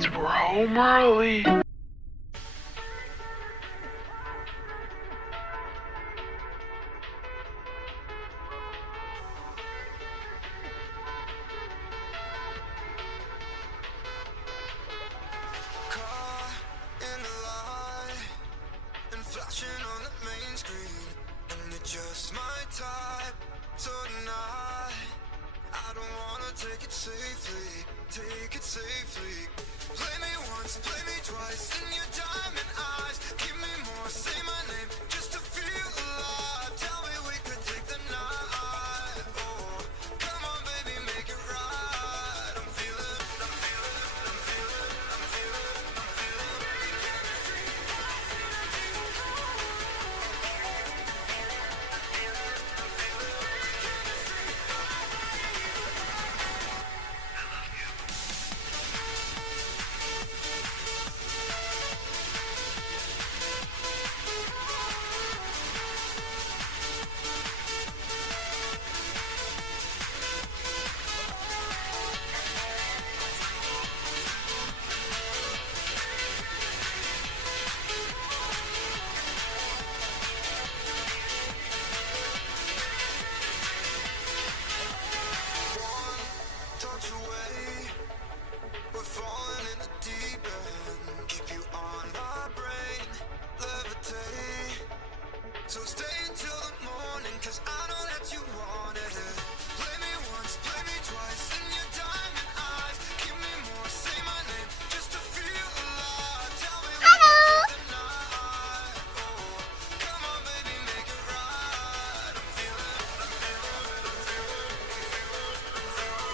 kids were home early. Flashing on the main screen, and you're just my type. So tonight, I don't wanna take it safely, take it safely. Play me once, play me twice, in your diamond eyes. Give me more, say my name, just to feel alive. Tell me we could take the night. Oh, come on baby, make it right. I'm feeling, I'm feeling, I'm feeling, I'm feeling, I'm feeling. So stay until the morning, cause I know that you want it. Play me once, play me twice, in your diamond eyes. Give me more, say my name, just to feel alive. Tell me we can take the night. Oh, come on baby, make it right. I'm feeling, I'm feeling, I'm feeling, I'm feeling,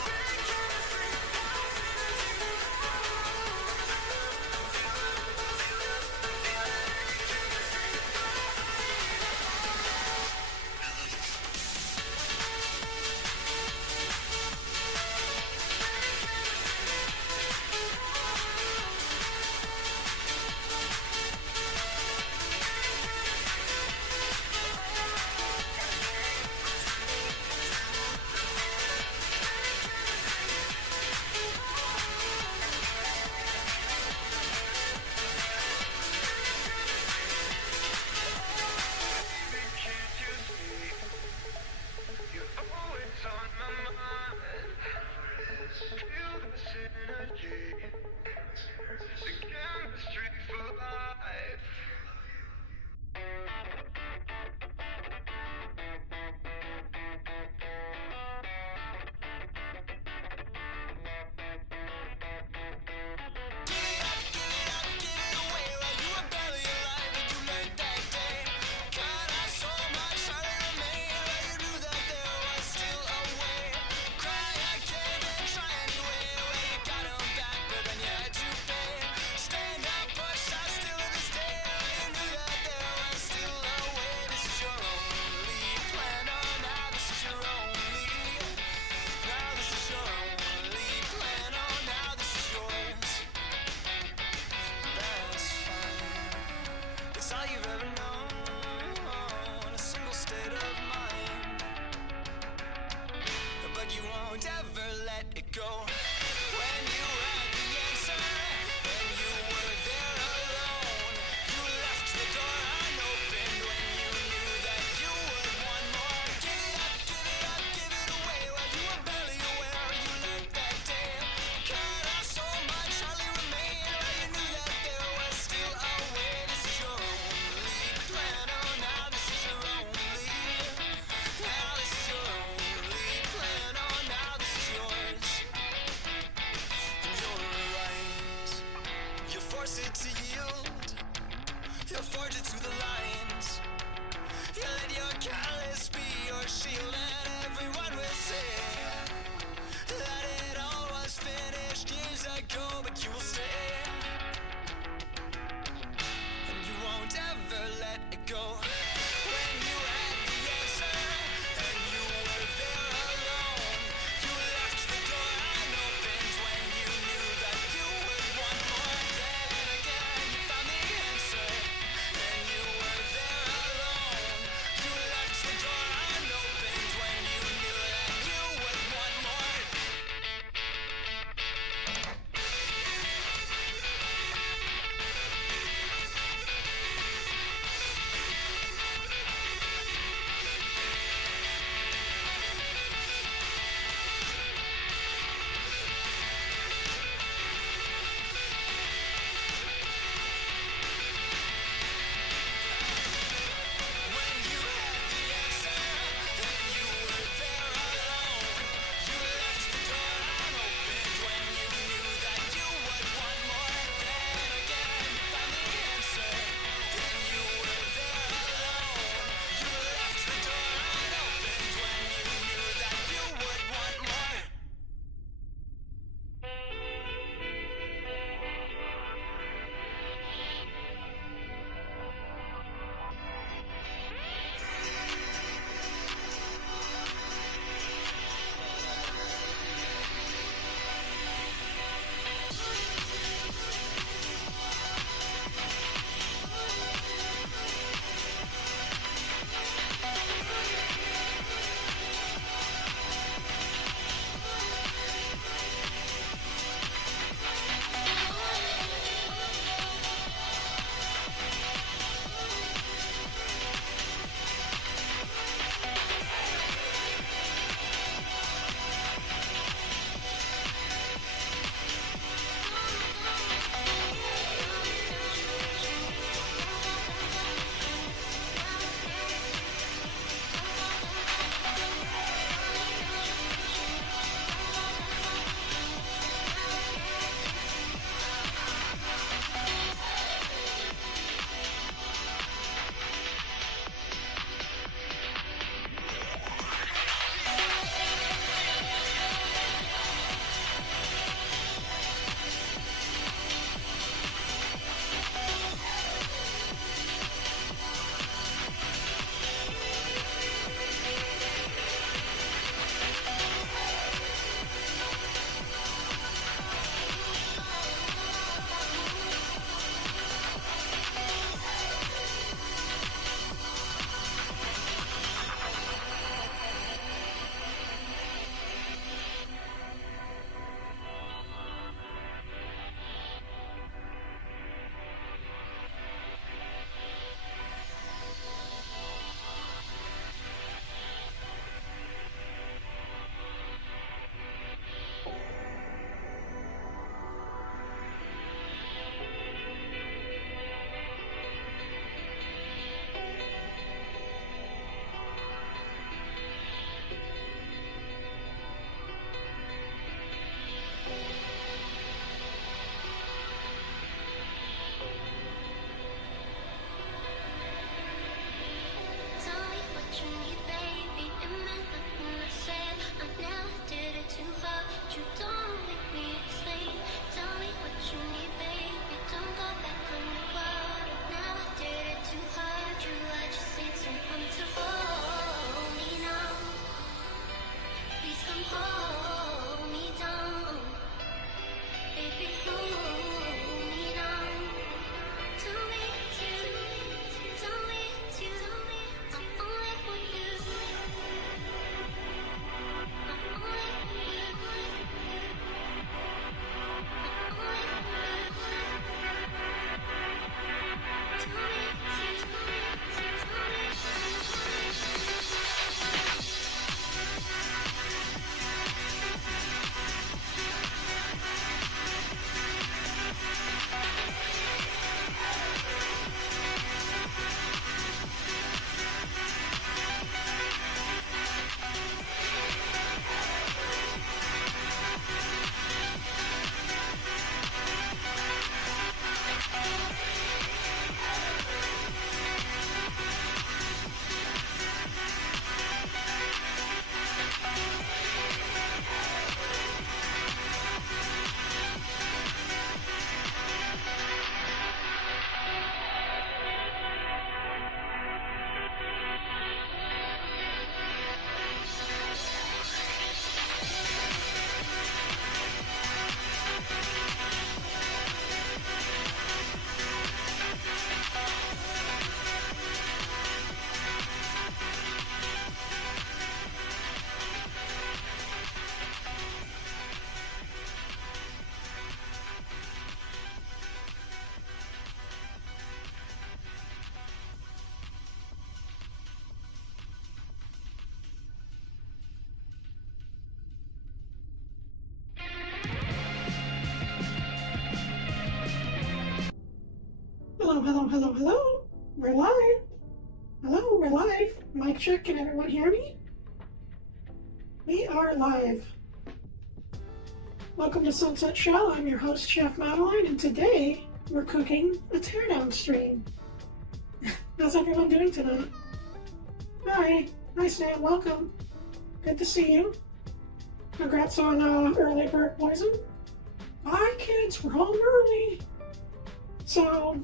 I'm feeling. Hello, hello, hello. We're live. Hello, we're live. Mic check, can everyone hear me? We are live. Welcome to Sunset Shell. I'm your host, Chef Madeleine, and today we're cooking a teardown stream. How's everyone doing tonight? Hi. Hi, Sam. Welcome. Good to see you. Congrats on early bird poison. Bye, kids. We're home early. So,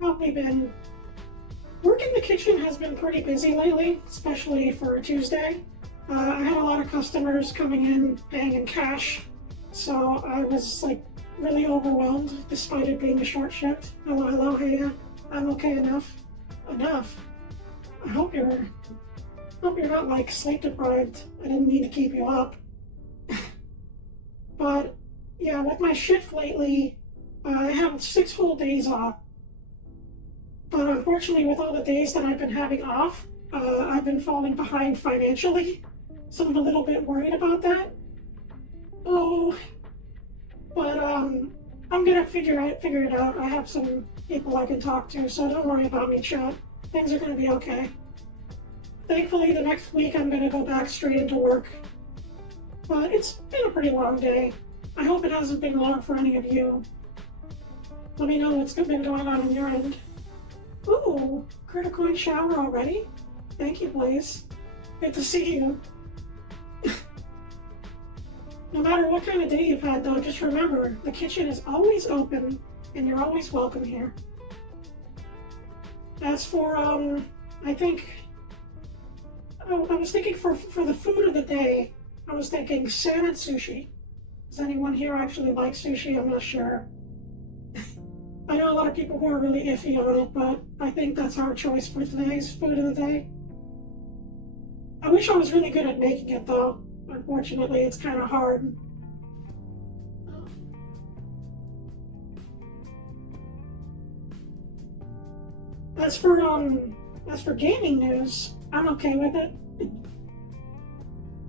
how have we been? Work in the kitchen has been pretty busy lately, especially for a Tuesday. I had a lot of customers coming in, paying in cash, so I was like really overwhelmed despite it being a short shift. Hello, hello, hey, I'm okay enough. Enough. I hope you're not like sleep deprived. I didn't mean to keep you up. But yeah, with my shift lately, I have 6 full days off. But unfortunately, with all the days that I've been having off, I've been falling behind financially. So I'm a little bit worried about that. Oh, but I'm gonna figure it out. I have some people I can talk to, so don't worry about me, chat. Things are gonna be okay. Thankfully, the next week I'm gonna go back straight into work. But it's been a pretty long day. I hope it hasn't been long for any of you. Let me know what's been going on your end. Ooh, critical coin shower already? Thank you, Blaze. Good to see you. No matter what kind of day you've had, though, just remember, the kitchen is always open, and you're always welcome here. As for, I think... I was thinking for the food of the day, I was thinking salmon sushi. Does anyone here actually like sushi? I'm not sure. I know a lot of people who are really iffy on it, but I think that's our choice for today's food of the day. I wish I was really good at making it, though. Unfortunately, it's kind of hard. As for gaming news, I'm okay with it.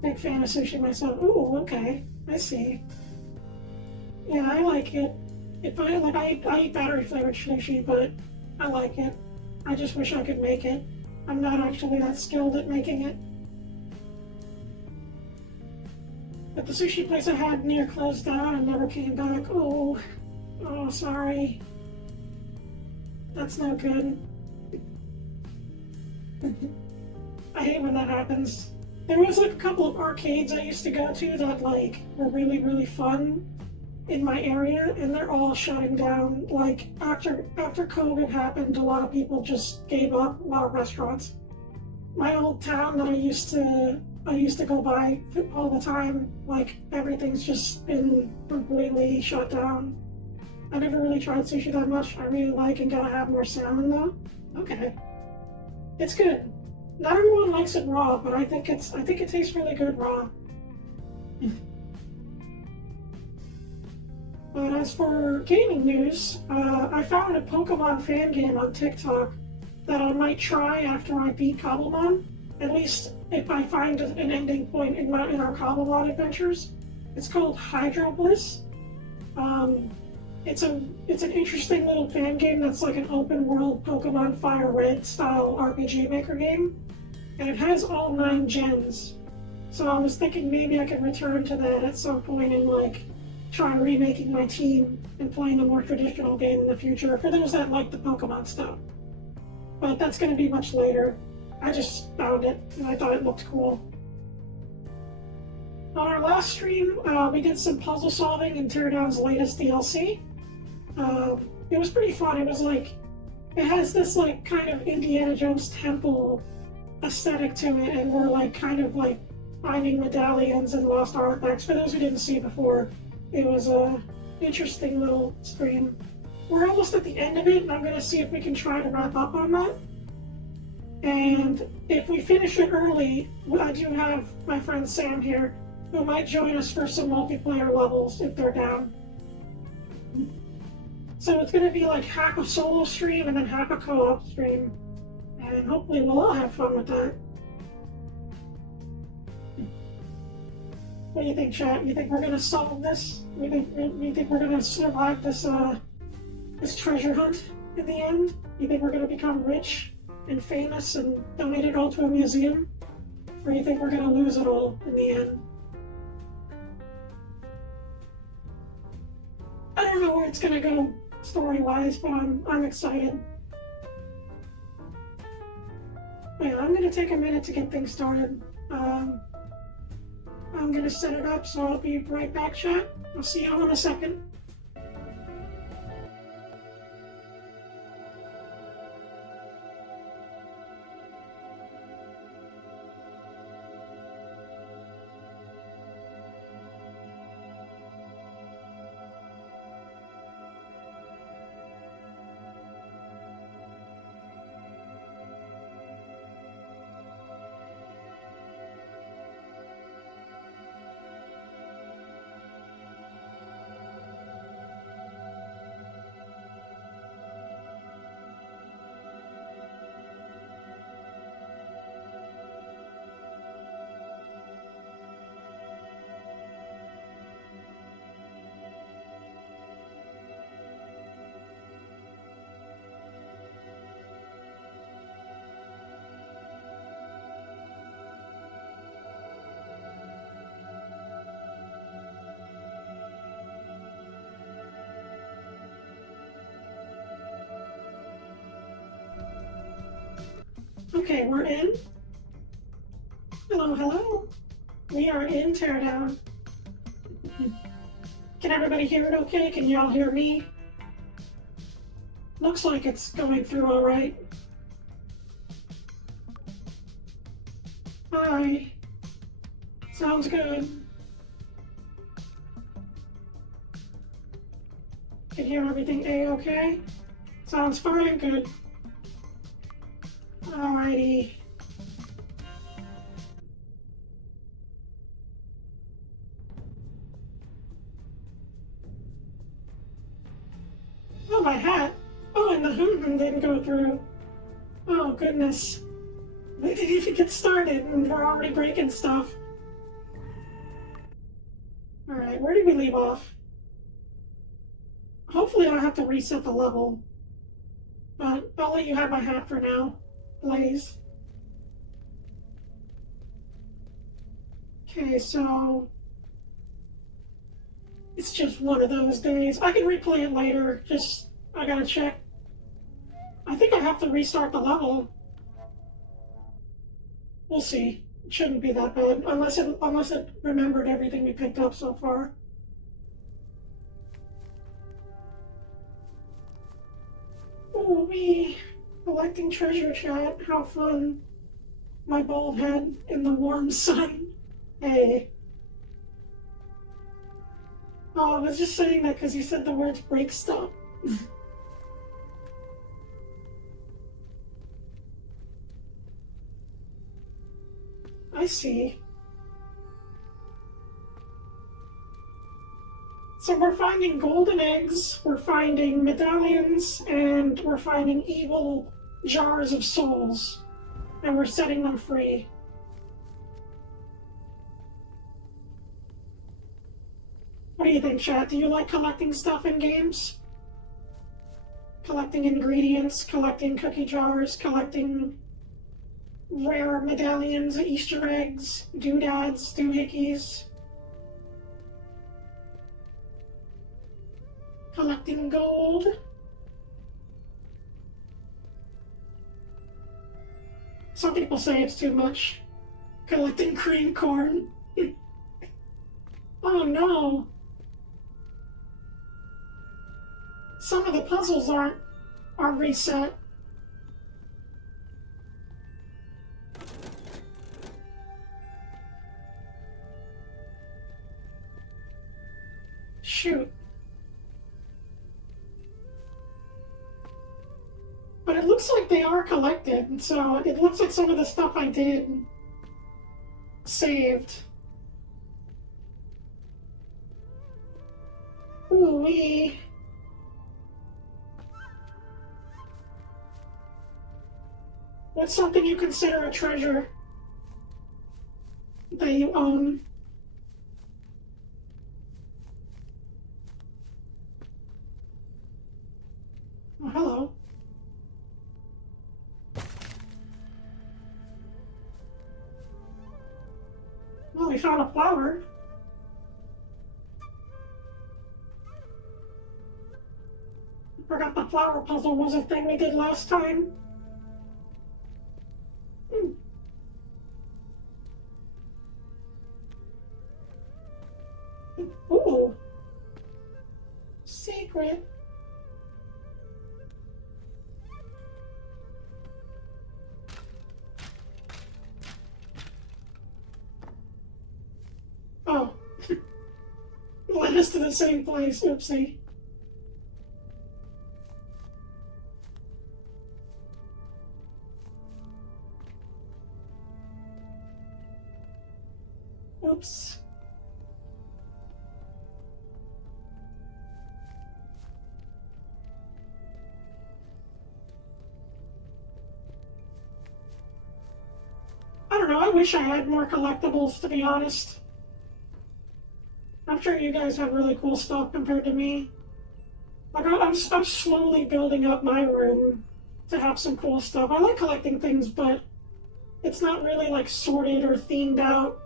Big fan of sushi myself. Ooh, okay, I see. Yeah, I like it. I eat battery flavored sushi, but I like it. I just wish I could make it. I'm not actually that skilled at making it. But the sushi place I had near closed down and never came back. Oh, sorry. That's no good. I hate when that happens. There was like a couple of arcades I used to go to that like were really, really fun in my area, and they're all shutting down. Like after COVID happened, a lot of people just gave up, a lot of restaurants. My old town that I used to go by all the time, like everything's just been completely shut down. I never really tried sushi that much. I really like and gotta have more salmon though. Okay. It's good. Not everyone likes it raw, but I think it tastes really good raw. But as for gaming news, I found a Pokemon fan game on TikTok that I might try after I beat Cobblemon. At least if I find an ending point in our Cobblemon adventures. It's called Hydro Bliss. It's an interesting little fan game that's like an open world Pokemon Fire Red style RPG Maker game. And it has all 9 gens. So I was thinking maybe I could return to that at some point and like try remaking my team and playing a more traditional game in the future for those that like the Pokemon stuff. But that's going to be much later. I just found it and I thought it looked cool. On our last stream, we did some puzzle solving in Teardown's latest DLC. It was pretty fun. It was like, it has this like kind of Indiana Jones temple aesthetic to it, and we're like kind of like finding medallions and lost artifacts. For those who didn't see before, it was a interesting little stream. We're almost at the end of it, and I'm gonna see if we can try to wrap up on that. And if we finish it early, I do have my friend Sam here, who might join us for some multiplayer levels if they're down. So it's gonna be like half a solo stream and then half a co-op stream. And hopefully we'll all have fun with that. What do you think, chat? You think we're gonna solve this? You think we're gonna survive this this treasure hunt? in the end? You think we're gonna become rich and famous and donate it all to a museum? Or you think we're gonna lose it all in the end? I don't know where it's gonna go story-wise, but I'm excited. Yeah, I'm gonna take a minute to get things started. I'm gonna set it up, so I'll be right back, chat. I'll see y'all in a second. Okay, we're in. Hello, hello. We are in Teardown. Can everybody hear it okay? Can you all hear me? Looks like it's going through all right. Hi. Sounds good. Can hear everything A-okay? Sounds fine and good. Alrighty. Oh, my hat. Oh, and the hoon didn't go through. Oh, goodness. We didn't even get started, and we're already breaking stuff. Alright, where did we leave off? Hopefully I don't have to reset the level. But I'll let you have my hat for now, Blaze. Okay, so... it's just one of those days. I can replay it later, just... I gotta check. I think I have to restart the level. We'll see. It shouldn't be that bad, unless it remembered everything we picked up so far. Ooh, me collecting treasure, chat. How fun. My bald head in the warm sun. Hey. Oh, I was just saying that because you said the words break stuff. I see. So we're finding golden eggs, we're finding medallions, and we're finding evil jars of souls. And we're setting them free. What do you think, chat? Do you like collecting stuff in games? Collecting ingredients, collecting cookie jars, collecting rare medallions, Easter eggs, doodads, doohickeys. Collecting gold. Some people say it's too much. Collecting cream corn. Oh no! Some of the puzzles are reset. Shoot. But it looks like they are collected, so it looks like some of the stuff I did saved. Ooh-wee. What's something you consider a treasure that you own? Oh, hello. we found a flower. I forgot the flower puzzle was a thing we did last time. Ooh. Secret. Oh. Led us to the same place. Oopsie. Oops. I don't know, I wish I had more collectibles, to be honest. I'm sure you guys have really cool stuff compared to me. Like, I'm slowly building up my room to have some cool stuff. I like collecting things, but it's not really, like, sorted or themed out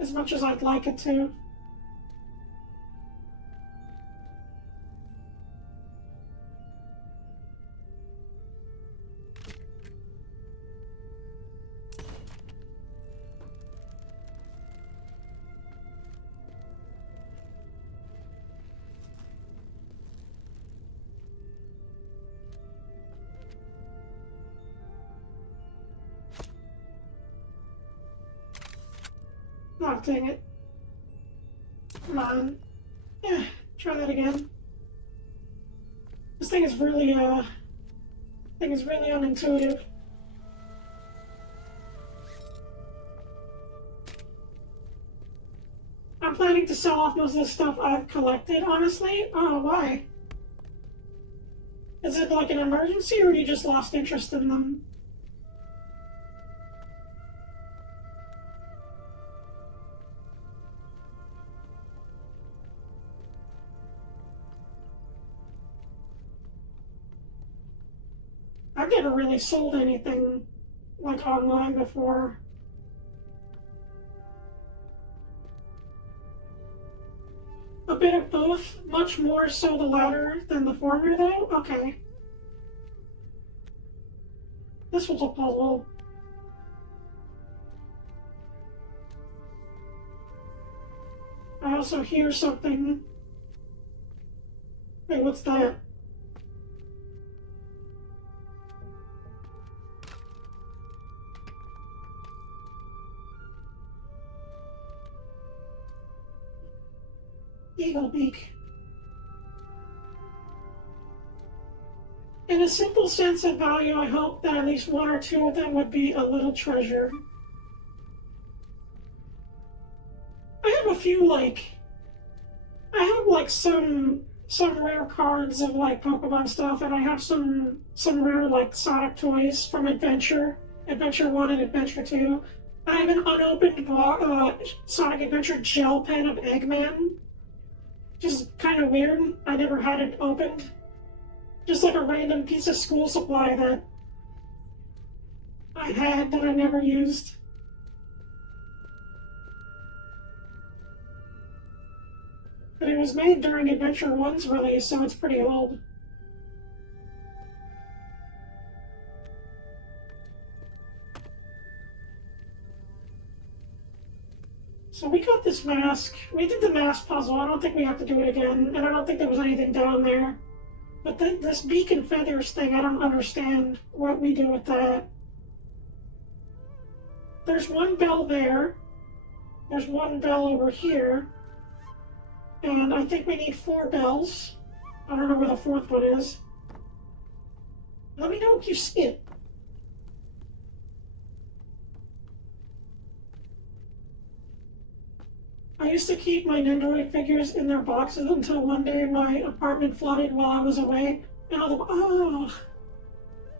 as much as I'd like it to. Oh, dang it. Come on. Yeah, try that again. This thing is really, unintuitive. I'm planning to sell off most of the stuff I've collected, honestly. Oh, why? Is it like an emergency, or you just lost interest in them? I've never really sold anything like online before. A bit of both, much more so the latter than the former though? Okay. This was a puzzle. I also hear something. Wait, what's that? Eagle beak. In a simple sense of value, I hope that at least one or two of them would be a little treasure. I have a few, like... I have, like, some rare cards of, like, Pokemon stuff, and I have some rare, like, Sonic toys from Adventure 1 and Adventure 2. I have an unopened Sonic Adventure gel pen of Eggman. Just kind of weird. I never had it opened. Just like a random piece of school supply that I had that I never used. But it was made during Adventure 1's release, so it's pretty old. So we got this mask. We did the mask puzzle. I don't think we have to do it again, and I don't think there was anything down there. But this beak and feathers thing, I don't understand what we do with that. There's one bell there. There's one bell over here. And I think we need 4 bells. I don't know where the 4th one is. Let me know if you see it. I used to keep my Nendoroid figures in their boxes until one day my apartment flooded while I was away, and all the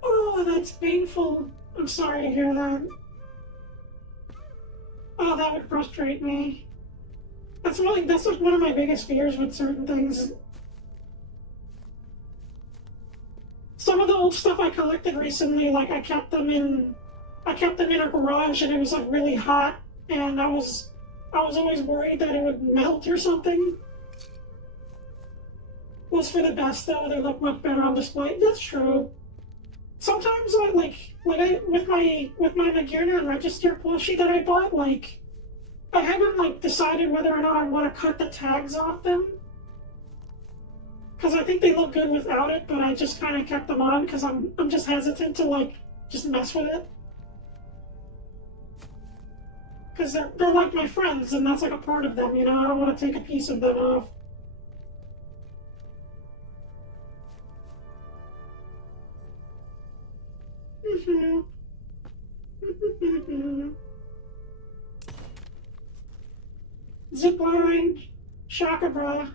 oh, that's painful. I'm sorry to hear that. Oh, that would frustrate me. That's like one of my biggest fears with certain things. Some of the old stuff I collected recently, like I kept them in I kept them in a garage and it was like really hot, and I was always worried that it would melt or something. It was for the best though. They look much better on display. That's true. Sometimes I with my Magirna and Register plushie that I bought, like I haven't like decided whether or not I want to cut the tags off them. Because I think they look good without it, but I just kind of kept them on because I'm just hesitant to like just mess with it. Because they're like my friends, and that's like a part of them, you know? I don't want to take a piece of them off. Zipline, Shaka Bra.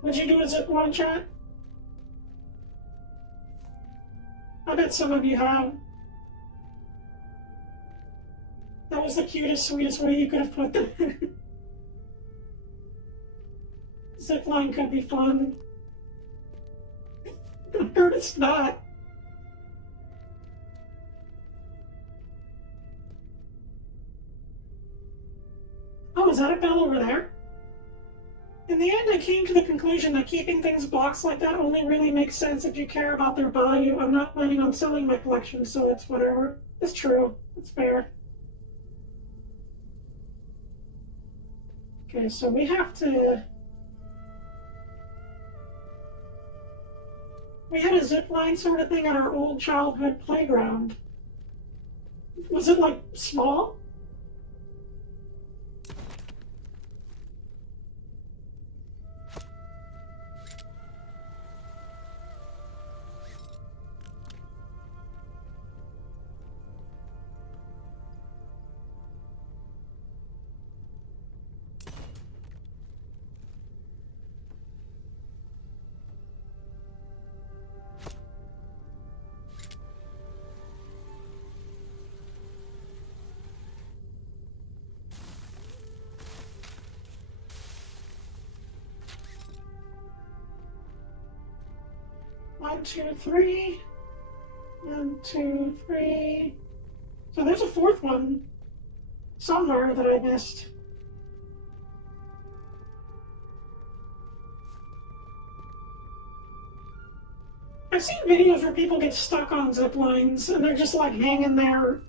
Would you do a zipline chat? I bet some of you have. That was the cutest, sweetest way you could have put that. Zipline could be fun. I heard it's not. Oh, is that a bell over there? In the end, I came to the conclusion that keeping things boxed like that only really makes sense if you care about their value. I'm not planning on selling my collection, so it's whatever. It's true. It's fair. Okay, so we have to... We had a zipline sort of thing at our old childhood playground. Was it, like, small? One, two, three. 1, 2, 3. So there's a fourth one somewhere that I missed. I've seen videos where people get stuck on zip lines and they're just like hanging there.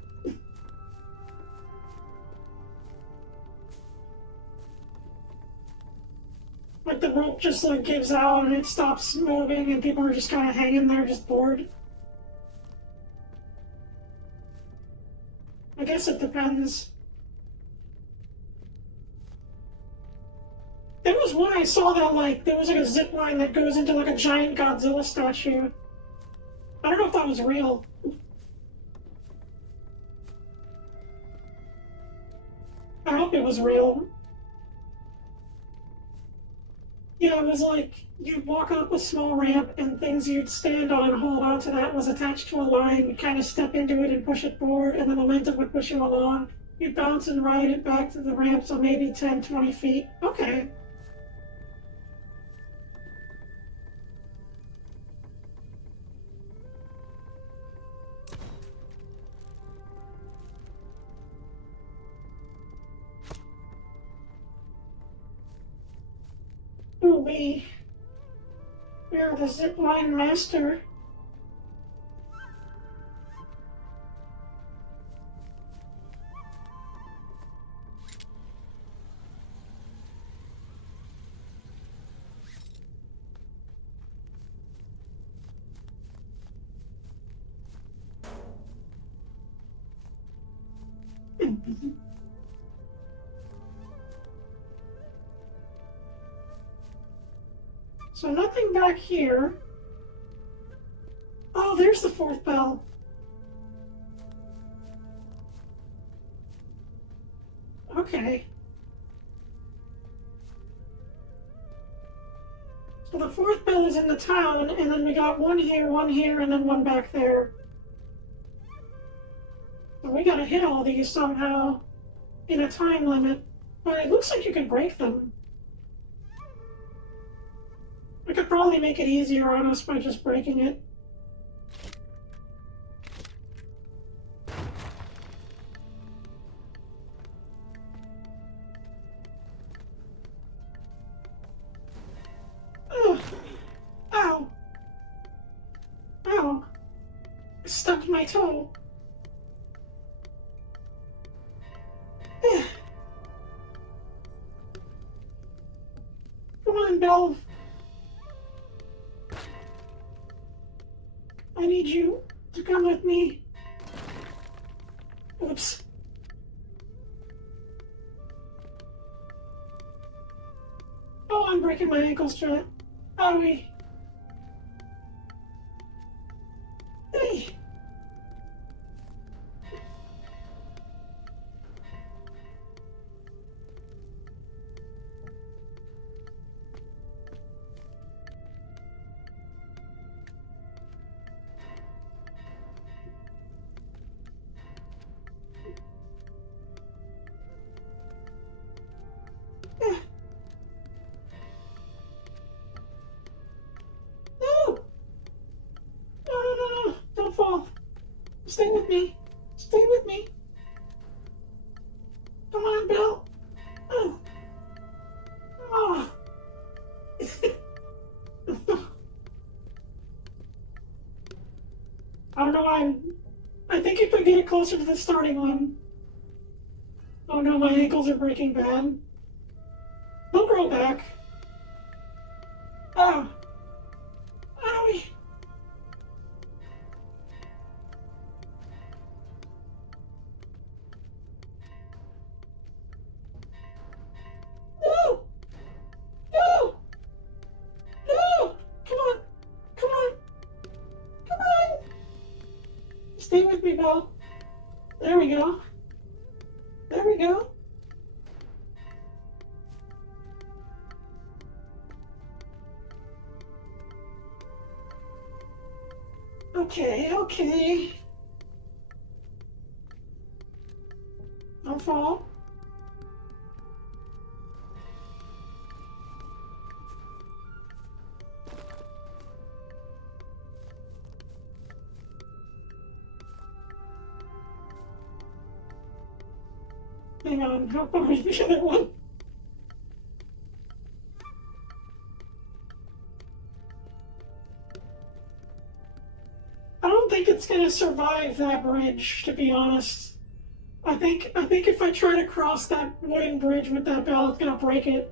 Like the rope just like gives out and it stops moving and people are just kind of hanging there just bored. I guess it depends. There was one I saw that like, there was like a zip line that goes into like a giant Godzilla statue. I don't know if that was real. I hope it was real. Yeah, it was like, you'd walk up a small ramp and things you'd stand on and hold on to that was attached to a line. You'd kind of step into it and push it forward and the momentum would push you along. You'd bounce and ride it back to the ramp, so maybe 10, 20 feet. Okay. Ooh, we are the zipline master. So nothing back here. Oh, there's the fourth bell. Okay. So the fourth bell is in the town, and then we got one here, and then one back there. So we gotta hit all these somehow in a time limit. But it looks like you can break them. I could probably make it easier on us by just breaking it. Ugh. Ow! Ow! I stuck my toe. Ugh. Come on, Belle. I need you to come with me. Oops. Oh, I'm breaking my ankles, Jack. Owie. Hey. No! No. Don't fall. Stay with me. Stay with me. Come on, Bill. Oh. Oh. I don't know, I think if I get it closer to the starting line. Oh no, my ankles are breaking bad. They'll grow back. Oh. Owie. No! No! No! Come on! Come on! Come on! Stay with me, Belle. There we go. There we go. Okay. Don't fall. Hang on, how far is the other one? I don't think it's gonna survive that bridge, to be honest. I think if I try to cross that wooden bridge with that bell, it's gonna break it.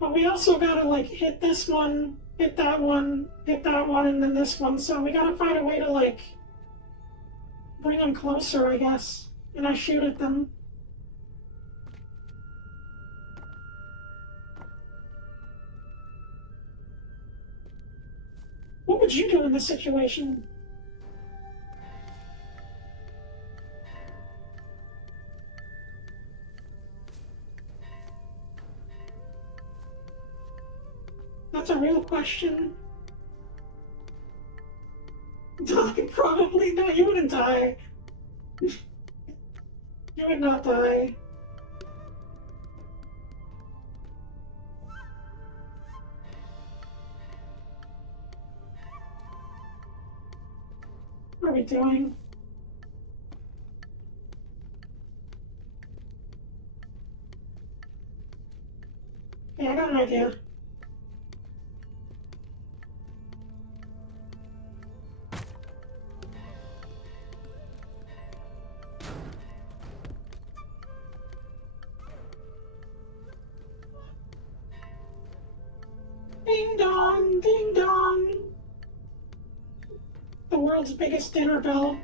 But we also gotta like hit this one, hit that one, and then this one. So we gotta find a way to like bring them closer, I guess. And I shoot at them. What would you do in this situation? That's a real question. Die? Probably no, you wouldn't die. You would not die. What are we doing? Yeah, I got an idea. Ding dong, ding dong. The world's biggest dinner bell.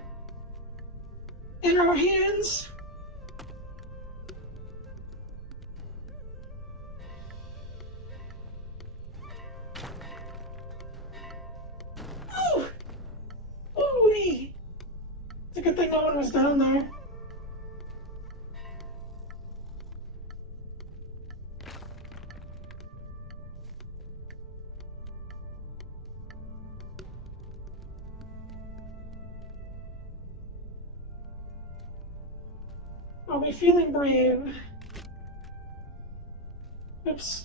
In our hands. Oh! Ooh-wee! It's a good thing no one was down there. Are we feeling brave? Oops.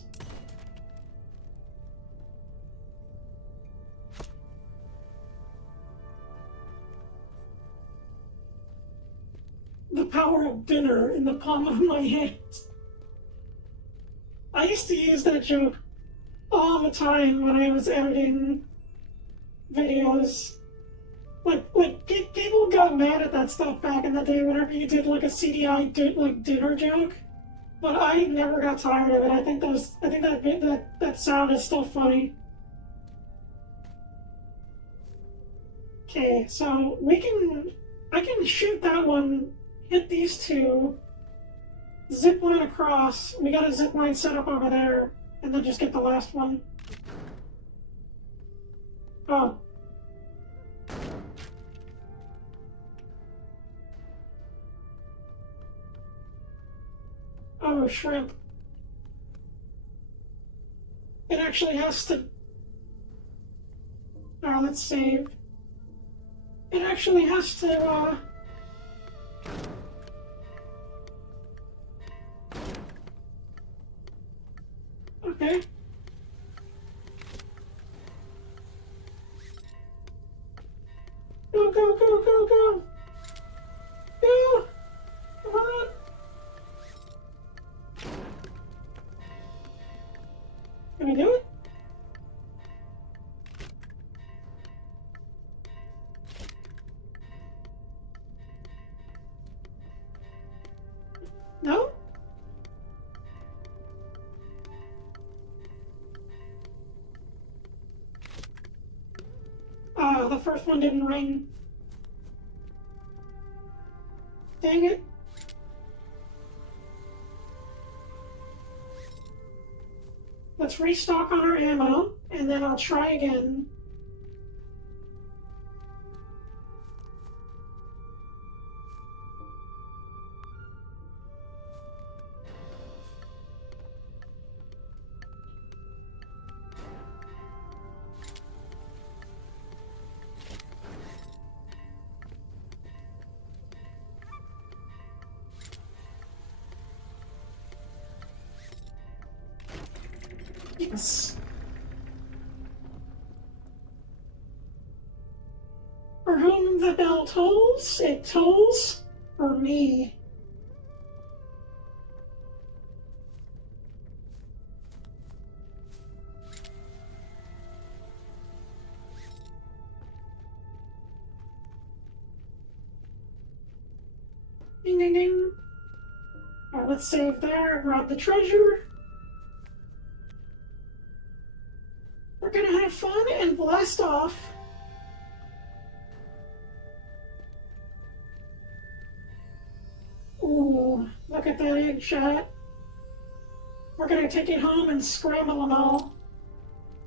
The power of dinner in the palm of my hand. I used to use that joke all the time when I was editing videos. Like people got mad at that stuff back in the day whenever you did like a CDI dinner joke. But I never got tired of it. I think that sound is still funny. Okay, so I can shoot that one, hit these two, zip line across. We got a zip line set up over there, and then just get the last one. Oh. Oh, shrimp. It actually has to... Oh, let's save. It actually has to, Okay. Go, go, go, go, go! Go! Come on! Can we do it? No? The first one didn't ring. Dang it. Let's restock on our ammo, and then I'll try again. Yes. For whom the bell tolls, it tolls for me. Ding, ding, ding. Alright, let's save there, grab the treasure. We're gonna have fun and blast off. Ooh, look at that egg shot. We're gonna take it home and scramble them all.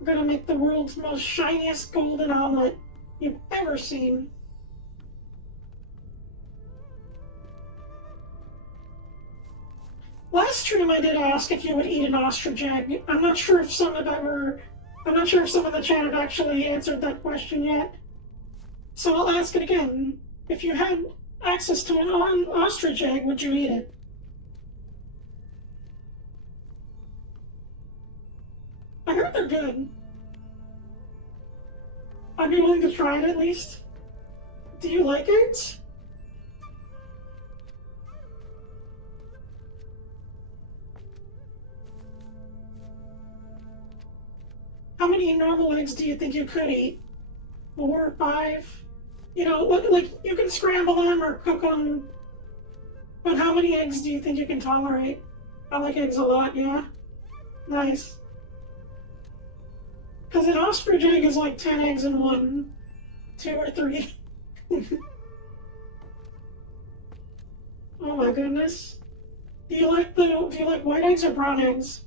We're gonna make the world's most shiniest golden omelet you've ever seen. Last stream I did ask if you would eat an ostrich egg. I'm not sure if some of the chat have actually answered that question yet. So I'll ask it again. If you had access to an ostrich egg, would you eat it? I heard they're good. I'd be willing to try it at least. Do you like it? How many normal eggs do you think you could eat? 4 or 5? You know, like you can scramble them or cook them, but how many eggs do you think you can tolerate? I like eggs a lot, yeah? Nice. Because an ostrich egg is like 10 eggs in one, 2 or 3. Oh my goodness. Do you like white eggs or brown eggs?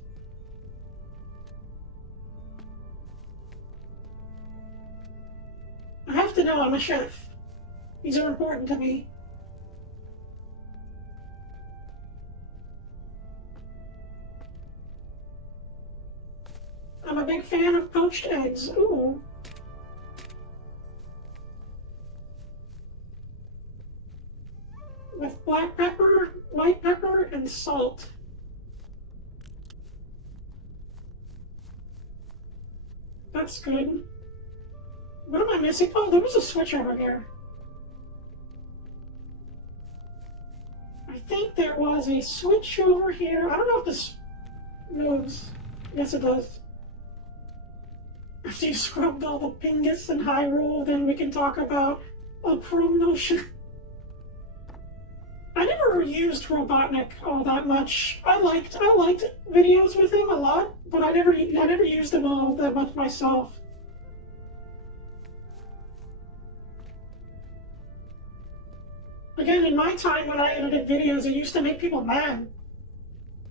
I have to know, I'm a chef. These are important to me. I'm a big fan of poached eggs. Ooh. With black pepper, white pepper, and salt. That's good. What am I missing? Oh, there was a switch over here. I think there was a switch over here. I don't know if this moves. Yes, it does. After you scrubbed all the Pingus and Hyrule, then we can talk about a promotion. I never used Robotnik all that much. I liked videos with him a lot, but I never used him all that much myself. Again, in my time when I edited videos, it used to make people mad.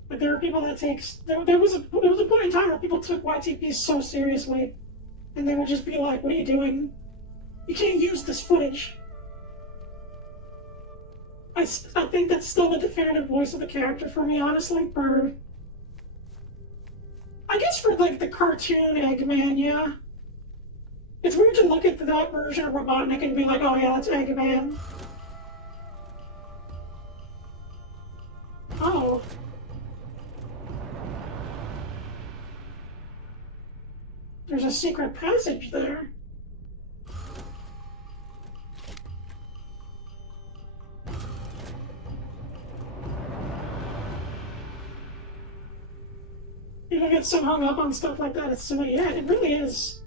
Like there were people that there was a point in time where people took YTP so seriously, and they would just be like, "What are you doing? You can't use this footage." I think that's still the definitive voice of the character for me, honestly. I guess for like the cartoon Eggman, yeah. It's weird to look at that version of Robotnik and be like, "Oh yeah, that's Eggman." Oh. There's a secret passage there. People get so hung up on stuff like that. It's so, yeah, it really is.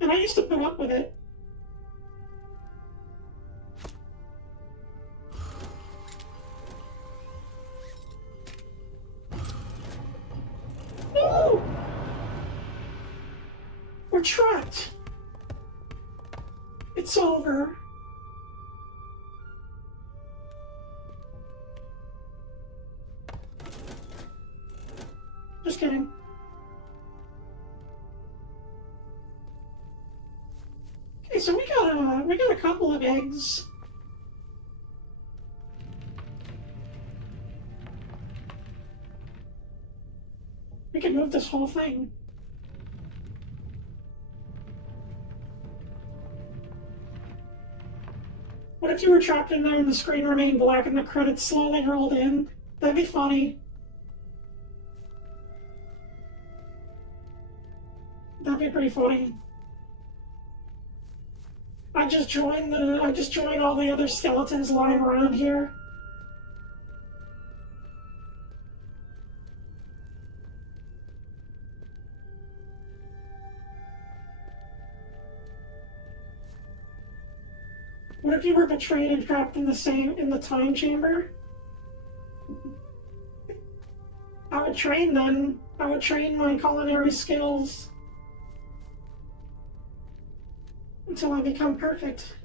And I used to put up with it. No! We're trapped. It's over. Just kidding. Okay, so we got a couple of eggs. We can move this whole thing. What if you were trapped in there and the screen remained black and the credits slowly rolled in? That'd be funny. That'd be pretty funny. I just joined all the other skeletons lying around here. What if you were betrayed and trapped in the time chamber? I would train then. I would train my culinary skills until I become perfect.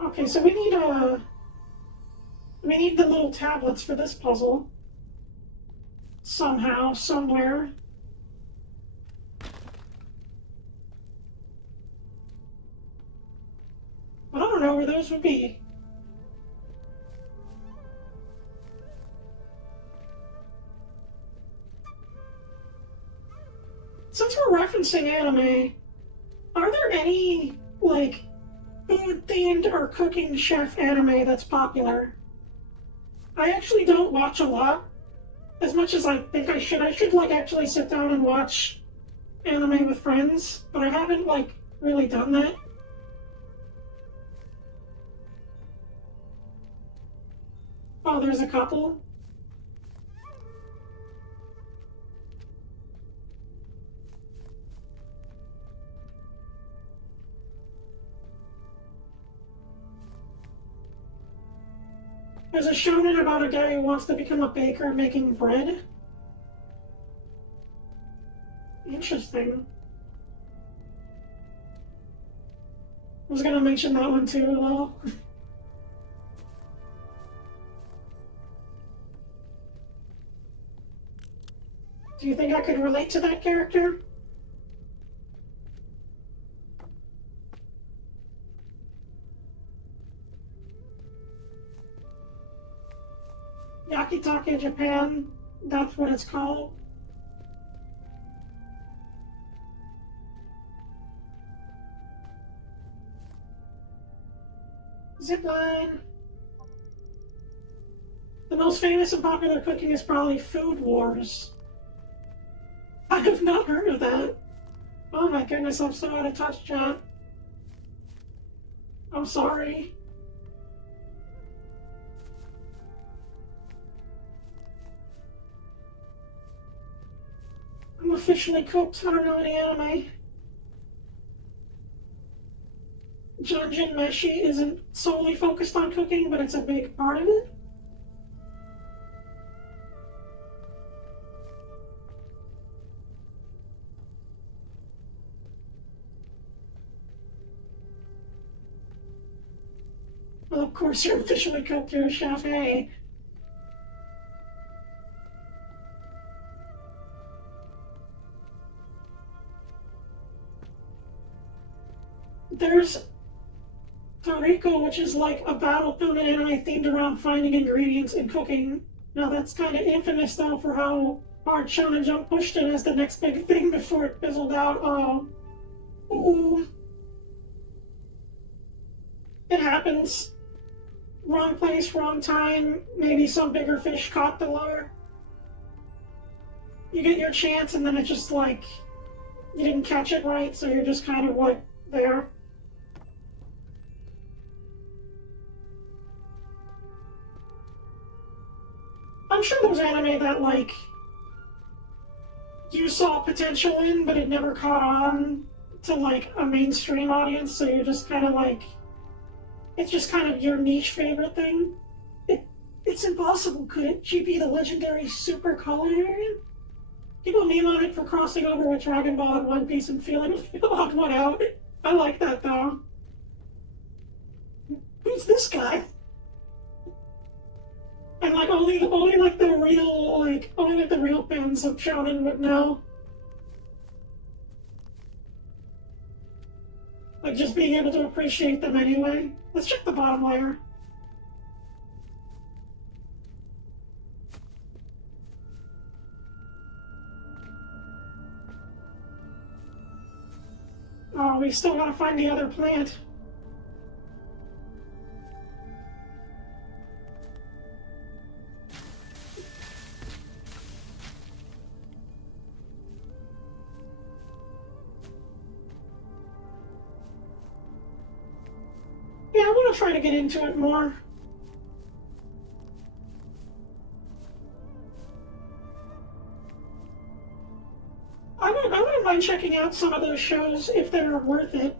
Okay, so we need the little tablets for this puzzle. Somehow, somewhere. But I don't know where those would be. Since we're referencing anime, are there any, like, food-themed or cooking chef anime that's popular? I actually don't watch a lot, as much as I think I should. I should, like, actually sit down and watch anime with friends, but I haven't, like, really done that. Oh, there's a couple. There's a shonen about a guy who wants to become a baker making bread. Interesting. I was gonna mention that one too, though. Do you think I could relate to that character? Yakitake Japan, that's what it's called. Zipline. most famous and popular cooking is probably Food Wars. I have not heard of that. Oh my goodness, I'm so out of touch, chat. I'm sorry. I'm officially cooked. I don't know any anime. Junjin Meshi isn't solely focused on cooking, but it's a big part of it. Well, of course you're officially cooked, you're a chef, hey. There's Toriko, which is like a battle tournament anime themed around finding ingredients and cooking. Now that's kind of infamous though for how hard Shonen Jump pushed it as the next big thing before it fizzled out. Ooh. It happens. Wrong place, wrong time. Maybe some bigger fish caught the lure. You get your chance and then it's just like you didn't catch it right, so you're just kind of like there. I'm sure there's anime that, like, you saw potential in, but it never caught on to, like, a mainstream audience, so you're just kind of like, it's just kind of your niche favorite thing. It's impossible, could it? She be the legendary super culinarian? People meme on it for crossing over with Dragon Ball and One Piece and feeling odd one out. I like that, though. Who's this guy? And like only like the real fans of Shonen would know. Like just being able to appreciate them anyway. Let's check the bottom layer. Oh, we still gotta find the other plant. Yeah, I want to try to get into it more. I wouldn't mind checking out some of those shows if they're worth it.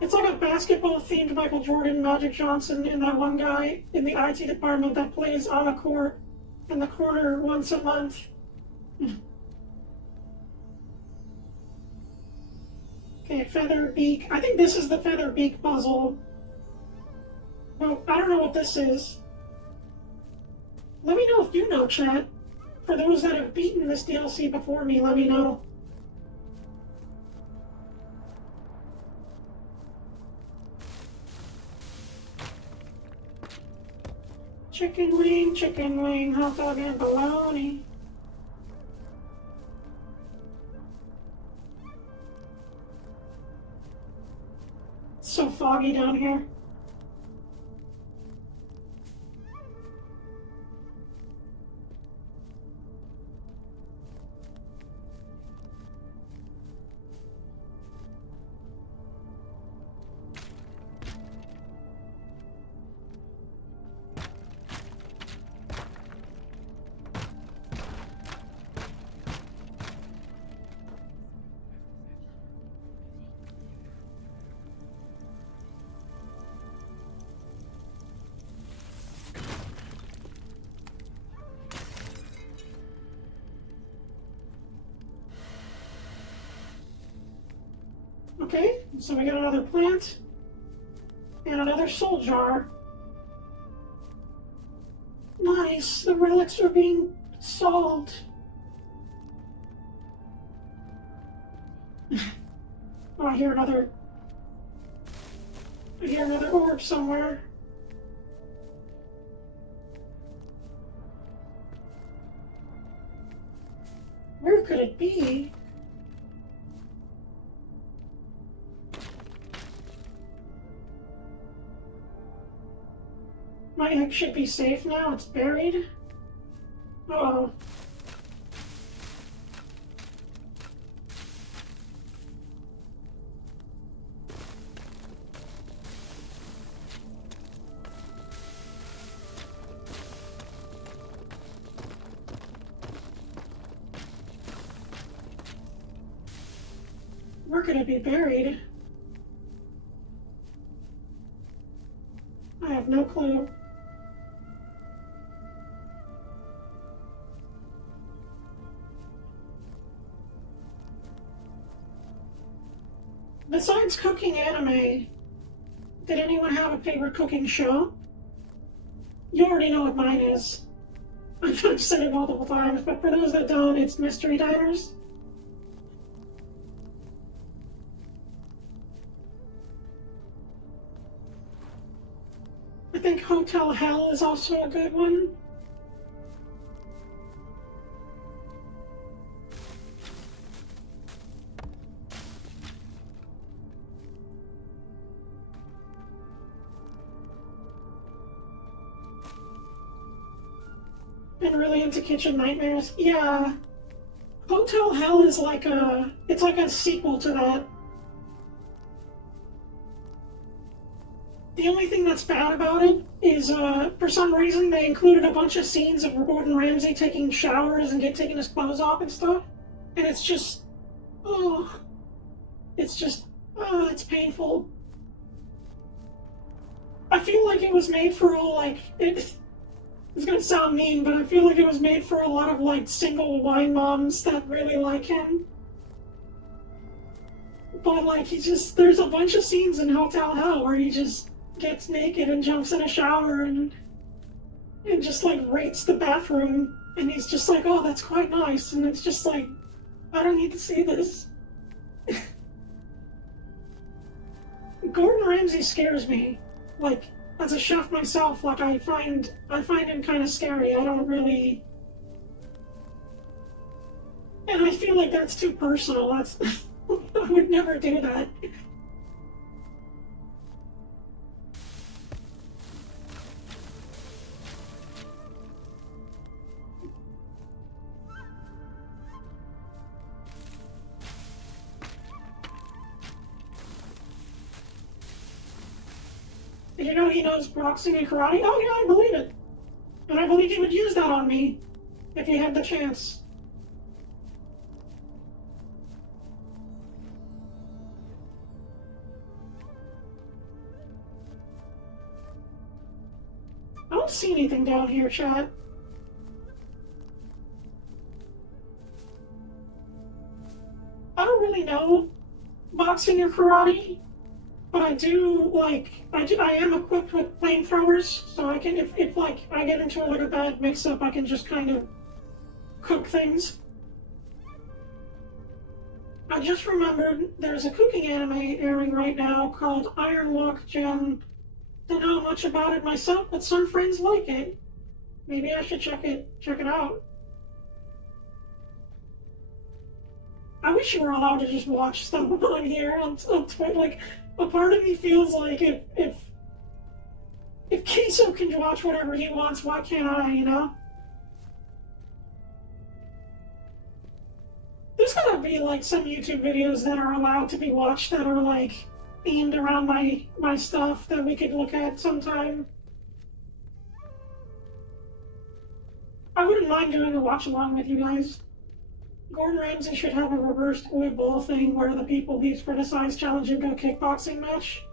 It's like a basketball-themed Michael Jordan, Magic Johnson, and that one guy in the IT department that plays on a court in the corner once a month. Okay, feather beak. I think this is the feather beak puzzle. Well, I don't know what this is. Let me know if you know, chat. For those that have beaten this DLC before me, let me know. Chicken wing, hot dog and bologna. It's so foggy down here. Okay, so we got another plant and another soul jar. Nice, the relics are being solved. Oh, I hear another orb somewhere. Where could it be? My egg should be safe now. It's buried. Uh-oh. Where could it be buried? I have no clue. Besides cooking anime, did anyone have a favorite cooking show? You already know what mine is. I've said it multiple times, but for those that don't, it's Mystery Diners. I think Hotel Hell is also a good one. Been really into Kitchen Nightmares. Yeah. Hotel Hell is it's like a sequel to that. The only thing that's bad about it is, for some reason, they included a bunch of scenes of Gordon Ramsay taking showers and taking his clothes off and stuff. And it's just, oh, it's painful. I feel like it was made for it's gonna sound mean, but I feel like it was made for a lot of, single wine moms that really like him. But, there's a bunch of scenes in Hotel Hell where he just gets naked and jumps in a shower and just rates the bathroom, and he's just like, oh, that's quite nice, and it's just like, I don't need to see this. Gordon Ramsay scares me. As a chef myself, I find him kind of scary. I don't really, and I feel like that's too personal. That's I would never do that. You know he knows boxing and karate? Oh yeah, I believe it. And I believe he would use that on me if he had the chance. I don't see anything down here, chat. I don't really know boxing or karate, but I am equipped with flamethrowers, so I can, if I get into a bad mix-up, I can just kind of cook things. I just remembered there's a cooking anime airing right now called Iron Walk Gem. Don't know much about it myself, but some friends like it. Maybe I should check it out. I wish you were allowed to just watch stuff on here on Twitter. A part of me feels like if Kiso can watch whatever he wants, why can't I, you know? There's gotta be some YouTube videos that are allowed to be watched that are themed around my stuff that we could look at sometime. I wouldn't mind doing a watch along with you guys. Gordon Ramsay should have a reversed Uwe Boll thing where the people he's criticized challenge him to a kickboxing match.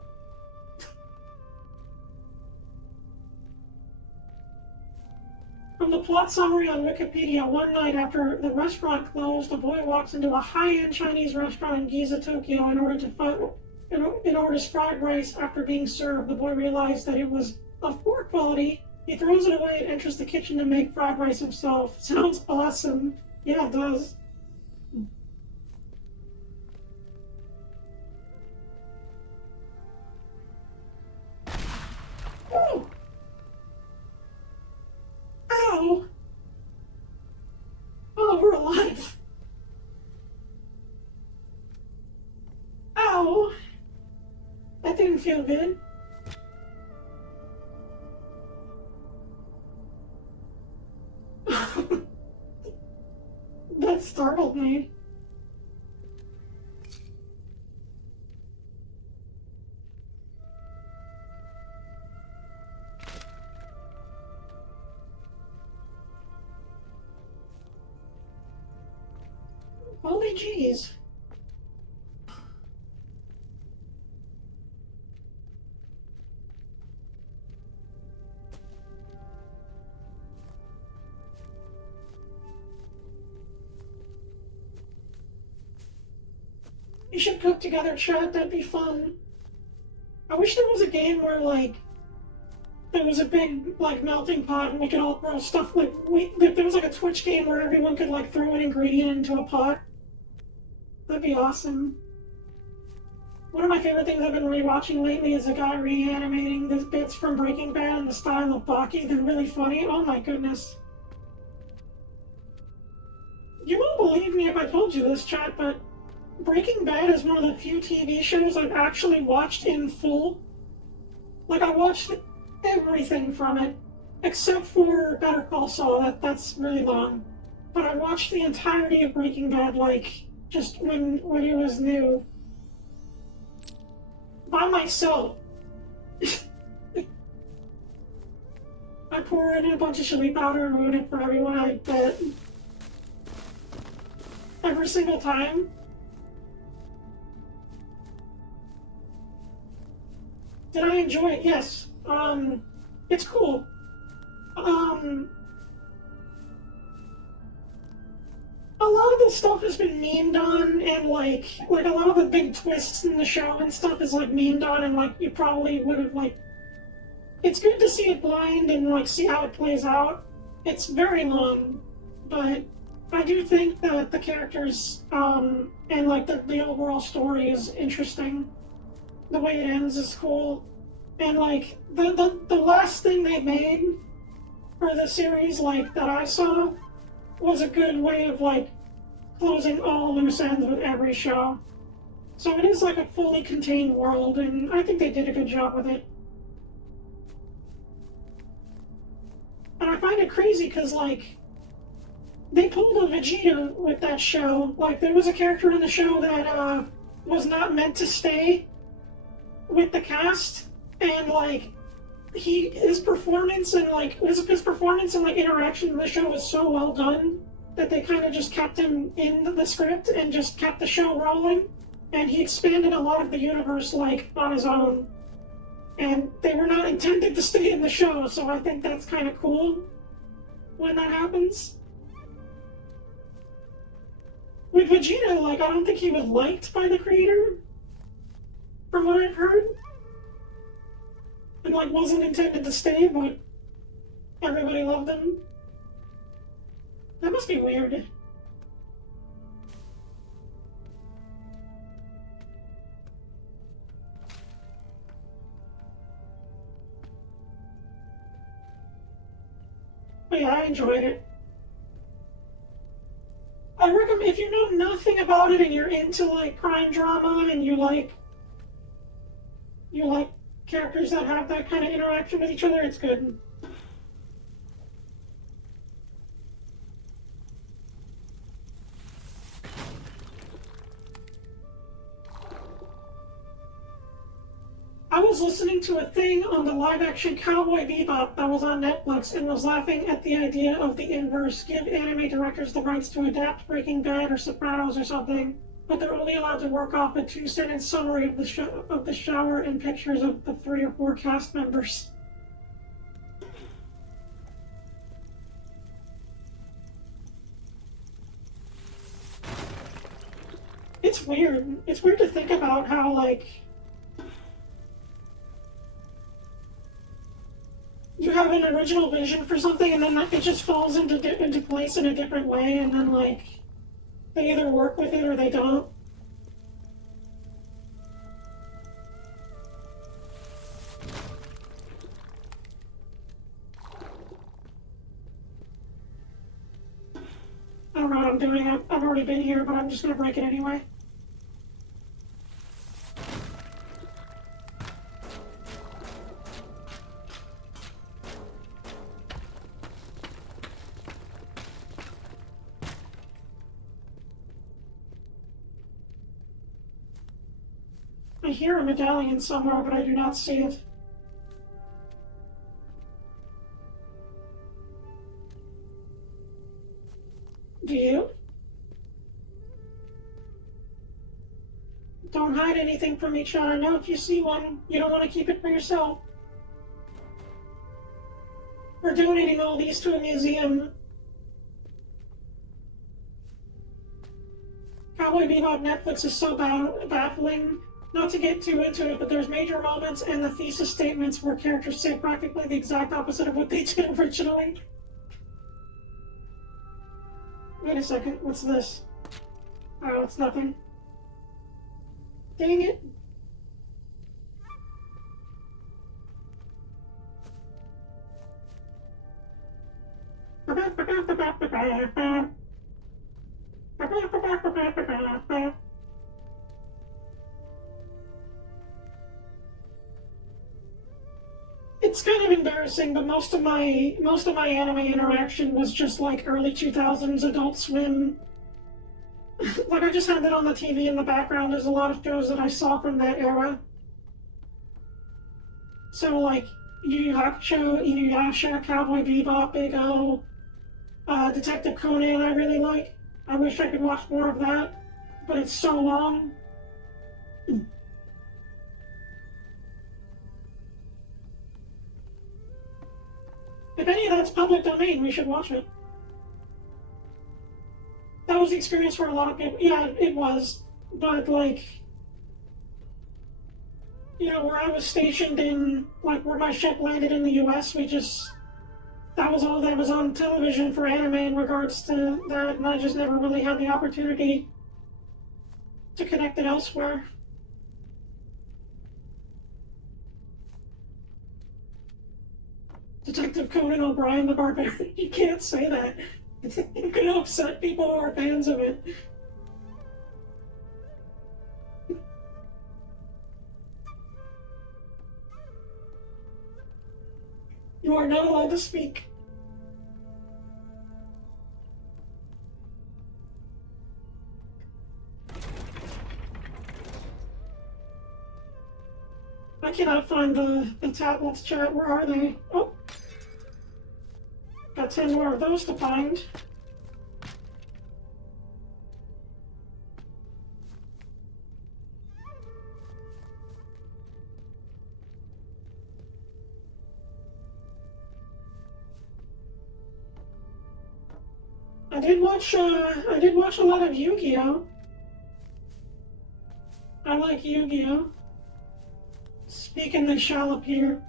From the plot summary on Wikipedia, one night after the restaurant closed, a boy walks into a high-end Chinese restaurant in Giza, Tokyo, in orders fried rice. After being served, the boy realized that it was of poor quality. He throws it away and enters the kitchen to make fried rice himself. Sounds awesome. Yeah, it does. Oh! Ow! Oh, we're alive. Ow! That didn't feel good. startled me. Holy jeez. You should cook together, chat. That'd be fun. I wish there was a game where, like, there was a big, like, melting pot and we could all throw stuff, like, there was, like, a Twitch game where everyone could, like, throw an ingredient into a pot. That'd be awesome. One of my favorite things I've been rewatching lately is a guy reanimating the bits from Breaking Bad in the style of Baki. They're really funny. Oh my goodness. You won't believe me if I told you this, chat, but Breaking Bad is one of the few TV shows I've actually watched in full. Like, I watched everything from it, except for Better Call Saul. That's really long. But I watched the entirety of Breaking Bad, like, just when it was new. By myself. I pour in a bunch of chili powder and ruin it for everyone, I bet. Every single time. Did I enjoy it? Yes. It's cool. A lot of the stuff has been memed on, and like a lot of the big twists in the show and stuff is like memed on, and like you probably would have like. It's good to see it blind and like see how it plays out. It's very long, but I do think that the characters and like the overall story is interesting. The way it ends is cool, and like the last thing they made for the series, like that I saw, was a good way of like closing all loose ends with every show. So it is like a fully contained world, and I think they did a good job with it. And I find it crazy because like they pulled a Vegeta with that show. Like there was a character in the show that was not meant to stay with the cast, and like his performance and like his performance and like interaction in the show was so well done that they kind of just kept him in the script and just kept the show rolling, and he expanded a lot of the universe like on his own, and they were not intended to stay in the show, so I think that's kind of cool when that happens. With Vegeta, like I don't think he was liked by the creator from what I've heard. And like wasn't intended to stay, but everybody loved him. That must be weird. But yeah, I enjoyed it. I recommend, if you know nothing about it and you're into like crime drama and you like characters that have that kind of interaction with each other, it's good. I was listening to a thing on the live-action Cowboy Bebop that was on Netflix and was laughing at the idea of the inverse. Give anime directors the rights to adapt Breaking Bad or Sopranos or something, but they're only allowed to work off a 2-sentence summary of the shower and pictures of the 3 or 4 cast members. It's weird. It's weird to think about how, like, you have an original vision for something and then it just falls into place in a different way, and then, like, they either work with it or they don't. I don't know what I'm doing. I've already been here, but I'm just gonna break it anyway. hear a medallion somewhere, but I do not see it. Do you? Don't hide anything from each other. No, if you see one, you don't want to keep it for yourself. We're donating all these to a museum. Cowboy Bebop Netflix is so baffling. Not to get too into it, but there's major moments in the thesis statements where characters say practically the exact opposite of what they did originally. Wait a second, what's this? Oh, it's nothing. Dang it. It's kind of embarrassing, but most of my anime interaction was just like early 2000s Adult Swim. Like I just had that on the TV in the background. There's a lot of shows that I saw from that era. So like Yu Yu Hakusho, Inuyasha, Cowboy Bebop, Big O, Detective Conan I really like. I wish I could watch more of that, but it's so long. If any of that's public domain, we should watch it. That was the experience for a lot of people. Yeah, it was. But, like, you know, where I was stationed in, like, where my ship landed in the US, that was all that was on television for anime in regards to that, and I just never really had the opportunity to connect it elsewhere. Detective Conan O'Brien the Barbarian. You can't say that. You're gonna upset people who are fans of it. You are not allowed to speak. I cannot find the tablets chat. Where are they? Oh. Got 10 more of those to find. I did watch a lot of Yu-Gi-Oh! I like Yu-Gi-Oh! Speaking they shall appear.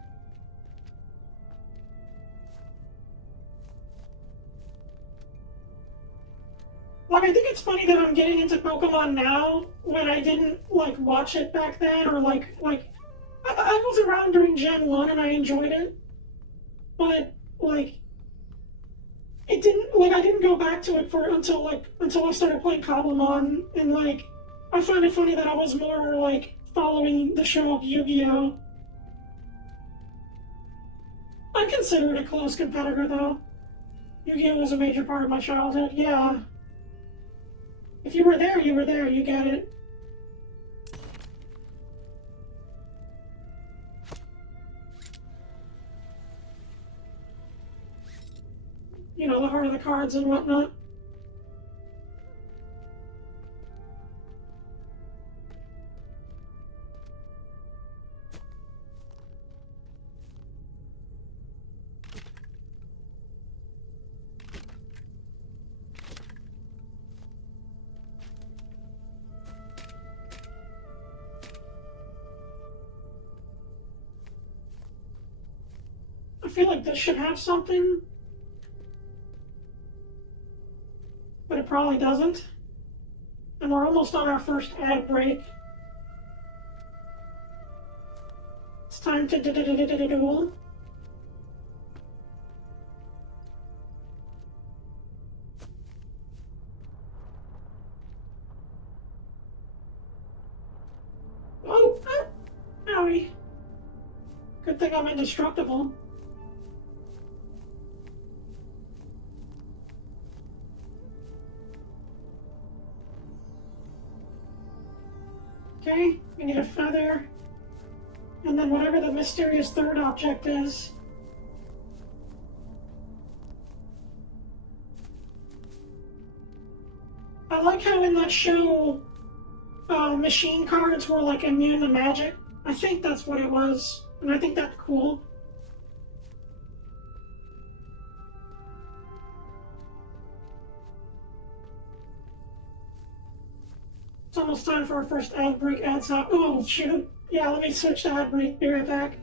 Like, I think it's funny that I'm getting into Pokemon now when I didn't, like, watch it back then, or, I was around during Gen 1 and I enjoyed it, but, like, it didn't, like, I didn't go back to it until I started playing Cobblemon, and, like, I find it funny that I was more, like, following the show of Yu-Gi-Oh! I consider it a close competitor, though. Yu-Gi-Oh! Was a major part of my childhood, yeah. If you were there, you get it. You know, the heart of the cards and whatnot. I feel like this should have something, but it probably doesn't. And we're almost on our first ad break. It's time to duel. Oh, owie. Good thing I'm indestructible. Okay, we need a feather. And then whatever the mysterious third object is. I like how in that show, machine cards were like immune to magic. I think that's what it was, and I think that's cool. It's almost time for our first ad break. Ad stop. Oh, shoot. Yeah, let me switch to ad break. Be right back.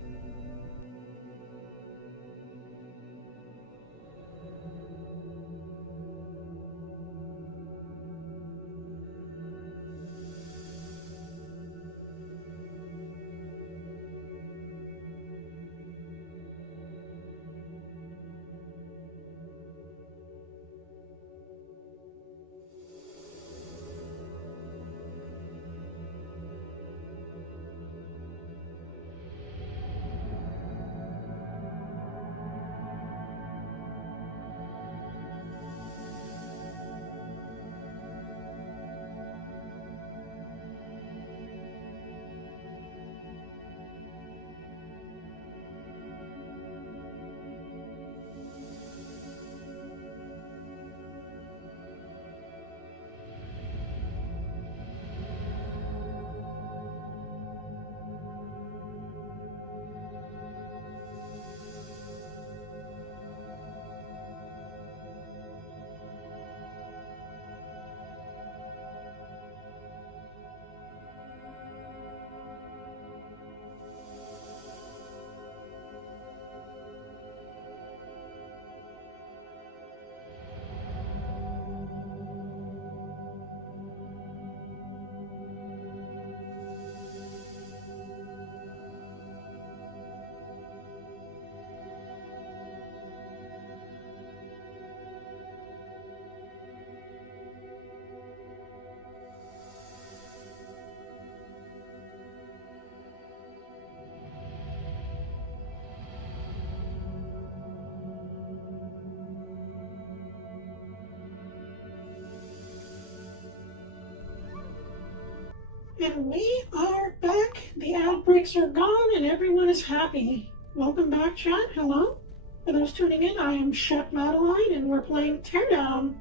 And we are back. The ad breaks are gone and everyone is happy. Welcome back, chat. Hello. For those tuning in, I am Chef Madeleine and we're playing Teardown,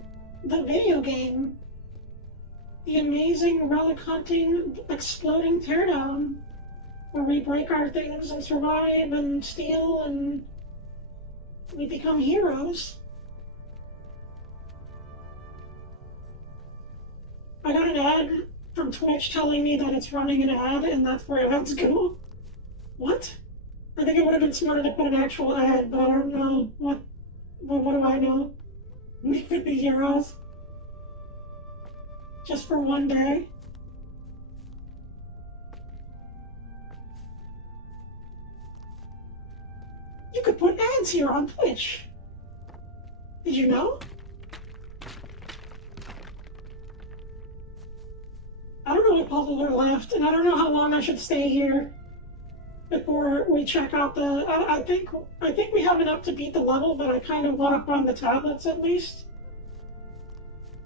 the video game. The amazing relic hunting, exploding Teardown, where we break our things and survive and steal and we become heroes. I got an ad from Twitch telling me that it's running an ad and that's where ads go. What? I think it would have been smarter to put an actual ad, but I don't know. What do I know? We could be heroes. Just for one day. You could put ads here on Twitch. Did you know? I don't know what puzzles are left, and I don't know how long I should stay here before we check out the. I think we have enough to beat the level, but I kind of want to find the tablets at least.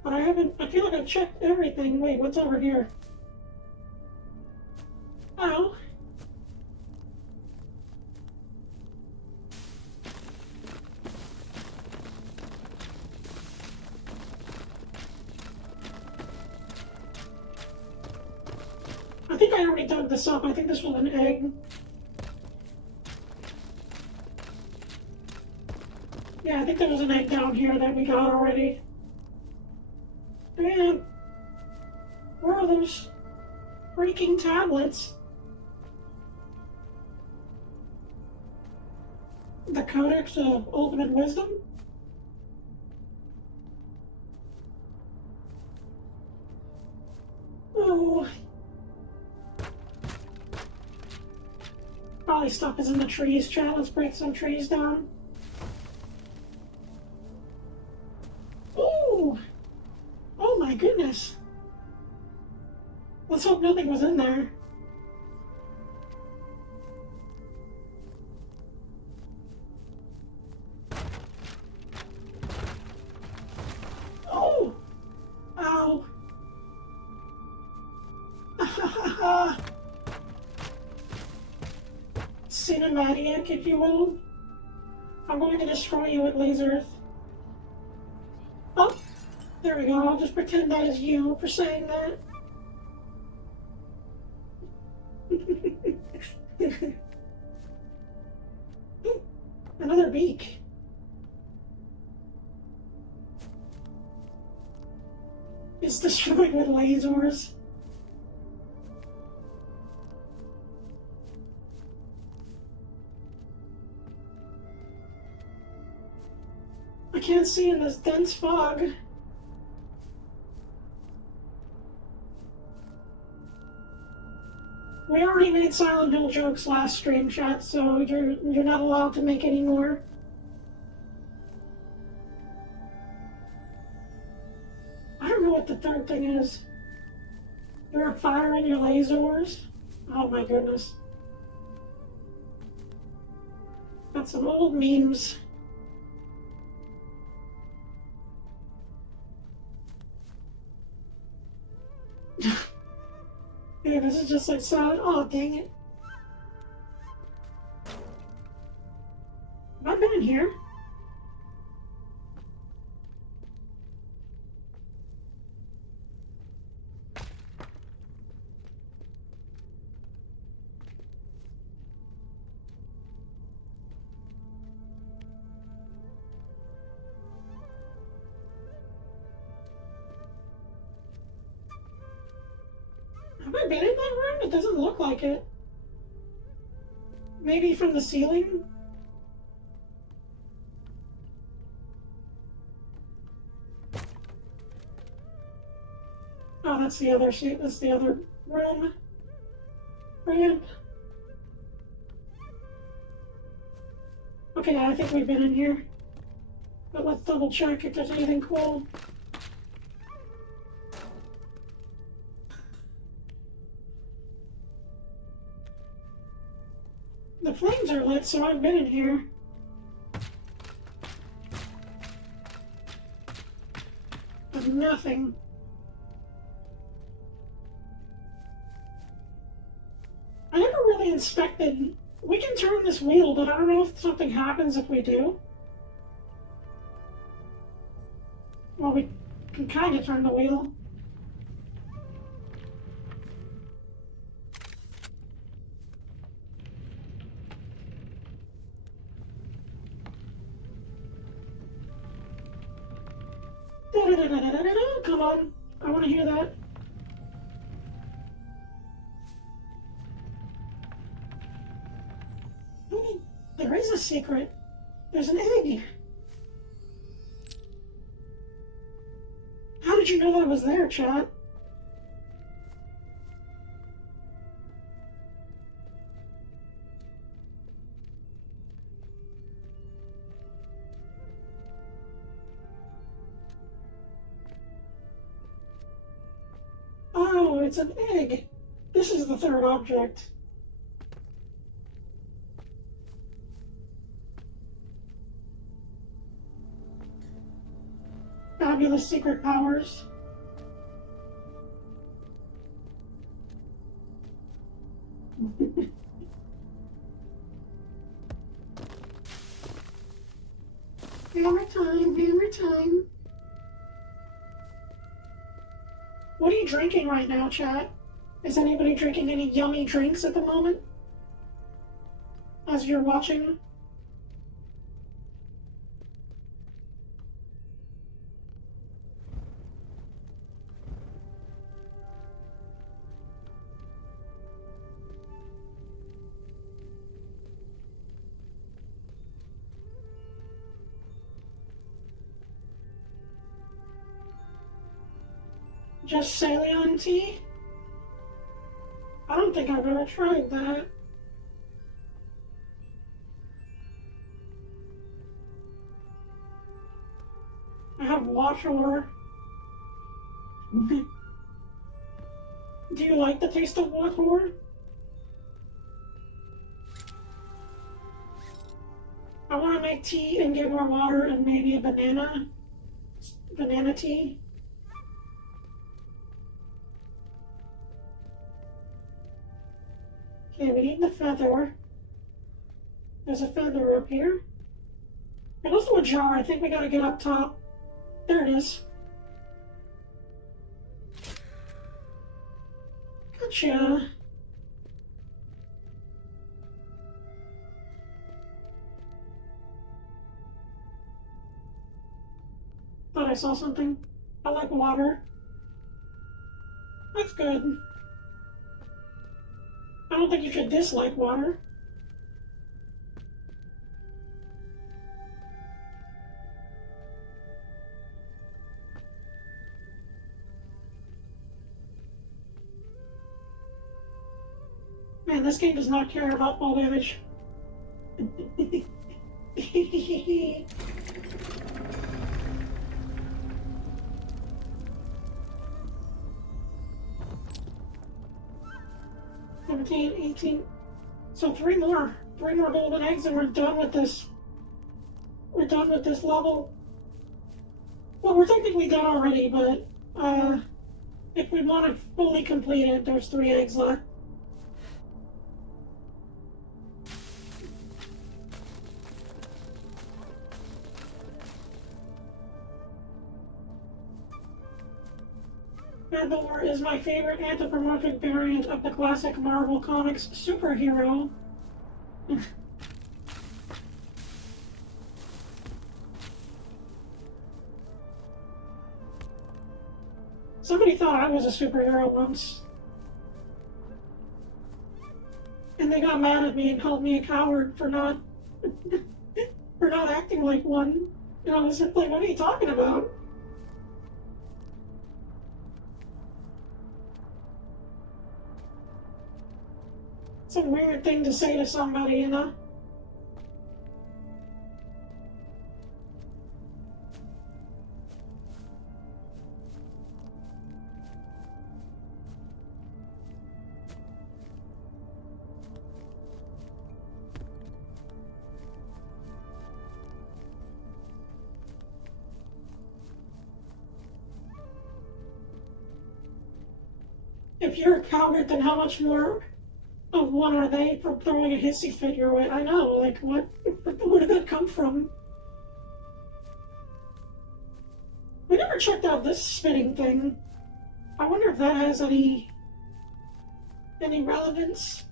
But I haven't. I feel like I've checked everything. Wait, what's over here? Oh. I think I already dug this up. I think this was an egg. Yeah, I think there was an egg down here that we got already. Man, where are those freaking tablets? The Codex of Ultimate Wisdom? Oh. Probably stuff is in the trees, chat. Let's break some trees down. Ooh! Oh my goodness. Let's hope nothing was in there. Oh! Ow! maniac, if you will. I'm going to destroy you with lasers. Oh, there we go. I'll just pretend that is you for saying that. Another beak. It's destroyed with lasers. I can't see in this dense fog. We already made Silent Hill jokes last stream, chat, so you're not allowed to make any more. I don't know what the third thing is. You're firing your lasers? Oh my goodness. Got some old memes. Yeah, this is just like Silent. Oh, dang it. Have I been in here? Have I been in that room? It doesn't look like it. Maybe from the ceiling? Oh, that's the other sheet. That's the other room. Ramp. Okay, I think we've been in here. But let's double check if there's anything cool. The flames are lit, so I've been in here. There's nothing. I never really inspected. We can turn this wheel, but I don't know if something happens if we do. Well, we can kind of turn the wheel. Come on, I want to hear that. There is a secret. There's an egg. How did you know that was there, chat? Oh, it's an egg. This is the third object. Fabulous secret powers. Hammer time, hammer time. What are you drinking right now, chat? Is anybody drinking any yummy drinks at the moment? As you're watching? Just Ceylon tea? I don't think I've ever tried that. I have water. Do you like the taste of water? I want to make tea and get more water and maybe a banana tea. Okay, we need the feather. There's a feather up here. There's also a jar. I think we gotta get up top. There it is. Gotcha. Thought I saw something. I like water. That's good. I don't think you could dislike water. Man, this game does not care about fall damage. 17, 18. So three more golden eggs and we're done with this. We're done with this level. Well, we're technically done already, but if we want to fully complete it, there's 3 eggs left. Thor is my favorite anthropomorphic variant of the classic Marvel Comics superhero. Somebody thought I was a superhero once. And they got mad at me and called me a coward for not for not acting like one. And I was just like, what are you talking about? It's a weird thing to say to somebody, you know? If you're a coward, then how much more of one are they for throwing a hissy fit your way? I know, like, what? Where did that come from? We never checked out this spinning thing. I wonder if that has any relevance.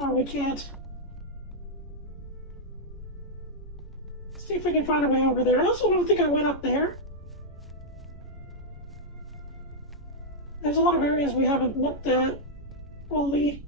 Oh, we can't. Let's see if we can find a way over there. I also don't think I went up there. There's a lot of areas we haven't looked at fully.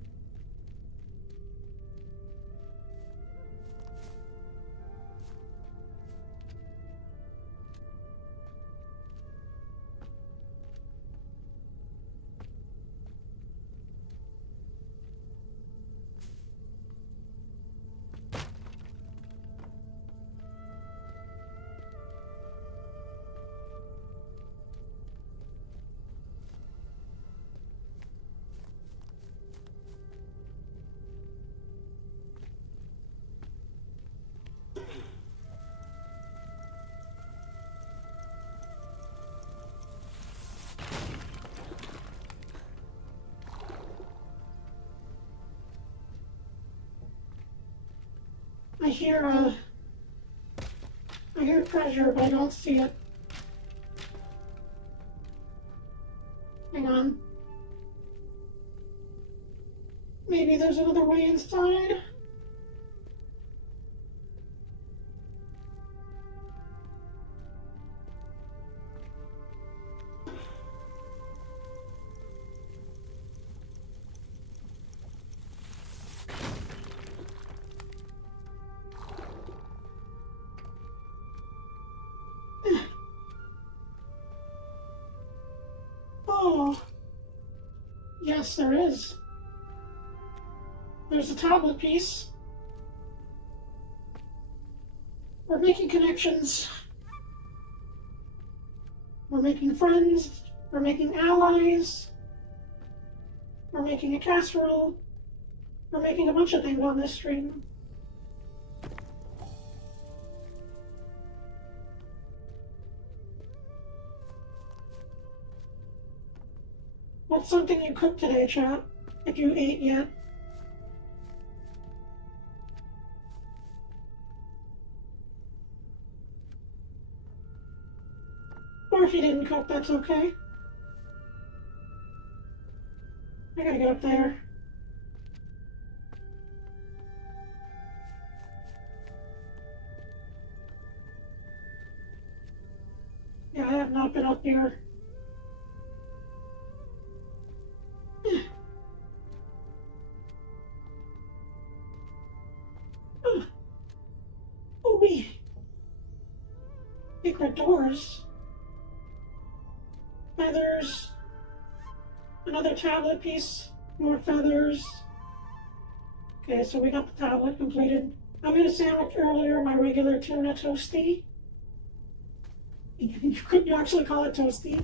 I hear treasure, but I don't see it. Hang on. Maybe there's another way inside? Oh, yes, there is. There's a tablet piece. We're making connections. We're making friends. We're making allies. We're making a casserole. We're making a bunch of things on this stream. What's something you cooked today, chat? If you ate yet. Or if you didn't cook, that's okay. I gotta get up there. Yeah, I have not been up here. Ooh, secret doors. Feathers. Another tablet piece. More feathers. Okay, so we got the tablet completed. I made a sandwich earlier, my regular tuna toasty. You actually call it toasty?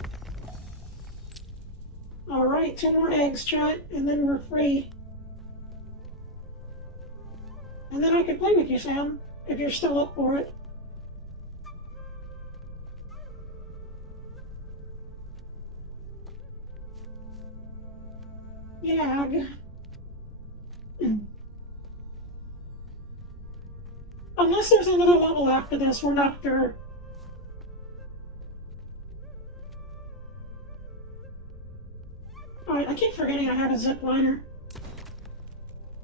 Alright, 2 more eggs, chat, and then we're free. And then I can play with you, Sam, if you're still up for it. Yag. Unless there's another level after this, we're not sure. Alright, I keep forgetting I have a zip liner.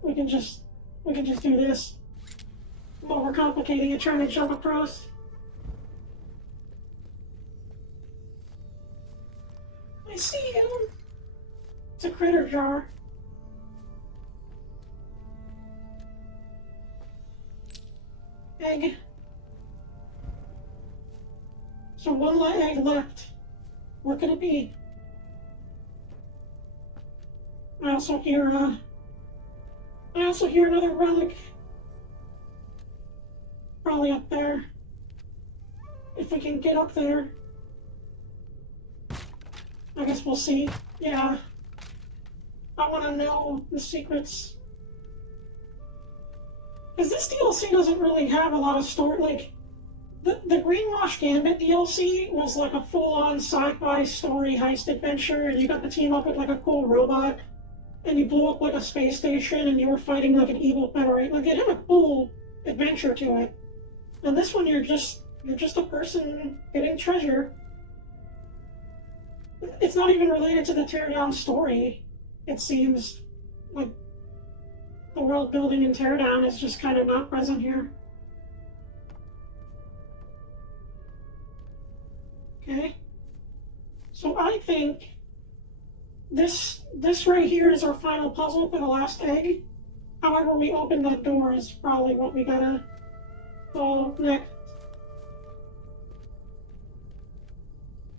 We can just do this. More complicating it, trying to jump across. I see you. It's a critter jar. Egg. So 1 egg left. What could it be? I also hear another relic. Probably up there. If we can get up there. I guess we'll see. Yeah. I want to know the secrets. Because this DLC doesn't really have a lot of story. Like, the Greenwash Gambit DLC was like a full-on sci-fi story heist adventure, and you got to team up with like a cool robot, and you blew up like a space station, and you were fighting like an evil Federation. Like, it had a cool adventure to it. And this one, you're just a person getting treasure. It's not even related to the Teardown story. It seems like the world building in Teardown is just kind of not present here. Okay. So I think this right here is our final puzzle for the last egg. However, we open that door is probably what we gotta solve next.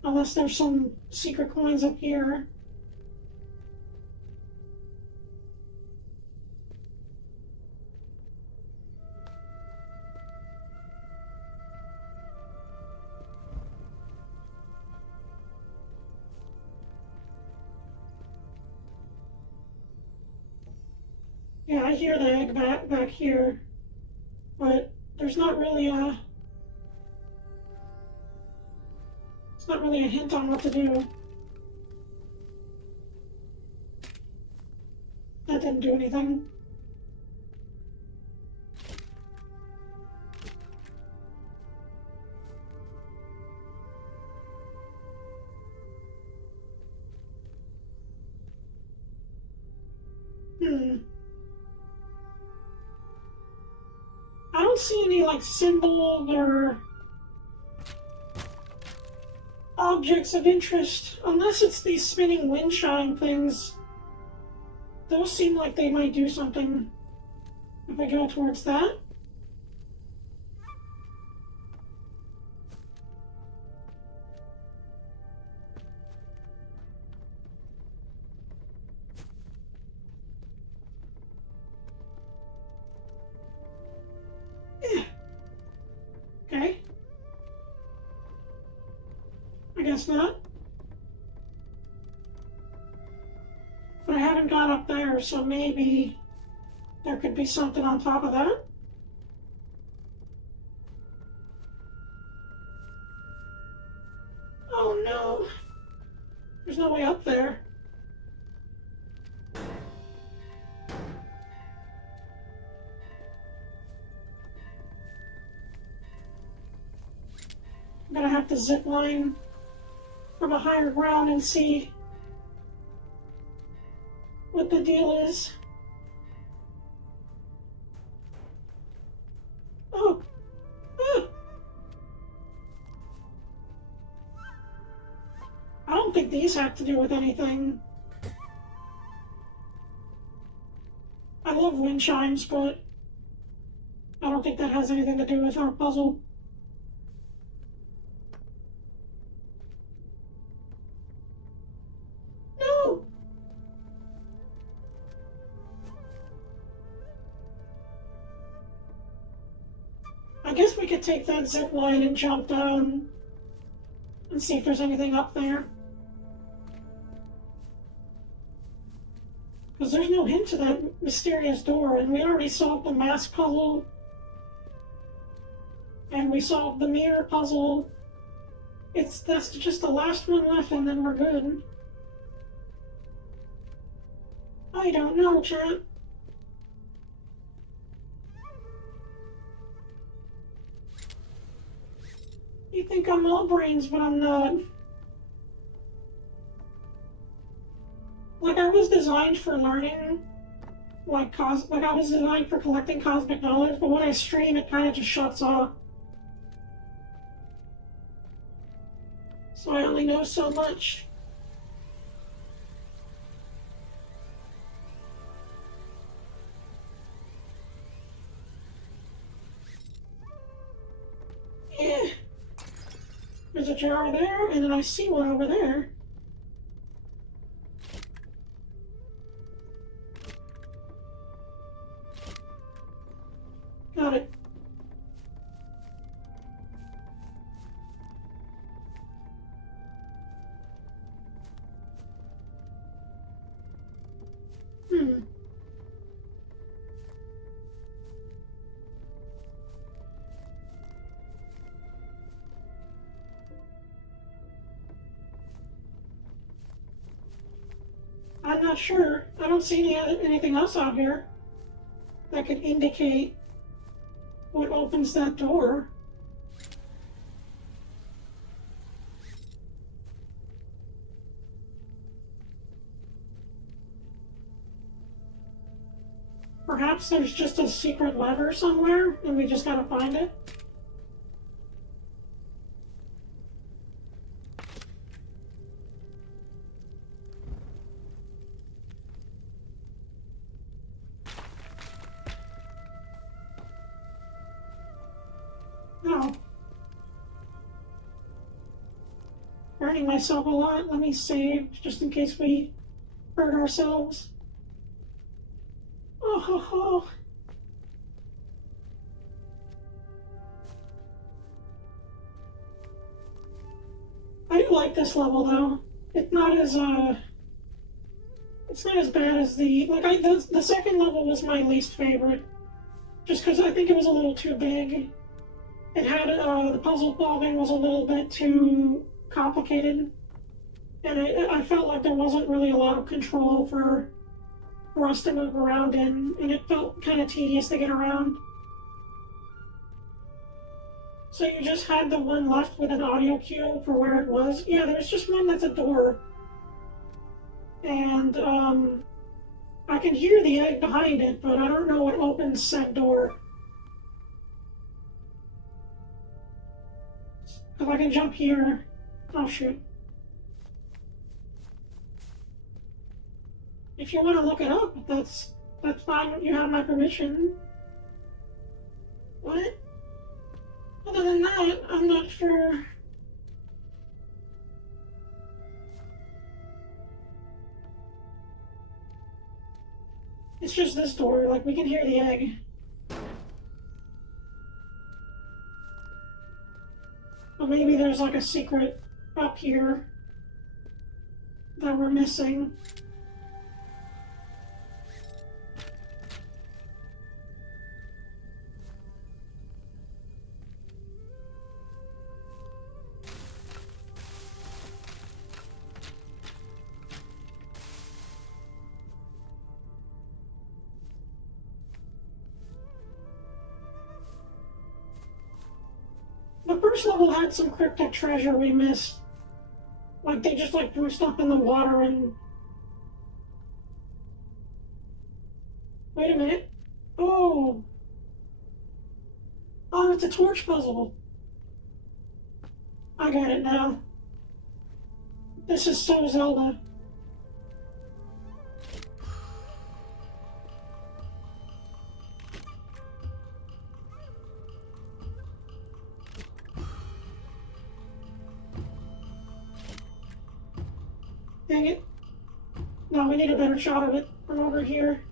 Unless there's some secret coins up here. Yeah, I hear the egg back here, but there's not really a hint on what to do. That didn't do anything. I don't see any like symbols or objects of interest, unless it's these spinning wind chime things. Those seem like they might do something if I go towards that. Okay. I guess not. But I haven't got up there, so maybe there could be something on top of that. Oh no. There's no way up there. I'm gonna have to zip line from a higher ground and see what the deal is. Oh! Ah. I don't think these have to do with anything. I love wind chimes, but I don't think that has anything to do with our puzzle. No! I guess we could take that zip line and jump down and see if there's anything up there. Because there's no hint to that mysterious door, and we already solved the mask puzzle. And we solved the mirror puzzle. That's just the last one left, and then we're good. I don't know, chat. You think I'm all brains, but I'm not. Like, I was designed for learning, like I was designed for collecting cosmic knowledge, but when I stream, it kind of just shuts off. So I only know so much. Yeah. There's a jar there, and then I see one over there. Got it. I'm not sure. I don't see anything else out here that could indicate what opens that door. Perhaps there's just a secret lever somewhere, and we just gotta find it. No. Hurting myself a lot. Let me save, just in case we hurt ourselves. Oh ho ho. I do like this level though. It's not as bad as the second level was my least favorite. Just because I think it was a little too big. It had the puzzle solving was a little bit too complicated, and I felt like there wasn't really a lot of control for us to move around in, and it felt kind of tedious to get around. So you just had the one left with an audio cue for where it was? Yeah, there's just one that's a door. And, I can hear the egg behind it, but I don't know what opens said door. If I can jump here... Oh, shoot. If you want to look it up, that's fine. You have my permission. What? Other than that, I'm not sure. It's just this door, like, we can hear the egg. But maybe there's, like, a secret up here that we're missing. The first level had some cryptic treasure we missed. Like they just like threw stuff in the water and... Wait a minute. Oh! Oh, it's a torch puzzle. I got it now. This is so Zelda. Dang it. No, we need a better shot of it from over here.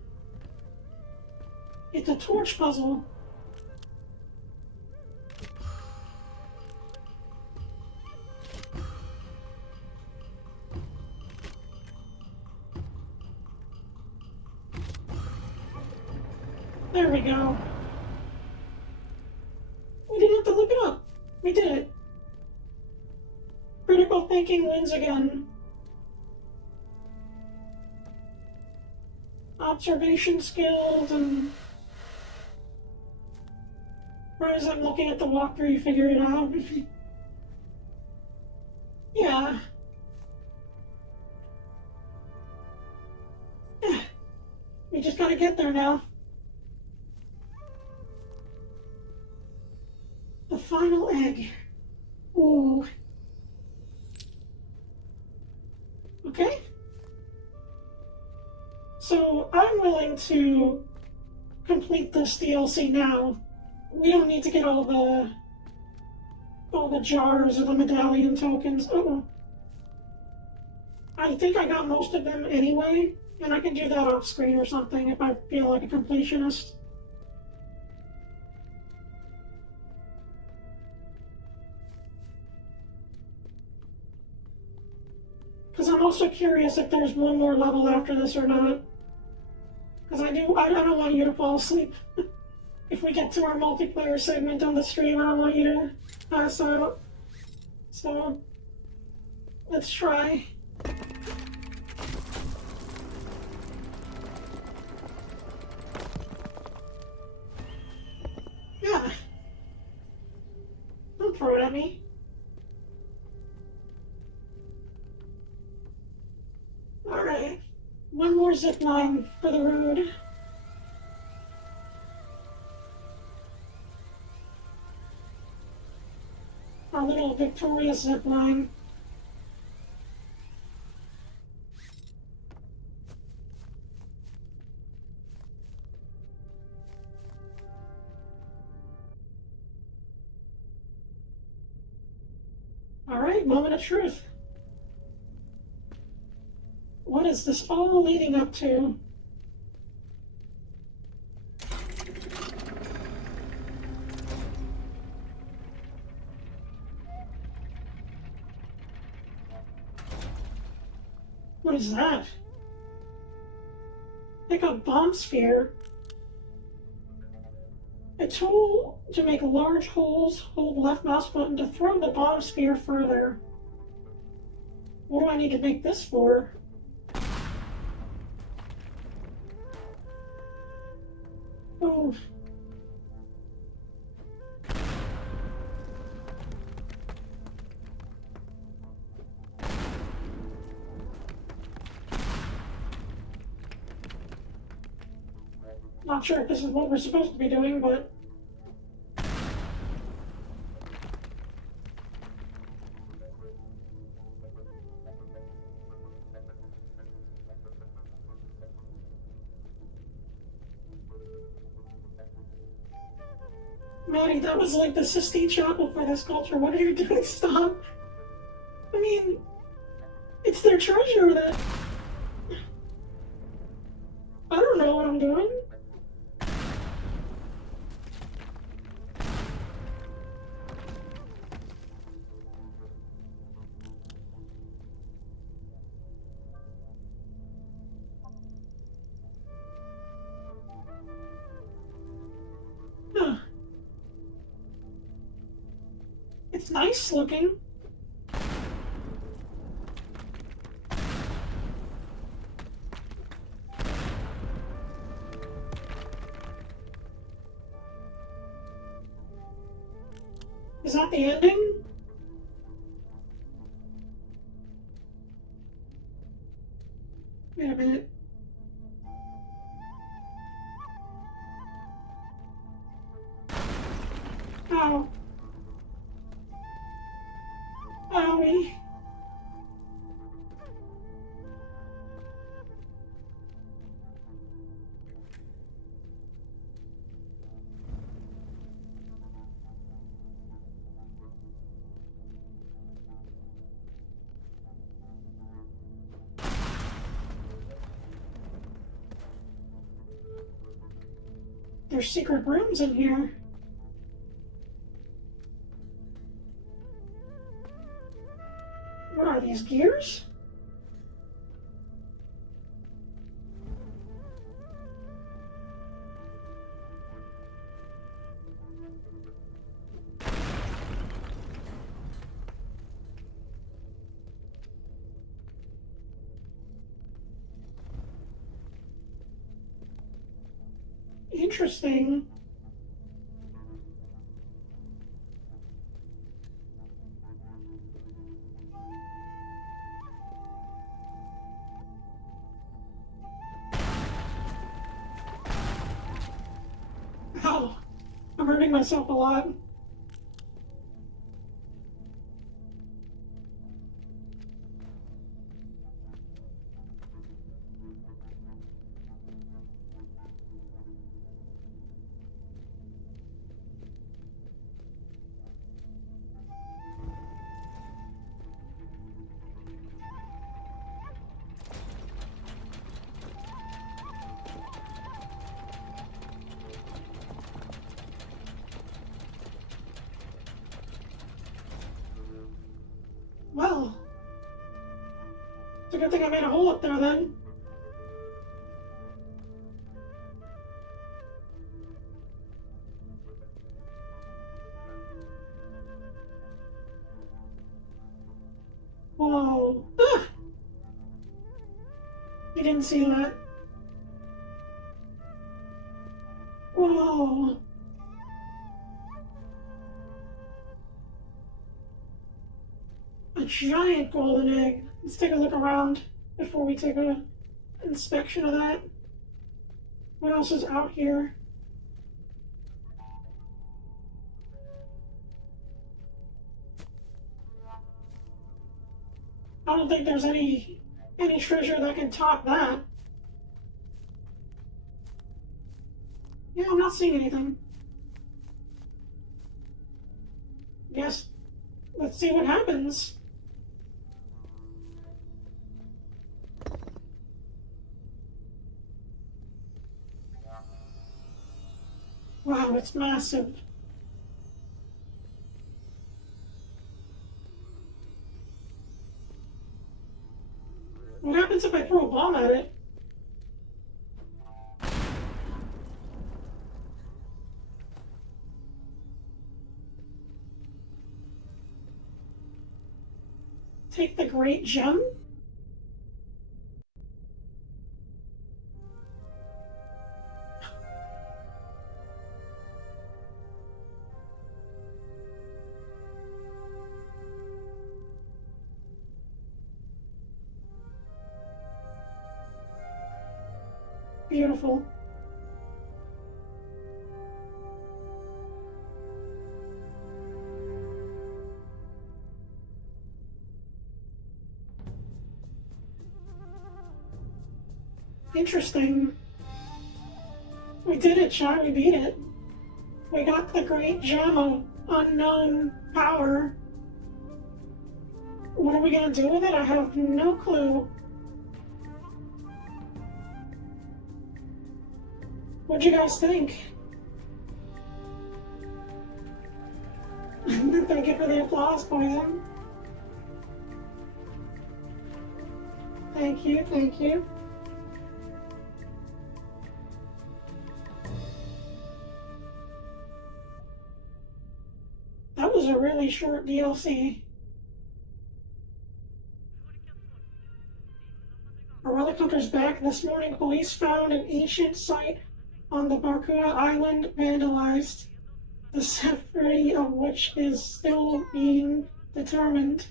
It's a torch puzzle. There we go. We didn't have to look it up. We did it. Critical thinking wins again. Observation skills and... Whereas I'm looking at the walkthrough, you figure it out. Yeah. We just gotta get there now. The final egg. Ooh. Okay. So I'm willing to complete this DLC now. We don't need to get all the jars or the medallion tokens. Oh. I think I got most of them anyway, and I can do that off screen or something if I feel like a completionist. Because I'm also curious if there's one more level after this or not. Because I don't want you to fall asleep. If we get to our multiplayer segment on the stream, I don't want you to pass out. So, let's try. Yeah. Don't throw it at me. Alright. One more zip line for the road. Our little victorious zip line. Alright, moment of truth. What is this all leading up to? What is that? Pick up bomb sphere. A tool to make large holes. Hold left mouse button to throw the bomb sphere further. What do I need to make this for? Oh. Not sure if this is what we're supposed to be doing, but... Maddie, that was like the Sistine Chapel for this culture. What are you doing? Stop. I mean, it's their treasure that... I don't know what I'm doing. Huh. It's nice looking. Is that the ending? Ow. Owie. There's secret rooms in here. What are these, gears? Interesting. Ow. I'm hurting myself a lot. Well, it's a good thing I made a hole up there then. Whoa. Ah! You didn't see that. Whoa. A giant golden egg. Let's take a look around before we take an inspection of that. What else is out here? I don't think there's any treasure that can top that. Yeah, I'm not seeing anything. Yes, let's see what happens. Wow, it's massive. What happens if I throw a bomb at it? Take the great gem? Beautiful. Interesting. We did it, chat. We beat it. We got the great gem of unknown power. What are we gonna do with it? I have no clue. What'd you guys think? Thank you for the applause, Poison. Thank you, thank you. That was a really short DLC. A relic hunter's back. This morning, police found an ancient site on the Barkua Island vandalized, the severity of which is still being determined.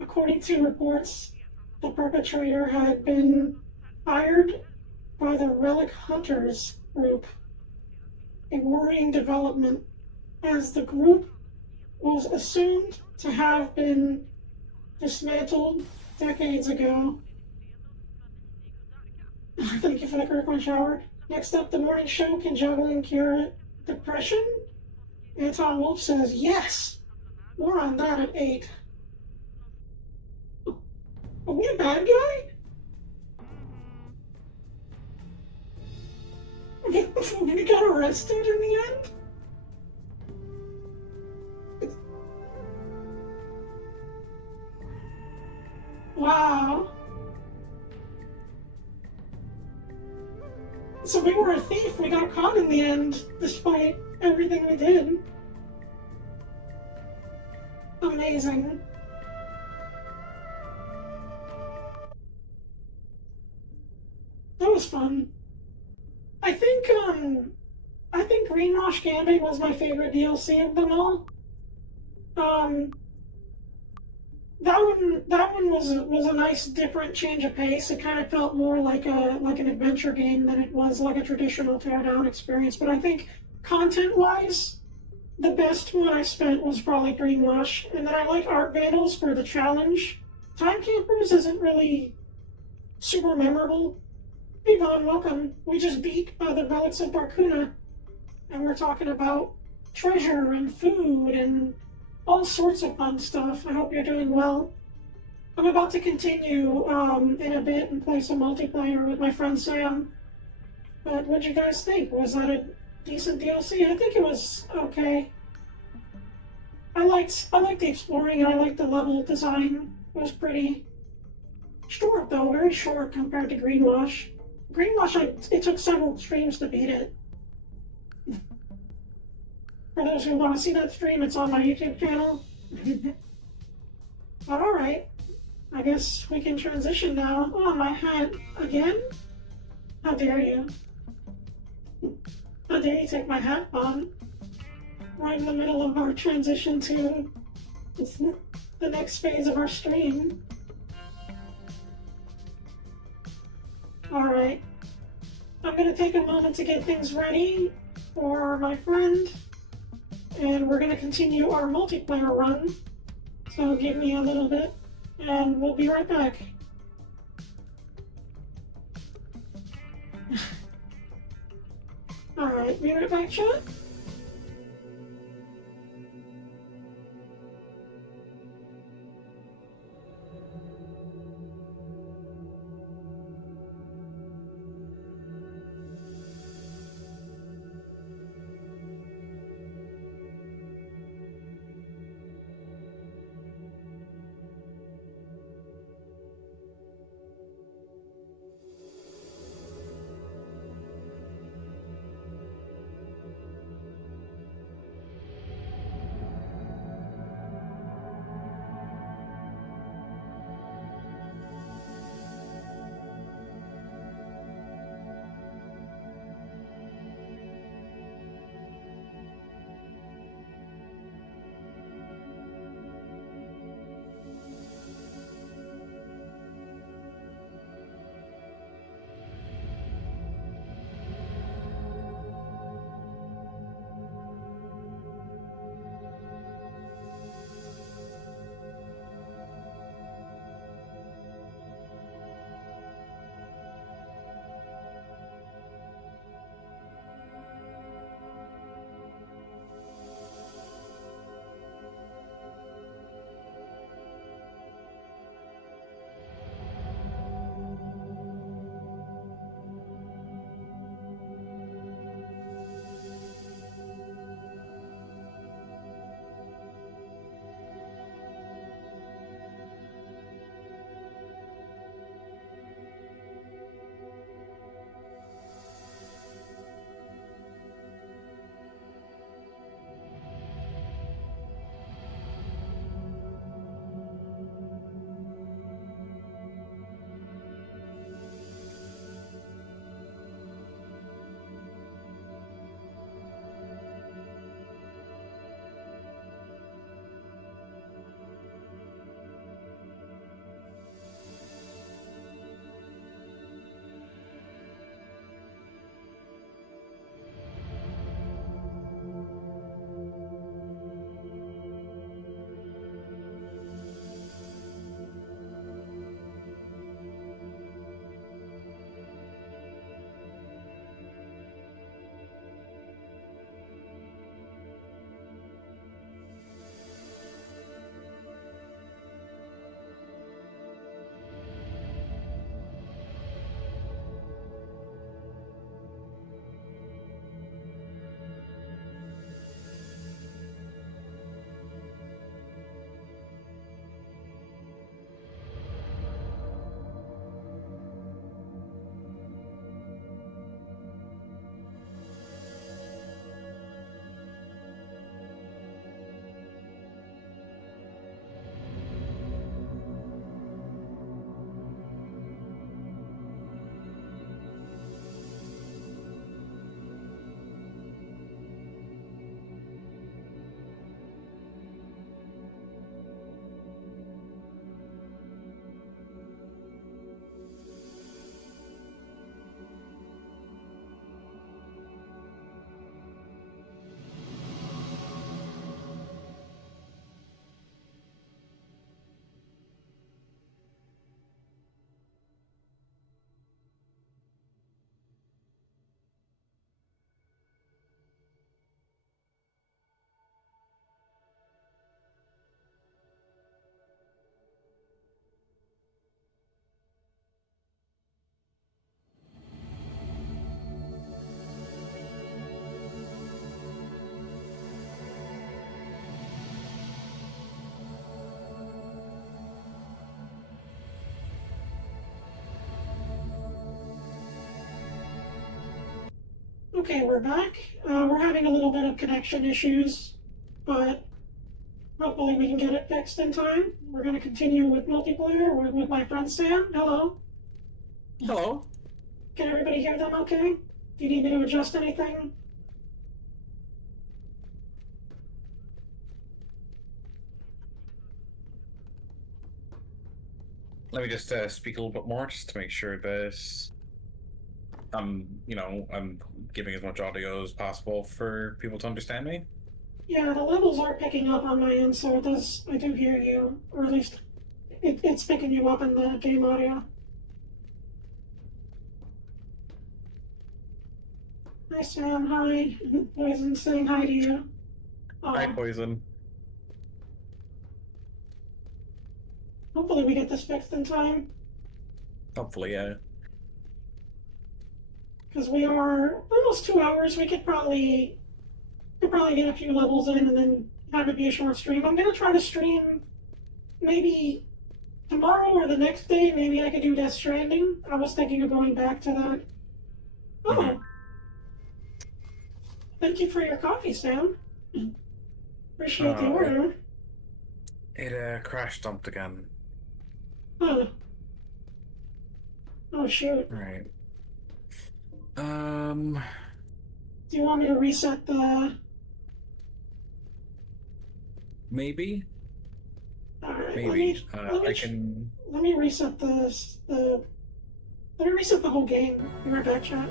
According to reports, the perpetrator had been hired by the Relic Hunters group. A worrying development. as the group was assumed to have been dismantled decades ago. Thank you for the Kirkland shower. Next up, the morning show, can juggling cure depression? Anton Wolf says yes. More on that at 8. Are we a bad guy? We got arrested in the end? Wow. So we were a thief. We got caught in the end, despite everything we did. Amazing. That was fun. I think Greenwash Gambit was my favorite DLC of them all. Um, that one was a nice different change of pace. It kind of felt more like an adventure game than it was like a traditional teardown experience. But I think content-wise, the best one I spent was probably Greenwash, and then I like Art Vandals for the challenge. Time Campers isn't really super memorable. Hey Vaughn, welcome. We just beat the Relics of Barcuna, and we're talking about treasure and food and all sorts of fun stuff. I hope you're doing well. I'm about to continue in a bit and play some multiplayer with my friend Sam. But what'd you guys think? Was that a decent DLC? I think it was okay. I liked the exploring and I liked the level design. It was pretty short though, very short compared to Greenwash. Greenwash, it took several streams to beat it. For those who want to see that stream, it's on my YouTube channel. But alright, I guess we can transition now. Oh, my hat again? How dare you? How dare you take my hat on? Right in the middle of our transition to the next phase of our stream. Alright, I'm going to take a moment to get things ready for my friend, and we're going to continue our multiplayer run. So give me a little bit, and we'll be right back. Alright, be right back, chat. Okay, we're back. We're having a little bit of connection issues, but hopefully we can get it fixed in time. We're going to continue with multiplayer with my friend Sam. Hello. Hello. Can everybody hear them okay? Do you need me to adjust anything? Let me just speak a little bit more, just to make sure that I'm giving as much audio as possible for people to understand me. Yeah, the levels are picking up on my end, so I do hear you, or at least it's picking you up in the game audio. Hi Sam, hi. Poison saying hi to you. Hi, Poison. Hopefully we get this fixed in time. Hopefully, yeah. Because we are almost 2 hours. We could probably get a few levels in and then have it be a short stream. I'm gonna try to stream maybe tomorrow or the next day. Maybe I could do Death Stranding. I was thinking of going back to that. Oh, thank you for your coffee, Sam. Appreciate the order. It crash dumped again. Huh. Oh shoot. Right. Do you want me to reset the? Maybe. Alright, Maybe. let I can. me reset let me reset the whole game. Be right back, chat.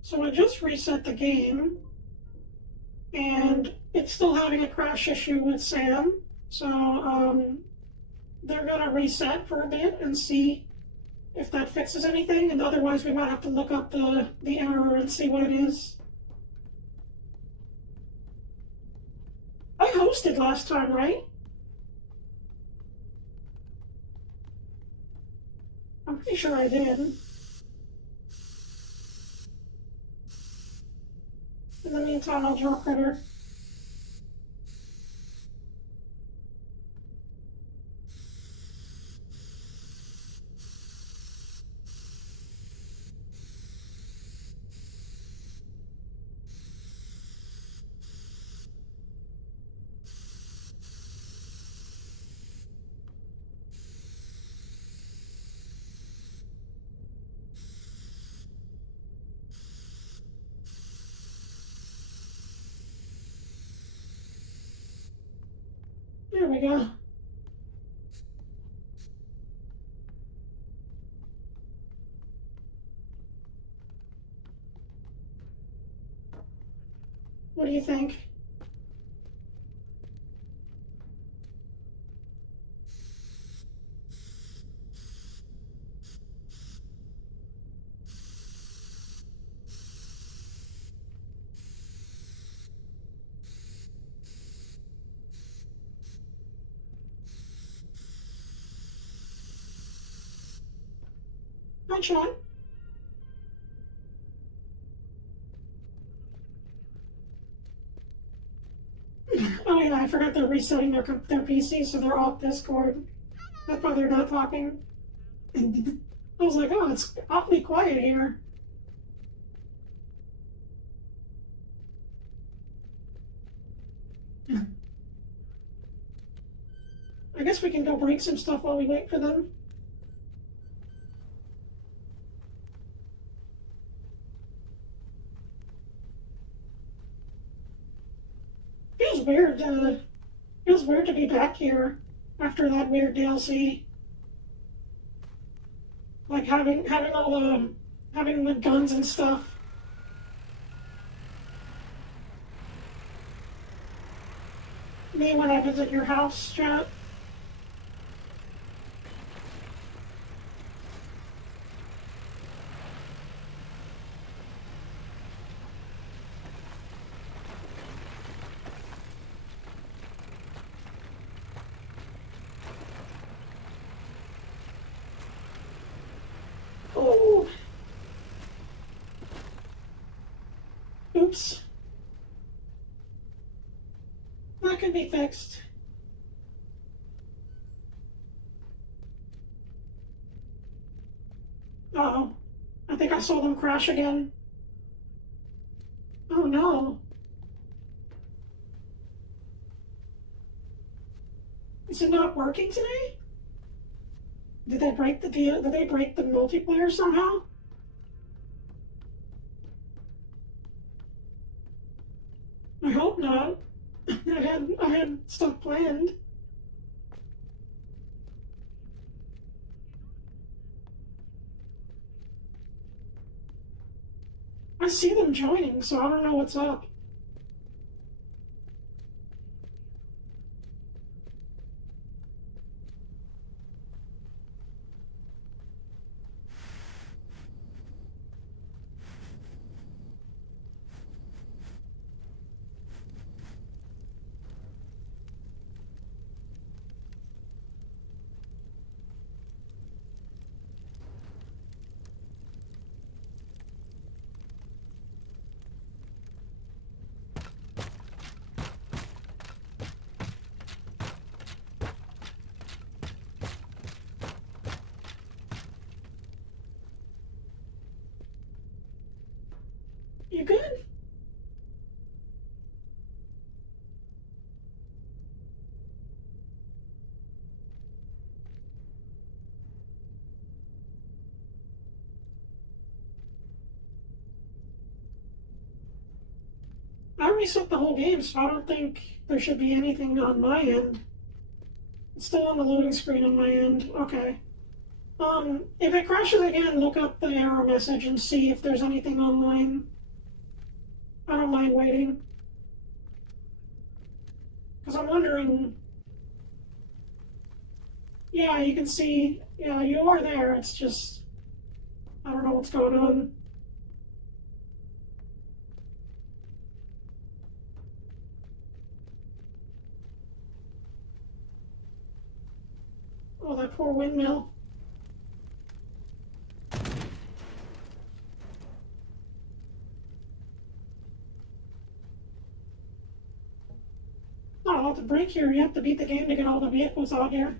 So I just reset the game, and it's still having a crash issue with Sam. So they're gonna reset for a bit and see if that fixes anything, and otherwise we might have to look up the error and see what it is. I hosted last time, right? I'm pretty sure I did. In the meantime, I'll draw Critter. There we go. What do you think? Hi, chat. Oh yeah, I forgot they're resetting their PC, so they're off Discord. That's why they're not talking. I was like, oh, it's awfully quiet here. I guess we can go break some stuff while we wait for them. Feels weird. Feels weird to be back here after that weird DLC. Like having all the having the guns and stuff. Me when I visit your house, chat. Oh, oops. That can be fixed. Uh-oh. I think I saw them crash again. Oh no. Is it not working today? Did they break the deal? Did they break the multiplayer somehow? I hope not. I had stuff planned. I see them joining, so I don't know what's up. You good? I reset the whole game, so I don't think there should be anything on my end. It's still on the loading screen on my end. Okay. If it crashes again, look up the error message and see if there's anything online. I don't mind waiting. Because I'm wondering... Yeah, you can see... Yeah, you are there. It's just... I don't know what's going on. Oh, that poor windmill. Oh, to break here, you have to beat the game to get all the vehicles out here.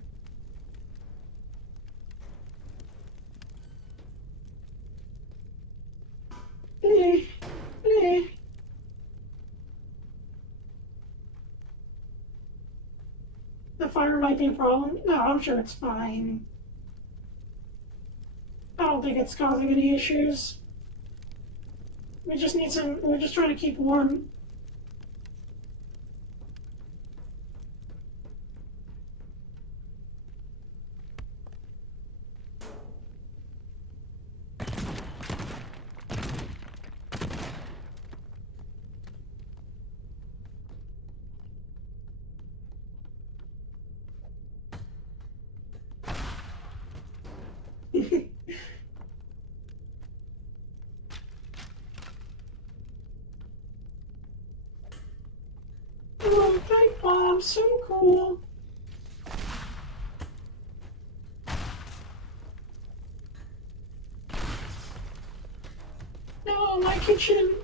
Eh, eh. The fire might be a problem. No, I'm sure it's fine. I don't think it's causing any issues. We just need some... We're just trying to keep warm. Oh, pipe bomb, so cool. No, my kitchen.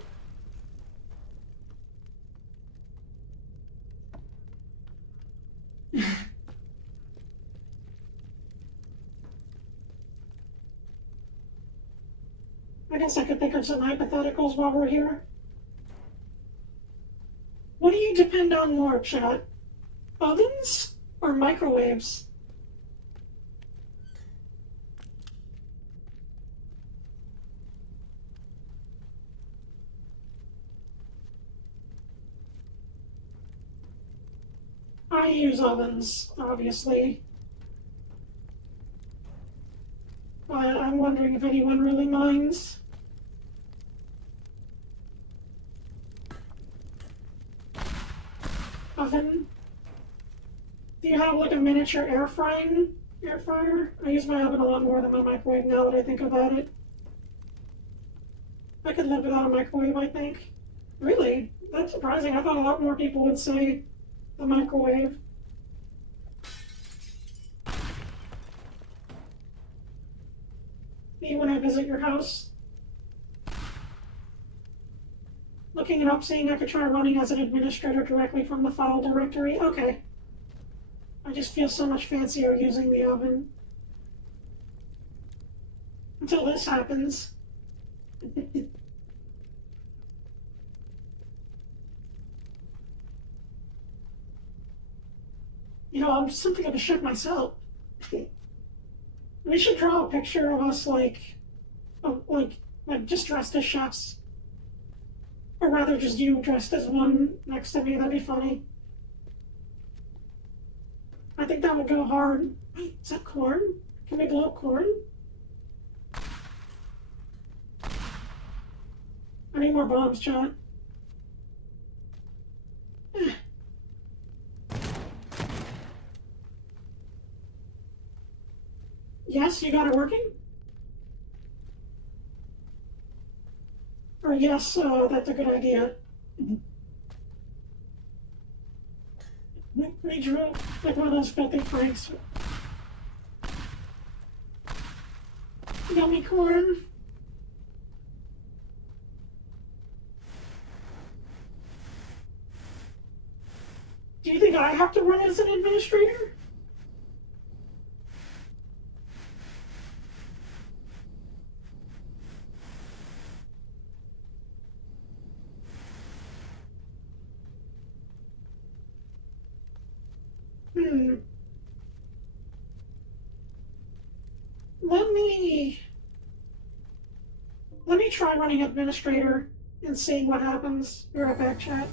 I guess I could think of some hypotheticals while we're here. What do you depend on more, chat? Ovens or microwaves? I use ovens, obviously. But I'm wondering if anyone really minds. Oven? Do you have like a miniature air fryer? I use my oven a lot more than my microwave now that I think about it. I could live without a microwave, I think. Really? That's surprising. I thought a lot more people would say the microwave. Me when I visit your house. Looking it up, seeing I could try running as an administrator directly from the file directory. Okay. I just feel so much fancier using the oven. Until this happens. You know, I'm something of a chef myself. We should draw a picture of us like just dressed as chefs. Or rather, just you dressed as one next to me. That'd be funny. I think that would go hard. Wait, is that corn? Can we blow up corn? I need more bombs, chat. Yes, you got it working? Or yes, that's a good idea. We drew like one of those filthy franks. Yummy corn. Do you think I have to run as an administrator? Let me try running administrator and seeing what happens. Be right back, chat.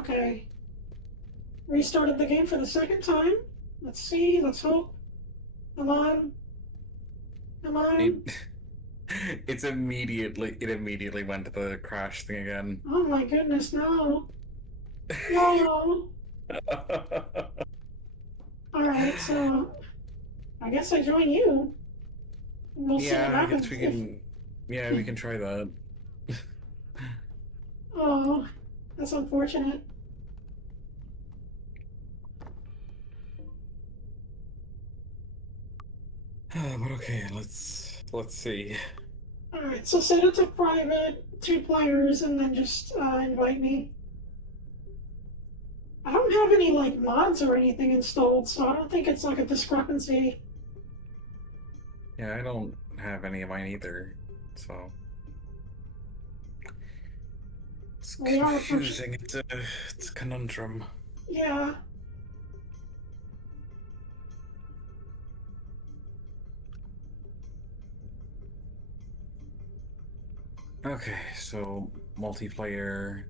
Okay. Restarted the game for the second time. Let's see. Let's hope. Come on. Come on. It immediately went to the crash thing again. Oh my goodness, no. No. Alright, so I guess I join you. We'll see what Yeah, I guess happens. we can. Yeah, we can try that. Oh, that's unfortunate. But okay, let's see. Alright, so set it to private, 2 players, and then just invite me. I don't have any like mods or anything installed, so I don't think it's like a discrepancy. Yeah, I don't have any of mine either, so it's We are approaching. confusing. It's a conundrum. Yeah. Okay, so multiplayer,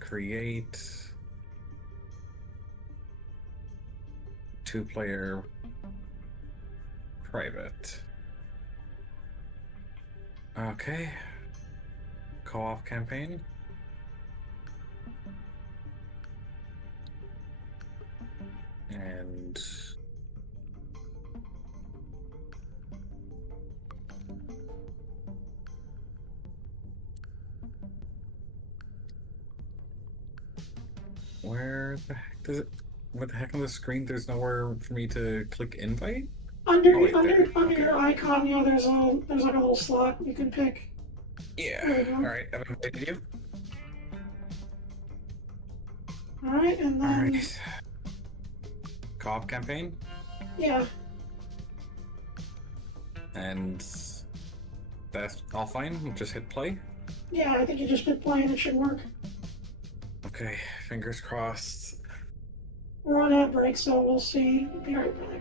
create, 2-player, private. Okay, co-op campaign. And where the heck does it? What the heck on the screen? There's nowhere for me to click invite. Under Oh wait, there. under Okay. your icon, yeah, there's like a little slot you can pick. Yeah. There we go. All right. I've invited you. Alright, and All then right. Co-op campaign, yeah. and that's all fine. We'll just hit play. Yeah, I think you just hit play and it should work. Okay. Fingers crossed. We're on ad break, so we'll see. Be right back.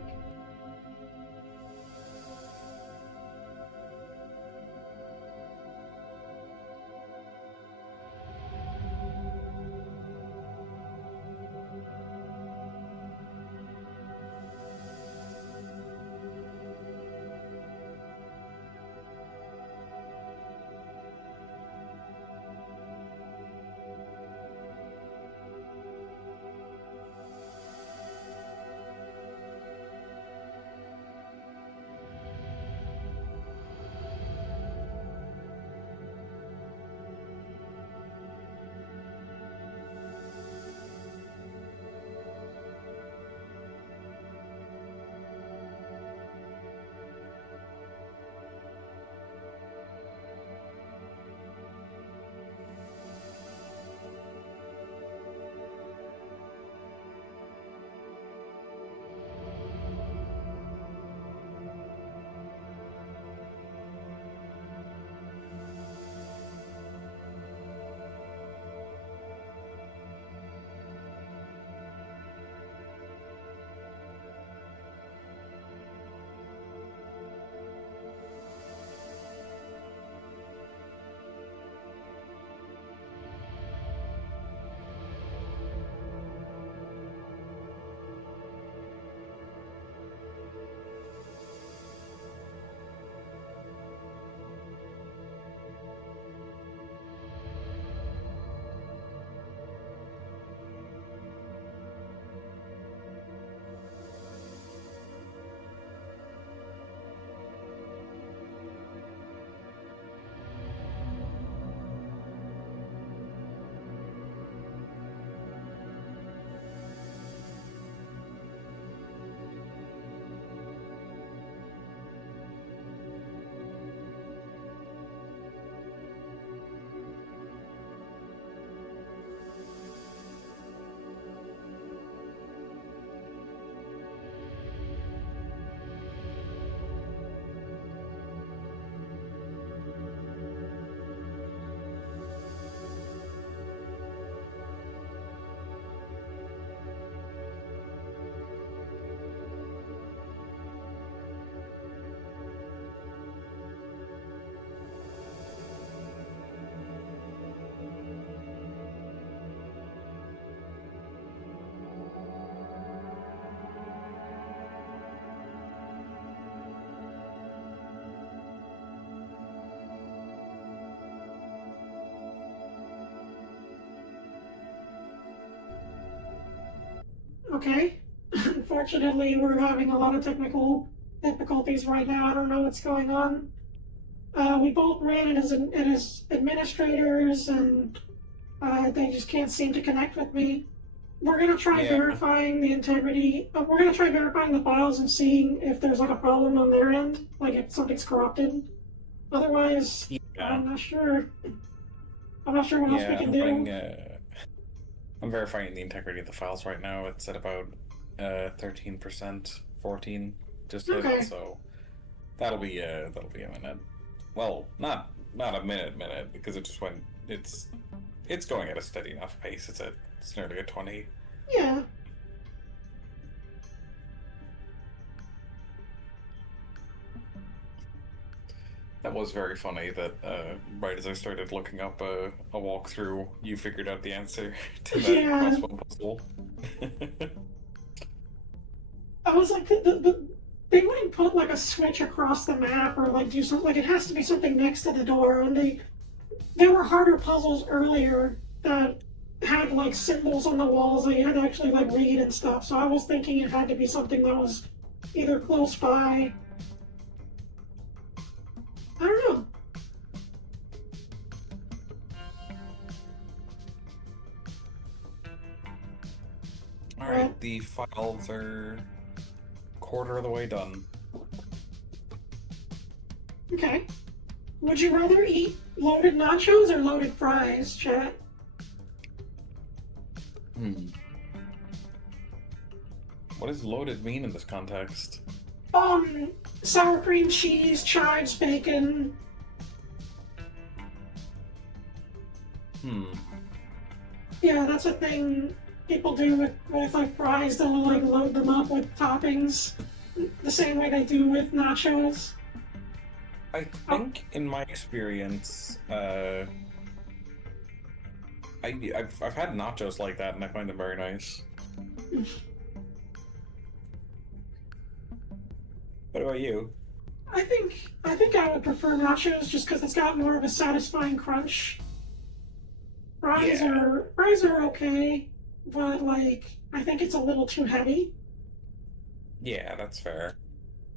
Okay. Unfortunately, we're having a lot of technical difficulties right now. I don't know what's going on. We both ran it as administrators, and they just can't seem to connect with me. We're gonna try verifying the integrity. We're gonna try verifying the files and seeing if there's like a problem on their end, like if something's corrupted. Otherwise, I'm not sure. I'm not sure what else we can do. I'm verifying the integrity of the files right now. It's at about 13%, 14 just hit, so that'll be a minute. Well, not a minute because it just went. It's going at a steady enough pace. It's nearly a 20. Yeah. That was very funny that right as I started looking up a walkthrough, you figured out the answer to that crossword puzzle. I was like, they wouldn't put like a switch across the map or like do something, like it has to be something next to the door, and there were harder puzzles earlier that had like symbols on the walls that you had to actually like read and stuff, so I was thinking it had to be something that was either close by. I don't know. Alright, the files are quarter of the way done. Okay. Would you rather eat loaded nachos or loaded fries, chat? What does loaded mean in this context? Sour cream, cheese, chives, bacon. Yeah, that's a thing people do with like fries. They'll like load them up with toppings, the same way they do with nachos. I think, in my experience, I've had nachos like that, and I find them very nice. What about you? I think I would prefer nachos just because it's got more of a satisfying crunch. Fries are okay, but like I think it's a little too heavy. Yeah, that's fair.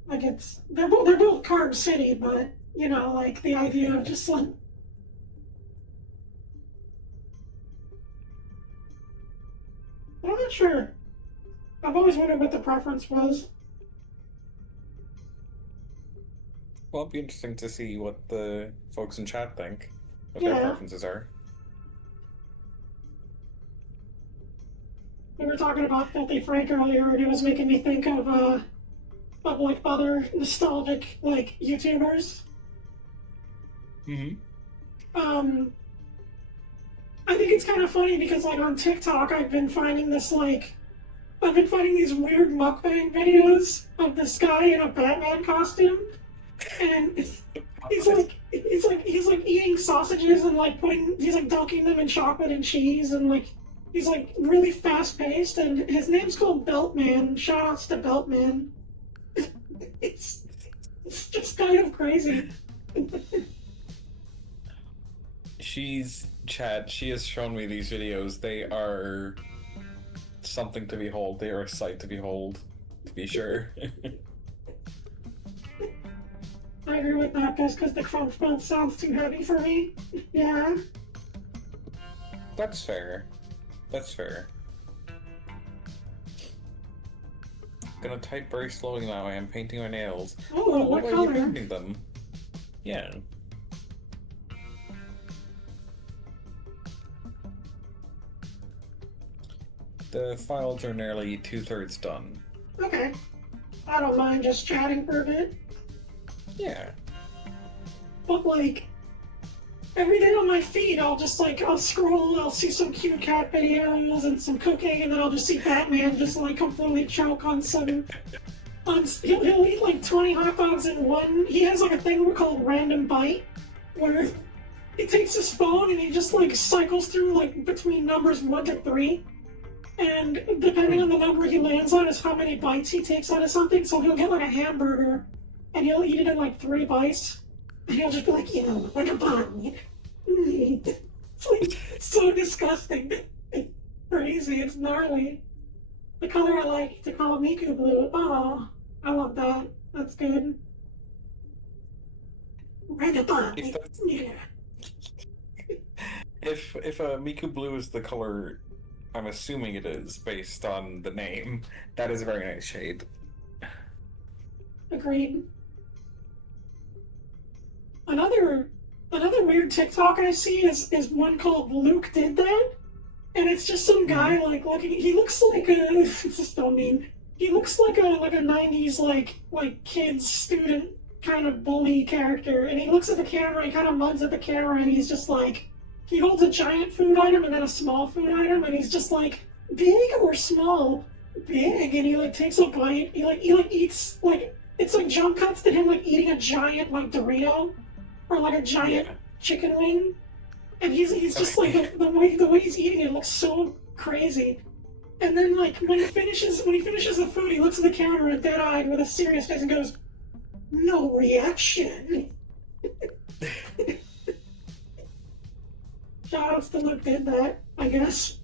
Like they're both Carb City, but you know, like the idea of just like. I'm not sure. I've always wondered what the preference was. Well, it'd be interesting to see what the folks in chat think, what their preferences are. We were talking about Filthy Frank earlier, and it was making me think of like other nostalgic like YouTubers. I think it's kind of funny because like on TikTok I've been finding these weird mukbang videos of this guy in a Batman costume, and he's like eating sausages and like he's like dunking them in chocolate and cheese, and like he's like really fast paced, and his name's called Beltman. Shout outs to Beltman. It's just kind of crazy. She has shown me these videos. They are something to behold. They are a sight to behold, to be sure. I agree with that, just because the crunch belt sounds too heavy for me. Yeah. That's fair. That's fair. Gonna type very slowly now. I am painting my nails. Oh, what are color? you painting them? Yeah. The files are nearly 2/3 done. Okay. I don't mind just chatting for a bit. Yeah. But like, every day on my feed, I'll scroll, I'll see some cute cat videos and some cooking, and then I'll just see Batman just like completely choke on some. He'll eat like 20 hot dogs in one. He has like a thing called Random Bite, where he takes his phone and he just like cycles through like between numbers 1 to 3. And depending on the number he lands on is how many bites he takes out of something. So he'll get like a hamburger and he'll eat it in like 3 bites. And he'll just be like, like a bun. It's so disgusting. It's crazy, it's gnarly. The color I like to call Miku blue. Oh, I love that. That's good. If that's, Yeah. if Miku blue is the color, I'm assuming it is based on the name. That is a very nice shade. Agreed. Another weird TikTok I see is one called Luke Did That. And it's just some guy like looking. He looks like a. Just don't mean. He looks like a '90s like kids student kind of bully character. And he looks at the camera. He kind of mugs at the camera, and he's just like, he holds a giant food item and then a small food item, and he's just like, big or small, big. And he like takes a bite. He like eats like it's like jump cuts to him like eating a giant like Dorito or like a giant chicken wing. And he's just like the way he's eating it looks so crazy. And then like when he finishes the food, he looks at the camera dead-eyed with a serious face and goes, "No reaction." Shoutouts to Luke Did That, I guess.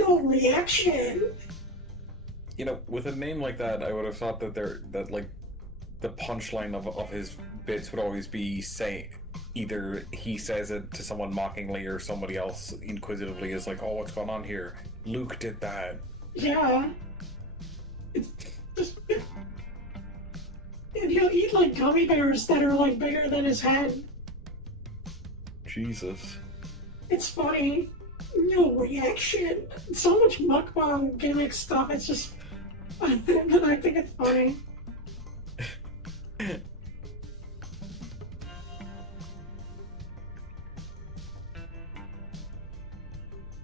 No reaction. You know, with a name like that, I would have thought that like the punchline of his bits would always be saying, either he says it to someone mockingly or somebody else inquisitively is like, "Oh, what's going on here? Luke did that." Yeah. It's just... And he'll eat like gummy bears that are like bigger than his head. Jesus. It's funny. No reaction. So much mukbang gimmick stuff. It's just... I think it's funny.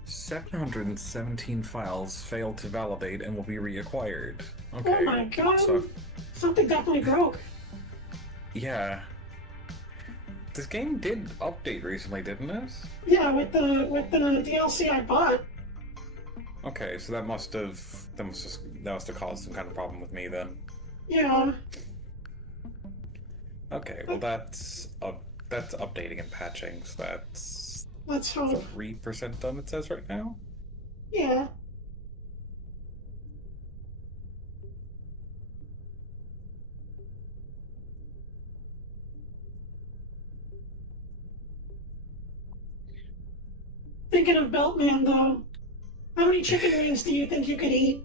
717 files failed to validate and will be reacquired. Okay. Oh my god. So, something definitely broke. yeah. This game did update recently, didn't it? Yeah, with the DLC I bought. Okay, so that must have caused some kind of problem with me then. Yeah. Okay, well that's updating and patching, so that's Let's hope. 3% done, it says right now. Yeah. Thinking of Beltman, though, how many chicken wings do you think you could eat?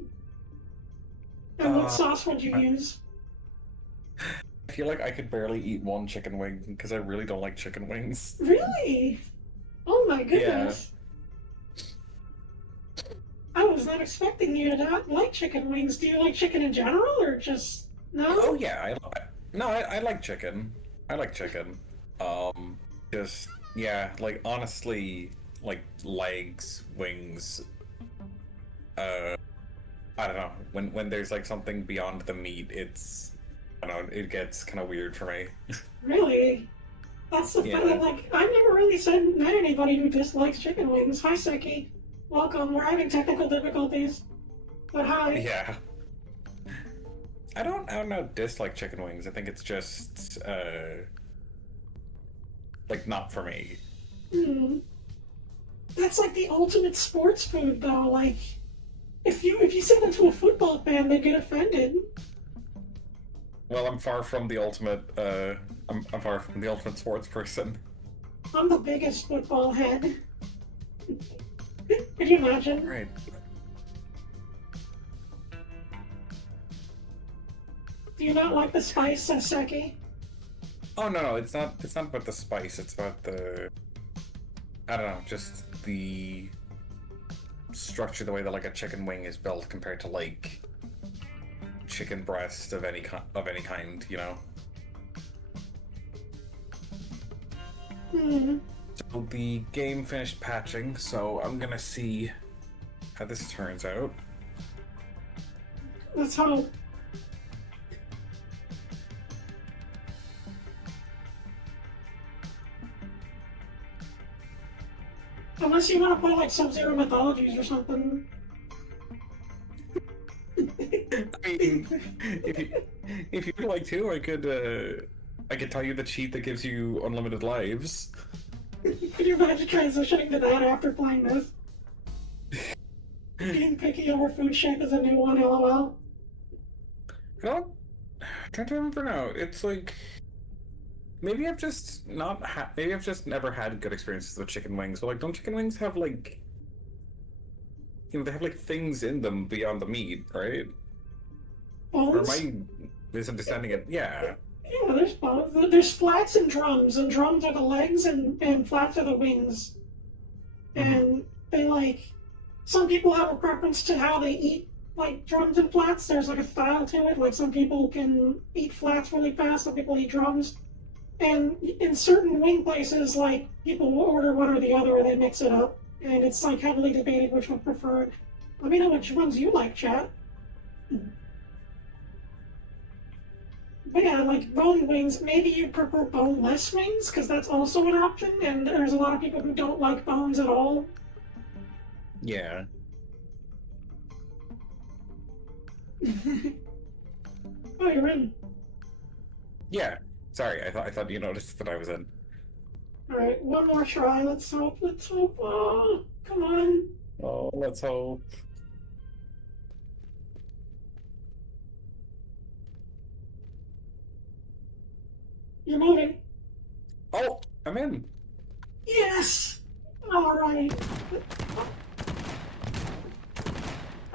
And what sauce would you use? I feel like I could barely eat one chicken wing because I really don't like chicken wings. Really? Oh my goodness. Yeah. I was not expecting you to not like chicken wings. Do you like chicken in general, or just no? Oh yeah, I like chicken. I like chicken. Just yeah, like honestly, like legs, wings. I don't know. When there's like something beyond the meat, it's I don't know. It gets kind of weird for me. Really? That's the thing. Like I've never really met anybody who dislikes chicken wings. Hi, Seki. Welcome. We're having technical difficulties, but hi. Yeah. I don't know. Dislike chicken wings. I think it's just like not for me. Hmm. That's like the ultimate sports food, though. Like, if you say that to a football fan, they get offended. Well, I'm far from the ultimate. I'm far from the ultimate sports person. I'm the biggest football head. Could you imagine? Right. Do you not like the spice, Seki? Oh no, it's not. It's not about the spice. It's about the. I don't know, just the structure, the way that like a chicken wing is built compared to like chicken breast of any kind, you know. Hmm. So the game finished patching, so I'm gonna see how this turns out. Let's hope. Unless you want to play like Sub-Zero Mythologies or something. I mean, if you'd like to, I could tell you the cheat that gives you unlimited lives. Could you imagine transitioning to that after playing this? Being picky over food shape is a new one, lol. I don't. I'm trying to remember now. It's like maybe I've just not. Maybe I've just never had good experiences with chicken wings. But like, don't chicken wings have like, they have like things in them beyond the meat, right? Or am Bones? I misunderstanding it? Yeah. Yeah, there's bones. There's flats and drums are the legs, and flats are the wings. Mm-hmm. And they like, some people have a preference to how they eat like drums and flats. There's like a style to it. Like some people can eat flats really fast, some people eat drums. And in certain wing places, like people will order one or the other, or they mix it up. And it's like heavily debated which one preferred. Let me know which ones you like, chat. But yeah, like bone wings, maybe you prefer boneless wings, because that's also an option, and there's a lot of people who don't like bones at all. Yeah. Oh, you're in. Yeah. Sorry, I thought you noticed that I was in. Alright, one more try. Let's hope. Let's hope. Oh, come on. Oh, let's hope. You're moving. Oh, I'm in. Yes! Alright.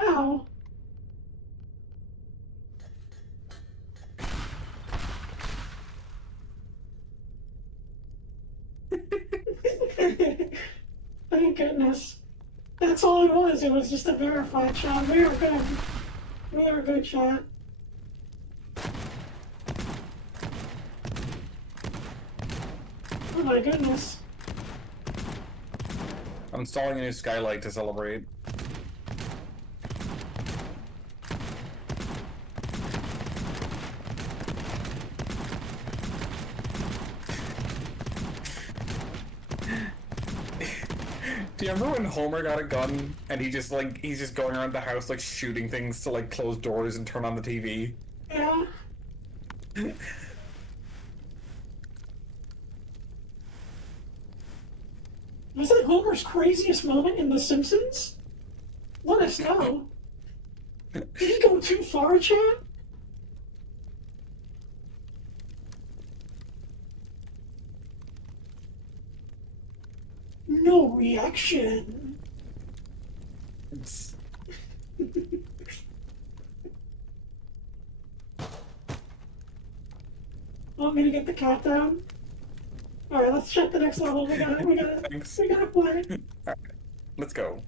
Ow. Thank goodness. That's all it was. It was just a verified shot. We are good. We are good, chat. Oh my goodness. I'm installing a new skylight to celebrate. Do you remember when Homer got a gun and he's just going around the house like shooting things to like close doors and turn on the TV? Yeah. Was that Homer's craziest moment in The Simpsons? Let us know. Did he go too far, chat? No reaction. It's... Want me to get the cat down? Alright, let's check the next level. Thanks. We gotta play. Alright, let's go.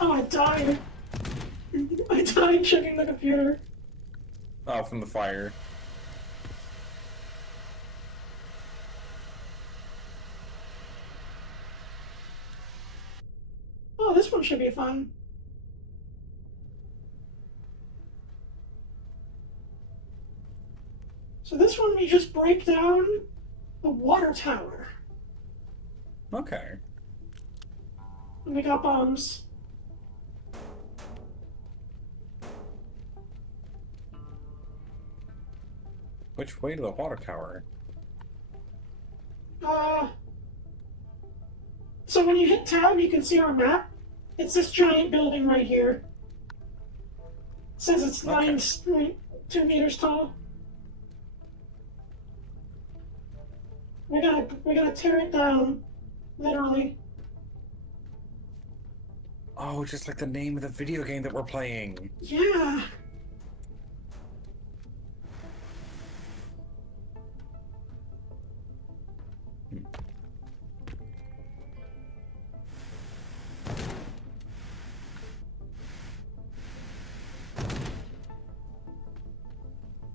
Oh, I died. I died checking the computer. Oh, from the fire. Oh, this one should be fun. So this one we just break down the water tower. Okay. And we got bombs. Which way to the water tower? So when you hit tab, you can see our map. It's this giant building right here. It says it's Okay. 2 meters tall. We gotta tear it down, literally. Oh, just like the name of the video game that we're playing. Yeah.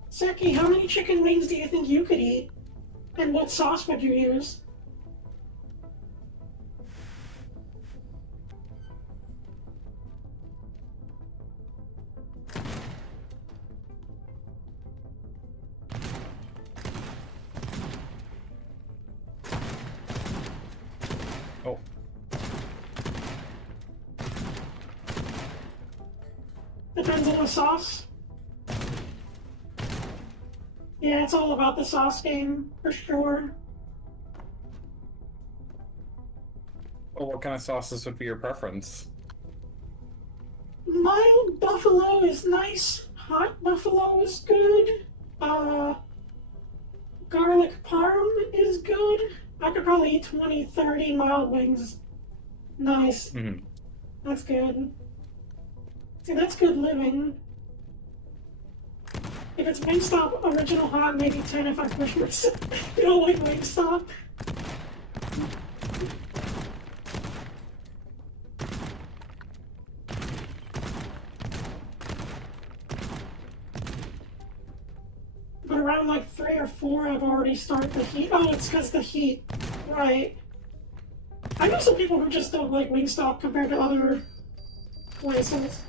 Seki, how many chicken wings do you think you could eat? And what sauce would you use? Oh. Depends on the sauce. Yeah, it's all about the sauce game, for sure. Well, what kind of sauces would be your preference? Mild buffalo is nice. Hot buffalo is good. Garlic parm is good. I could probably eat 20, 30 mild wings. Nice. Mm-hmm. That's good. See, that's good living. If it's Wingstop original hot, maybe 10 if I push myself. You don't like Wingstop? But around like 3 or 4, I've already started the heat. Oh, it's because the heat. Right. I know some people who just don't like Wingstop compared to other places.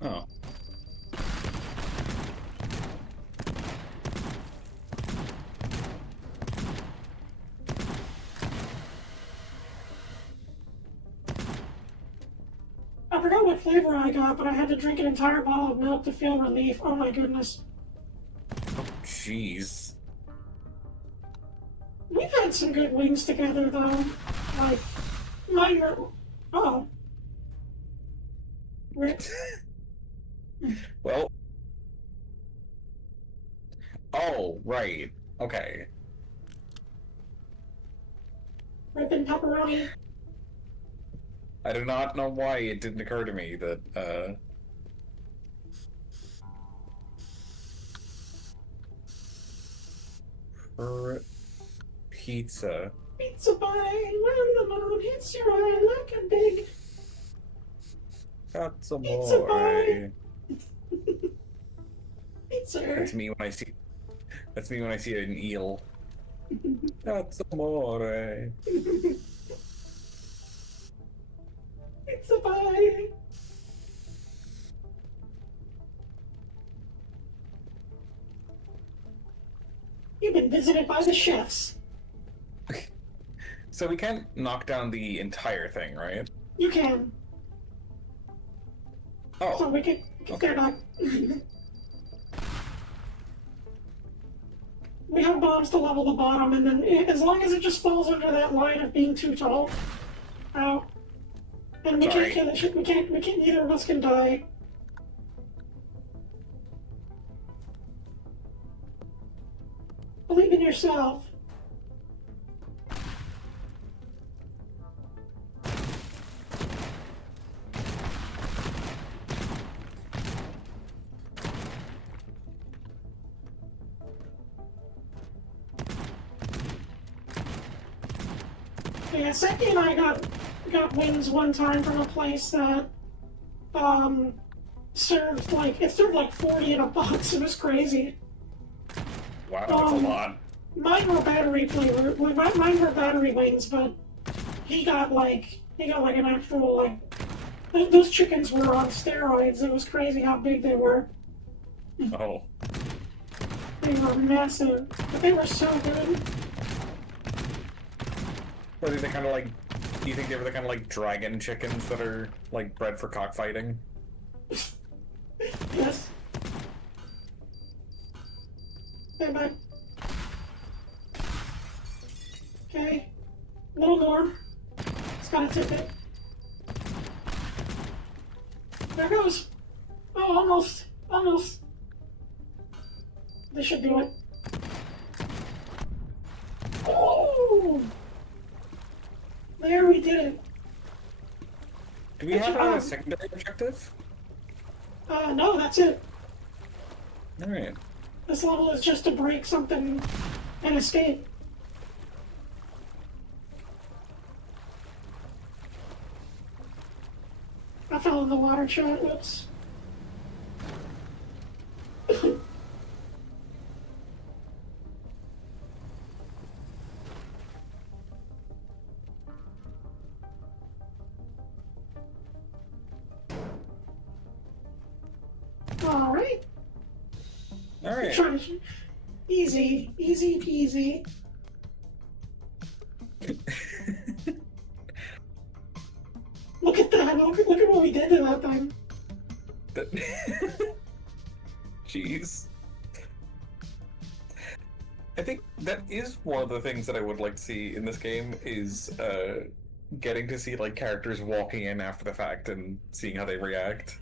Oh. I forgot what flavor I got, but I had to drink an entire bottle of milk to feel relief. Oh my goodness. Jeez. We've had some good wings together, though. Like, mine were... Oh. Rip. Well. Oh, right. Okay. Rip and pepperoni. I do not know why it didn't occur to me that, per pizza. Pizza pie, when the moon hits your eye like a big That's a pizza pie. boy. Pizza. That's me when I see. That's me when I see an eel. That's amore. Pizza pie. You've been visited by the chefs. So we can't knock down the entire thing, right? You can. Oh. So we can Okay. go back. We have bombs to level the bottom, and then as long as it just falls under that line of being too tall. Ow. And we Sorry. can't kill the ship. We can't. Neither of us can die. Believe in yourself. Yeah, Seki and I got wings one time from a place that served like 40 in a box. It was crazy. Wow, that's a lot. Mine were battery flavor. Mine were battery wings, but he got like an actual like those chickens were on steroids. It was crazy how big they were. Oh. They were massive, but they were so good. Or are they kind of like? Do you think they were the kind of like dragon chickens that are like bred for cockfighting? Yes. Hey, bye. Okay. A little more. It's got a ticket. There goes. Oh, almost. Almost. This should do it. Oh! There, we did it. Do we have a secondary objective? No, that's it. Alright. This level is just to break something and escape. I fell in the water, chat. Oops. Alright. Alright. Easy. Easy peasy. Look look at what we did to that thing. Jeez. I think that is one of the things that I would like to see in this game is getting to see like characters walking in after the fact and seeing how they react.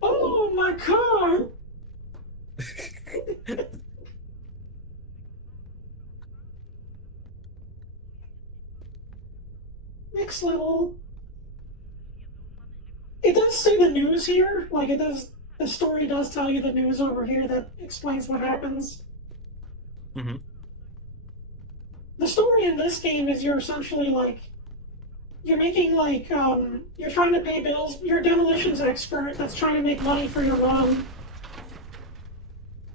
Oh my car! Next level. It does say the news here. Like it does. The story does tell you the news over here that explains what happens. Mm-hmm. The story in this game is you're essentially like, you're making like, you're trying to pay bills. You're a demolitions expert that's trying to make money for your mom.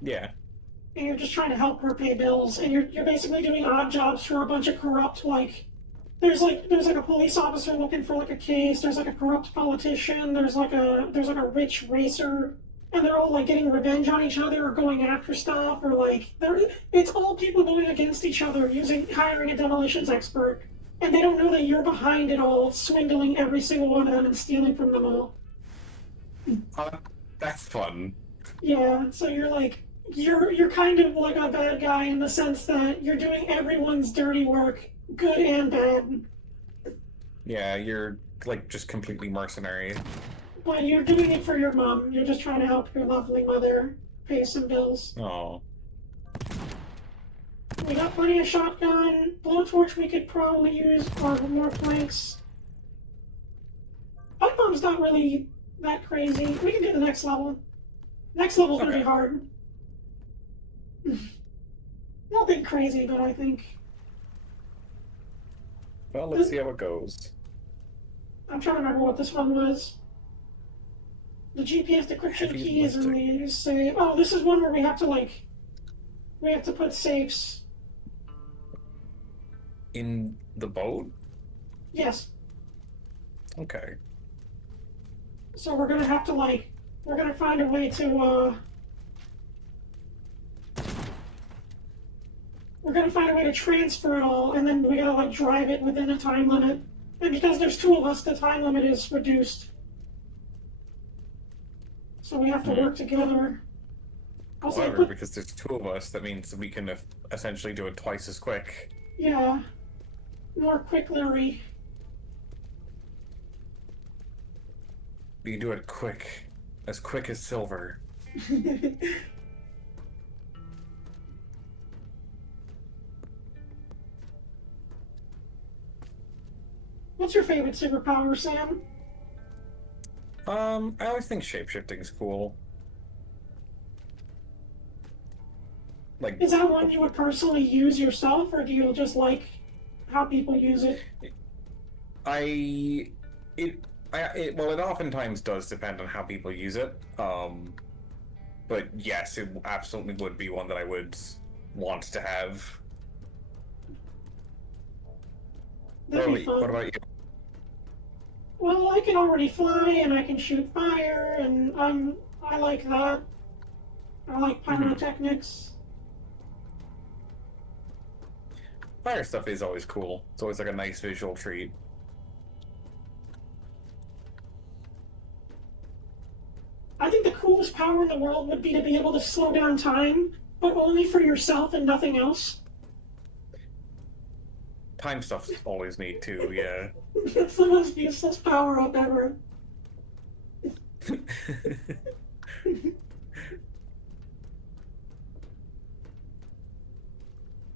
Yeah. And you're just trying to help her pay bills. And you're basically doing odd jobs for a bunch of corrupt, like, there's like a police officer looking for like a case. There's like a corrupt politician. There's like a rich racer. And they're all like getting revenge on each other or going after stuff or like it's all people going against each other hiring a demolitions expert, and they don't know that you're behind it all, swindling every single one of them and stealing from them all. That's fun. Yeah, so you're kind of like a bad guy in the sense that you're doing everyone's dirty work, good and bad. Yeah, you're like just completely mercenary. But you're doing it for your mom. You're just trying to help your lovely mother pay some bills. Oh. We got plenty of shotgun. Blowtorch we could probably use, or more planks. Pipe bomb's not really that crazy. We can do the next level. Next level's gonna be hard. Nothing crazy, but I think. Well, let's see how it goes. I'm trying to remember what this one was. The GPS decryption key is in the say. Oh, this is one where we have to put safes. In the boat? Yes. Okay. So we're gonna have to we're gonna find a way to we're gonna find a way to transfer it all, and then we gotta drive it within a time limit. And because there's two of us, the time limit is reduced. So we have to work together. However, because there's two of us, that means we can essentially do it twice as quick. Yeah. More quickly. We can do it quick as silver. What's your favorite superpower, Sam? I always think shapeshifting's cool. Like, is that one you would personally use yourself, or do you just like how people use it? It oftentimes does depend on how people use it. But yes, it absolutely would be one that I would want to have. That'd be fun. What about you? Well, I can already fly, and I can shoot fire, and I like that. I like pyrotechnics. Fire stuff is always cool. It's always like a nice visual treat. I think the coolest power in the world would be to be able to slow down time, but only for yourself and nothing else. Time stuff's always neat too, yeah. It's the most useless power-up ever.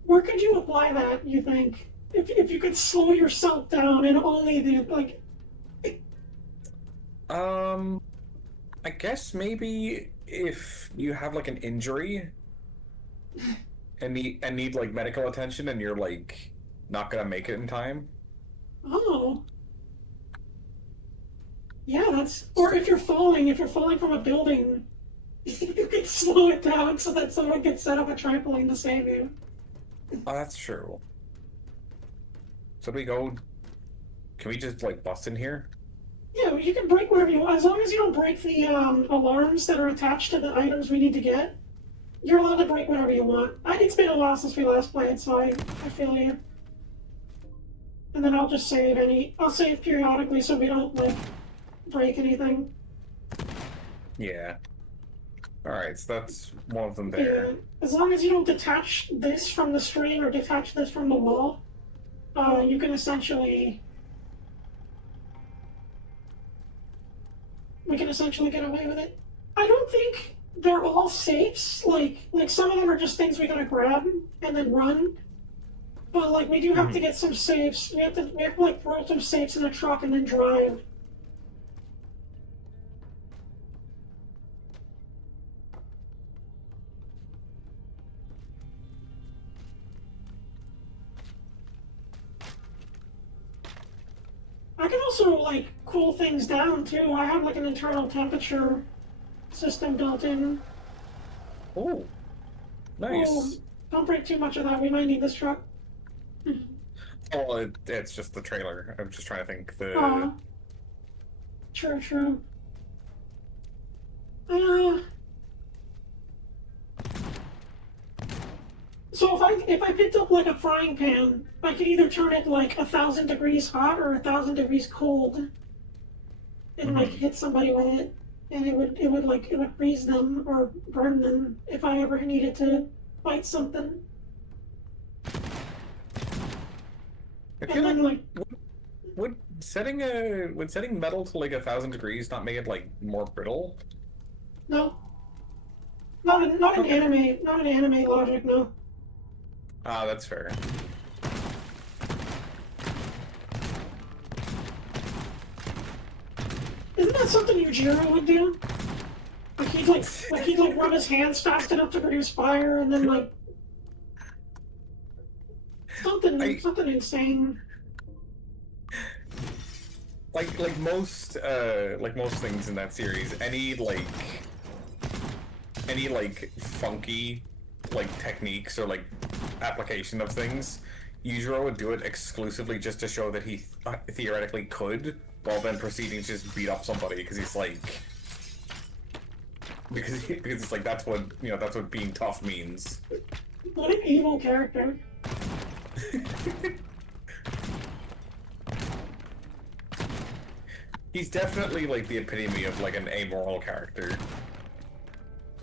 Where could you apply that, you think? If you could slow yourself down and only I guess maybe if you have like an injury and need like medical attention and you're like not gonna make it in time. Oh. Yeah, that's... Or if you're falling from a building, you could slow it down so that someone can set up a trampoline to save you. Oh, that's true. So do we go... Can we just, like, bust in here? Yeah, you can break whatever you want. As long as you don't break the alarms that are attached to the items we need to get, you're allowed to break whatever you want. It's been a while since we last played, so I feel you. And then I'll just save I'll save periodically so we don't, like, break anything. Yeah. Alright, so that's one of them there. Yeah. As long as you don't detach this from the screen or detach this from the wall, you can essentially... We can essentially get away with it. I don't think they're all safes. Like some of them are just things we gotta grab and then run. But like we do have to get some safes. We have to like throw some safes in the truck and then drive. I can also like cool things down too. I have like an internal temperature system built in. Oh, nice. Oh, don't break too much of that. We might need this truck. Oh, it's just the trailer. I'm just trying to think. True. So if I picked up like a frying pan, I could either turn it like 1,000 degrees hot or 1,000 degrees cold, and like hit somebody with it, and it would freeze them or burn them if I ever needed to fight something. I feel like would setting metal to like 1,000 degrees not make it like more brittle? No, not in anime logic. No. Ah, that's fair. Isn't that something Yujiro would do? Like he'd run his hands fast enough to produce fire, and then like something insane. Like most things in that series, any funky like techniques or like application of things, Yujiro would do it exclusively just to show that he theoretically could, while then proceeding to just beat up somebody because he's like because it's like that's what being tough means. What an evil character. He's definitely like the epitome of like an amoral character.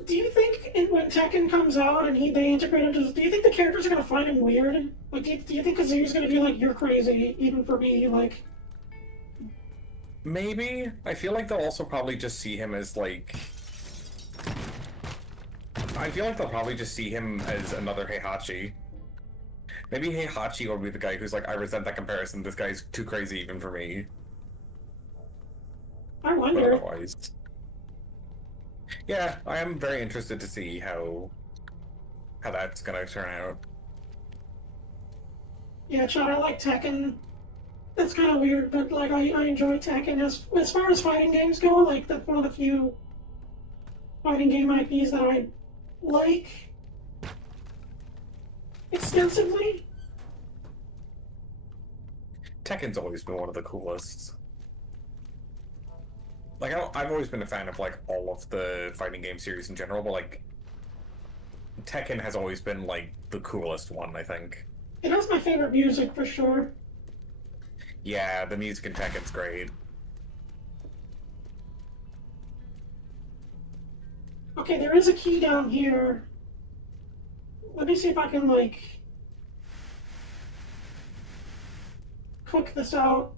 Do you think when Tekken comes out and they integrate him, do you think the characters are gonna find him weird? Like, do you think Kazuya's gonna be like, "You're crazy," even for me? Like, maybe. I feel like they'll also probably just see him as like. I feel like they'll probably just see him as another Heihachi. Maybe Heihachi will be the guy who's like, I resent that comparison. This guy's too crazy even for me. I wonder. But otherwise. Yeah, I am very interested to see how that's gonna turn out. Yeah, Chad, I like Tekken. That's kind of weird, but like I enjoy Tekken. As far as fighting games go, like that's one of the few fighting game IPs that I like extensively. Tekken's always been one of the coolest. Like, I've always been a fan of, like, all of the fighting game series in general, but, like, Tekken has always been, like, the coolest one, I think. It has my favorite music, for sure. Yeah, the music in Tekken's great. Okay, there is a key down here. Let me see if I can, like, cook this out.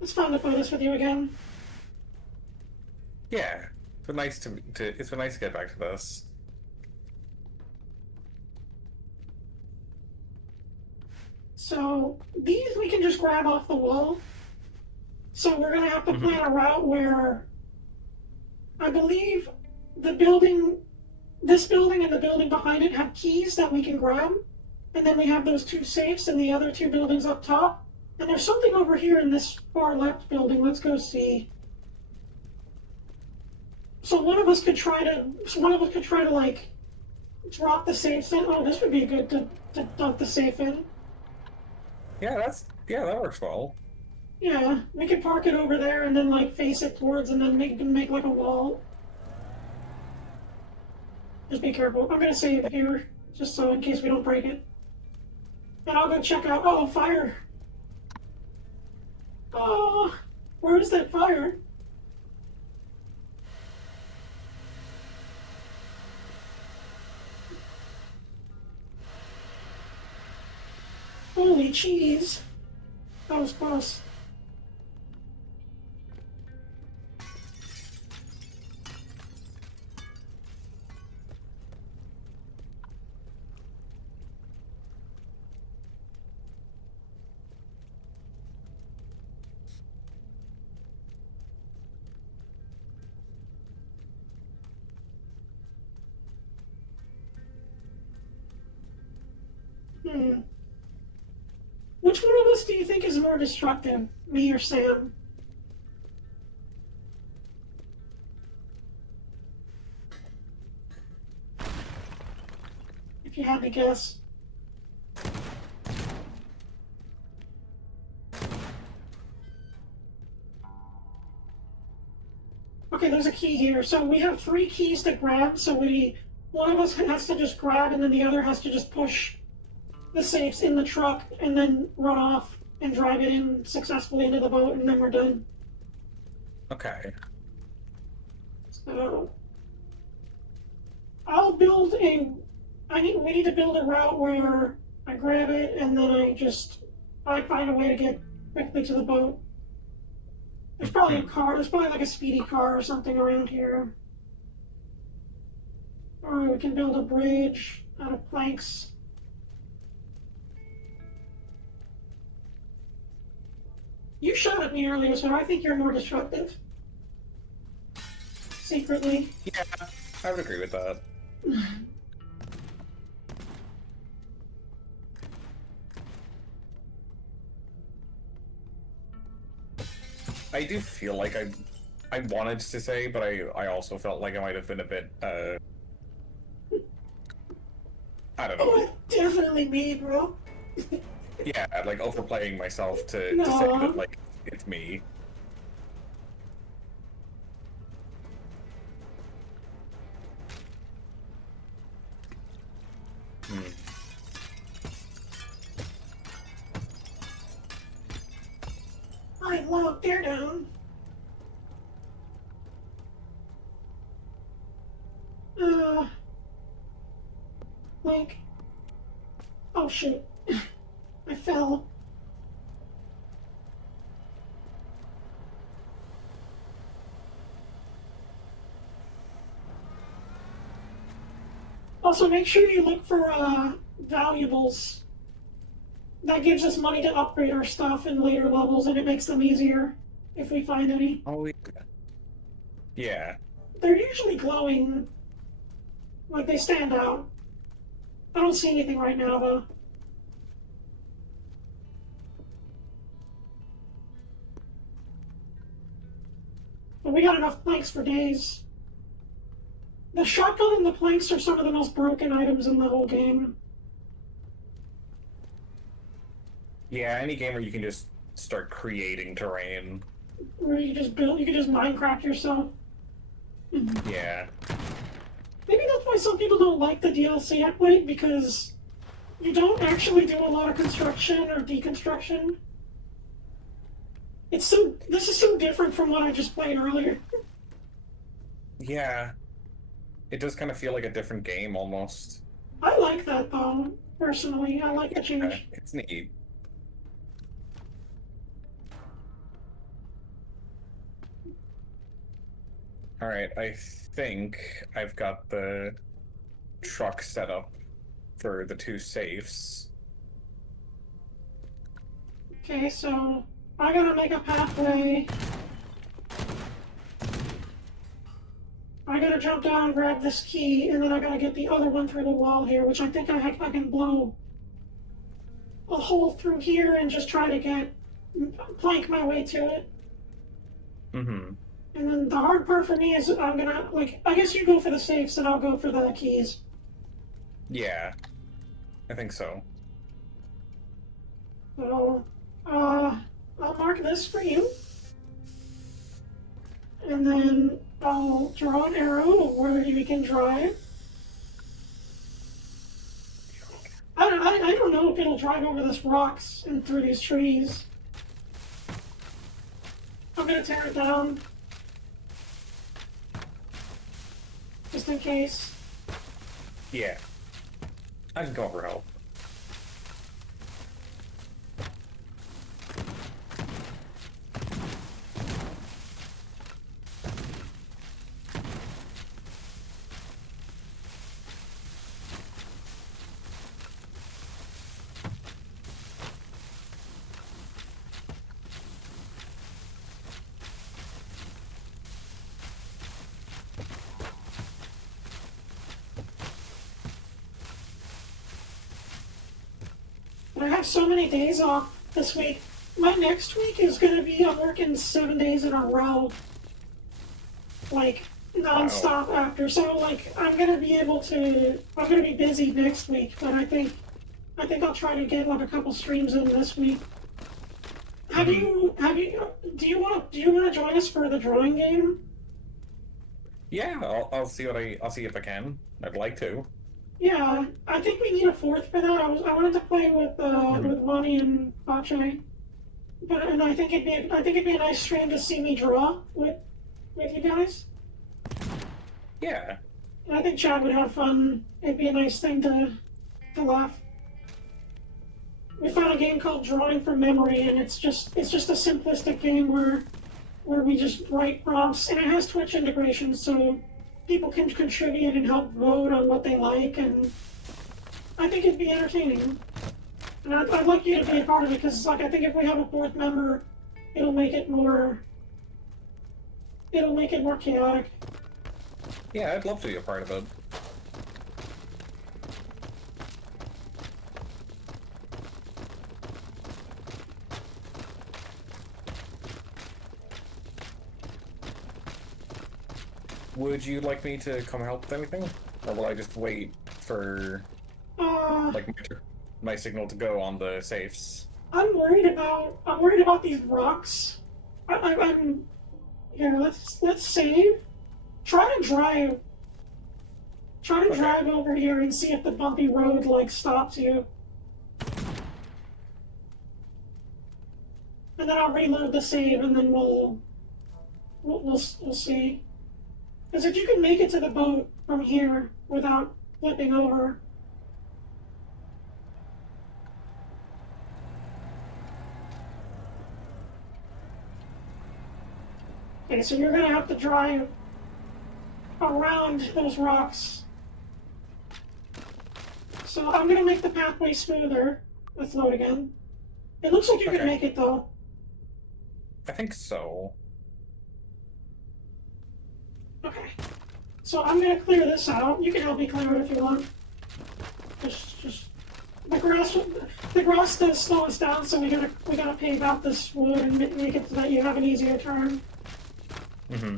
It's fun to play this with you again. Yeah, it's been nice to get back to this. So these we can just grab off the wall. So we're gonna have to plan a route where I believe this building and the building behind it have keys that we can grab, and then we have those two safes and the other two buildings up top. And there's something over here in this far left building. Let's go see. So one of us could try to like drop the safes in. Oh, this would be good to dump the safe in. Yeah, that works well. Yeah, we could park it over there and then like face it towards and then make like a wall. Just be careful. I'm gonna save here, just so in case we don't break it. And I'll go check out. Oh, fire! Oh, where is that fire? Holy cheese! That was close. Which one of us do you think is more destructive, me or Sam? If you had to guess. Okay, there's a key here. So we have 3 keys to grab, so one of us has to just grab and then the other has to just push the safes in the truck and then run off and drive it in successfully into the boat, and then we're done. Okay. So I'll build we need to build a route where I grab it and then I find a way to get quickly to the boat. There's probably a car, there's probably like a speedy car or something around here. Or we can build a bridge out of planks. You shot at me earlier, so I think you're more destructive. Secretly. Yeah, I would agree with that. I do feel like I wanted to say, but I also felt like I might have been a bit, I don't know. Oh, definitely me, bro. Yeah, like overplaying myself to No. say that, like, it's me. I love Teardown. Like, oh shit, I fell. Also, make sure you look for valuables. That gives us money to upgrade our stuff in later levels, and it makes them easier if we find any. Oh, yeah. They're usually glowing, like they stand out. I don't see anything right now, though. But we got enough planks for days. The shotgun and the planks are some of the most broken items in the whole game. Yeah, any game where you can just start creating terrain. Where you can just Minecraft yourself. Yeah. Maybe that's why some people don't like the DLC I played, because you don't actually do a lot of construction or deconstruction. This is so different from what I just played earlier. Yeah. It does kind of feel like a different game, almost. I like that, though, personally. I like the change. It's neat. Alright, I think I've got the truck set up for the 2 safes. Okay, so I gotta make a pathway. I gotta jump down, grab this key, and then I gotta get the other one through the wall here, which I think I can blow a hole through here and just try to plank my way to it. Mm-hmm. And then the hard part for me is I'm gonna, I guess you go for the safes and I'll go for the keys. Yeah, I think so. So, I'll mark this for you. And then I'll draw an arrow of where we can drive. drive over this rocks and through these trees. I'm gonna tear it down. Just in case. Yeah. I can call for help. I have so many days off this week. My next week is going to be, I'm working 7 days in a row. Like, non-stop after. So, like, I'm going to be busy next week, but I think I'll try to get, like, a couple streams in this week. Do you want to join us for the drawing game? Yeah, I'll see if I can. I'd like to. Yeah, I think we need a fourth for that. I wanted to play with Lonnie and Bache, and I think it'd be a nice stream to see me draw with you guys. Yeah. And I think Chad would have fun. It'd be a nice thing to laugh. We found a game called Drawing from Memory, and it's just a simplistic game where we just write prompts, and it has Twitch integration, so people can contribute and help vote on what they like, and I think it'd be entertaining. And I'd like you to be a part of it, because like, I think if we have a fourth member, it'll make it more chaotic. Yeah, I'd love to be a part of it. Would you like me to come help with anything? Or will I just wait for like my signal to go on the safes? I'm worried about these rocks. I'm here. Let's save. Try to drive over here and see if the bumpy road like stops you. And then I'll reload the save, and then we'll see. Because if you can make it to the boat from here without flipping over. Okay, so you're gonna have to drive around those rocks. So I'm gonna make the pathway smoother. Let's load again. It looks like you can make it though. I think so. Okay. So I'm gonna clear this out. You can help me clear it if you want. Just the grass does slow us down, so we gotta pave out this wood and make it so that you have an easier turn. Mm-hmm.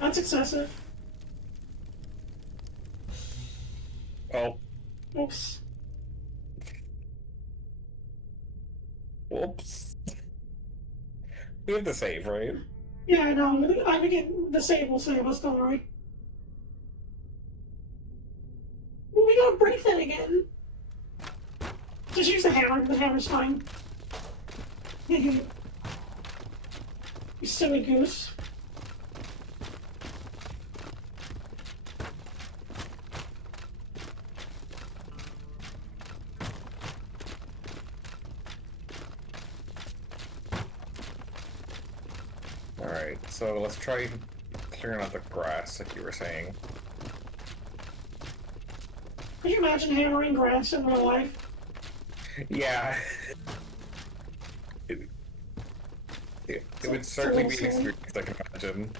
That's excessive. Oh. Oops. Whoops. We have the save, right? Yeah, I know. I begin the save will save us, don't worry. Well, we gotta break that again. Just use the hammer. The hammer's fine. You silly goose. Alright, so let's try clearing out the grass, like you were saying. Could you imagine hammering grass in real life? Yeah. It would certainly be an experience, I can imagine.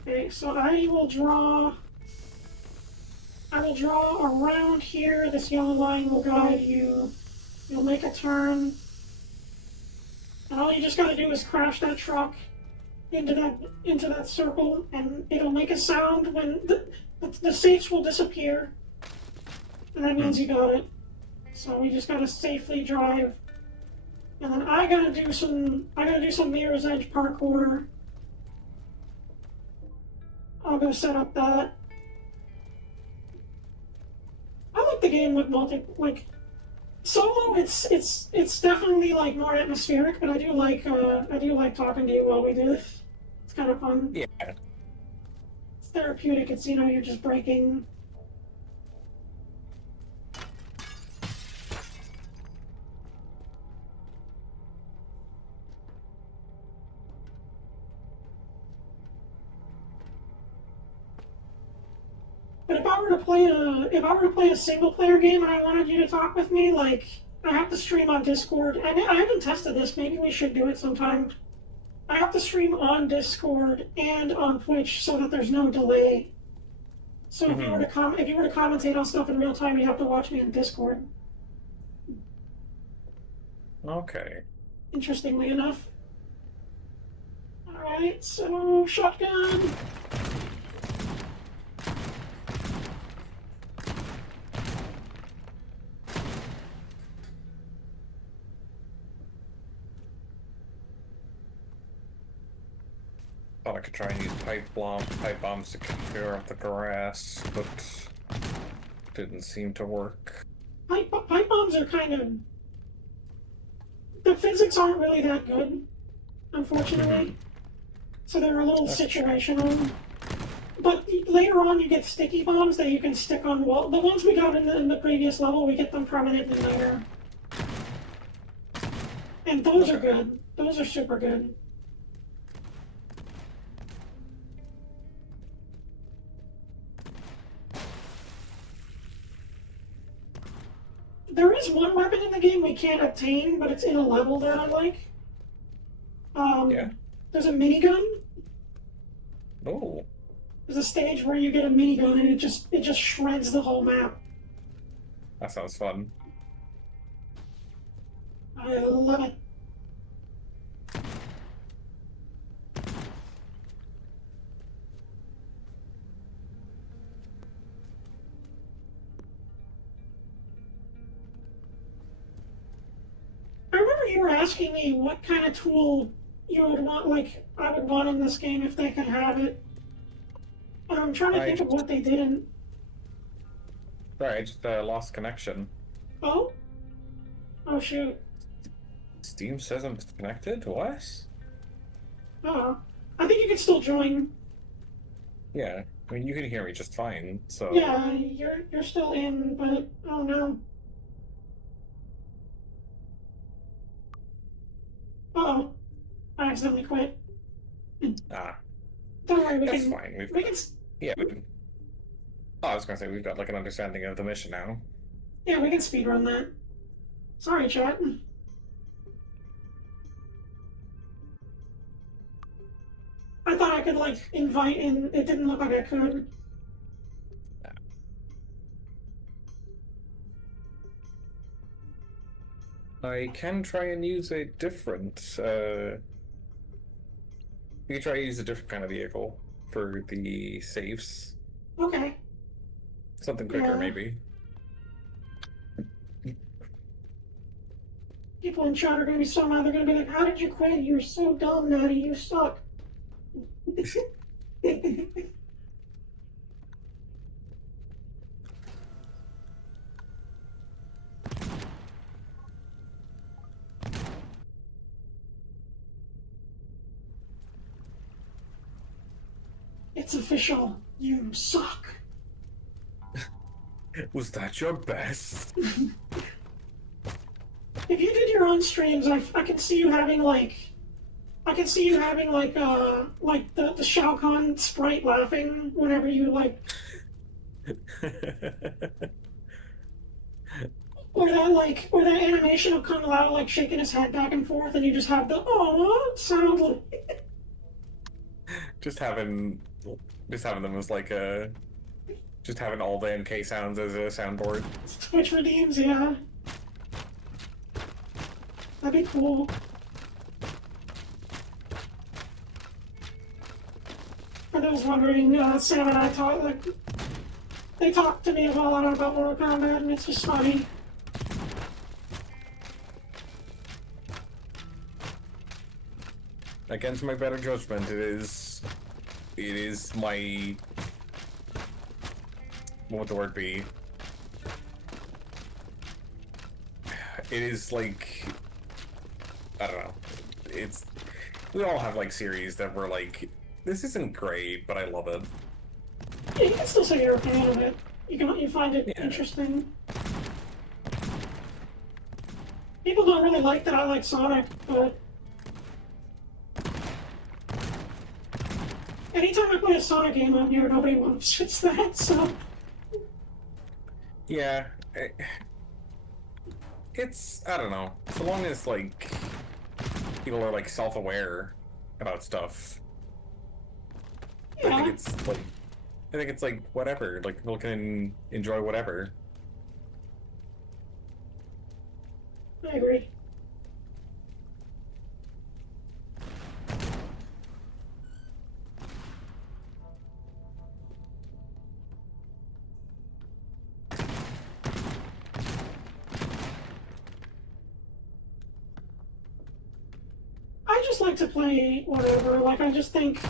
Okay, so I will draw around here. This yellow line will guide you. You'll make a turn. And all you just gotta do is crash that truck into that circle, and it'll make a sound when the safes will disappear. And that means you got it. So we just gotta safely drive And then I gotta do some Mirror's Edge parkour. I'll go set up that. I like the game with solo. It's definitely like more atmospheric, but I do like talking to you while we do this. It's kind of fun. Yeah. It's therapeutic. It's you're just breaking. But if I were to play a single player game and I wanted you to talk with me, like I have to stream on Discord. And I haven't tested this. Maybe we should do it sometime. I have to stream on Discord and on Twitch so that there's no delay. So if you were to commentate on stuff in real time, you have to watch me on Discord. Okay. Interestingly enough. All right, so shotgun. Thought I could try and use pipe bombs to clear up the grass, but didn't seem to work. Pipe bombs are kind of... The physics aren't really that good, unfortunately. So they're a little situational. But later on you get sticky bombs that you can stick on wall. The ones we got in the previous level, we get them permanently later. And those are good. Those are super good. There is one weapon in the game we can't obtain, but it's in a level that I like. Yeah. There's a minigun. Oh. There's a stage where you get a minigun and it just shreds the whole map. That sounds fun. I love it. I remember you were asking me what kind of tool you would want, like, I would want in this game if they could have it. And I'm trying to think of what they didn't. Right, I just lost connection. Oh? Oh, shoot. Steam says I'm connected? What? Oh. I think you can still join. Yeah, I mean, you can hear me just fine, so... Yeah, you're still in, but oh no. Uh-oh. I accidentally quit. Ah. Don't worry, That's fine. We can... Yeah, Oh, I was gonna say, we've got, like, an understanding of the mission now. Yeah, we can speedrun that. Sorry, chat. I thought I could, like, invite in. It didn't look like I could. I can try and use a different, You can try and use a different kind of vehicle for the safes. Okay. Something quicker, maybe. People in chat are gonna be so mad. They're gonna be like, "How did you quit? You're so dumb, Natty. You suck." It's official. You suck. Was that your best? If you did your own streams, I can see you having like, the Shao Kahn sprite laughing whenever you like, or that animation of Kung Lao like shaking his head back and forth, and you just have the "oh" sound. Like... Just having them as like just having all the MK sounds as a soundboard. Twitch redeems, yeah. That'd be cool. For those wondering, Sam and I they talk to me a lot about Mortal Kombat, and it's just funny. against my better judgment, it is my, what would the word be? It is like, I don't know. We all have like series that we're like, this isn't great, but I love it. Yeah, you can still say you're a fan of it. You find it interesting. People don't really like that I like Sonic, but anytime I play a Sonic game on here, nobody wants it's that, so... Yeah, it's, I don't know. So long as, like, people are, like, self-aware about stuff, Yeah. I think it's, like, whatever. Like, people can enjoy whatever. I agree. I just like to play whatever. Like, I just think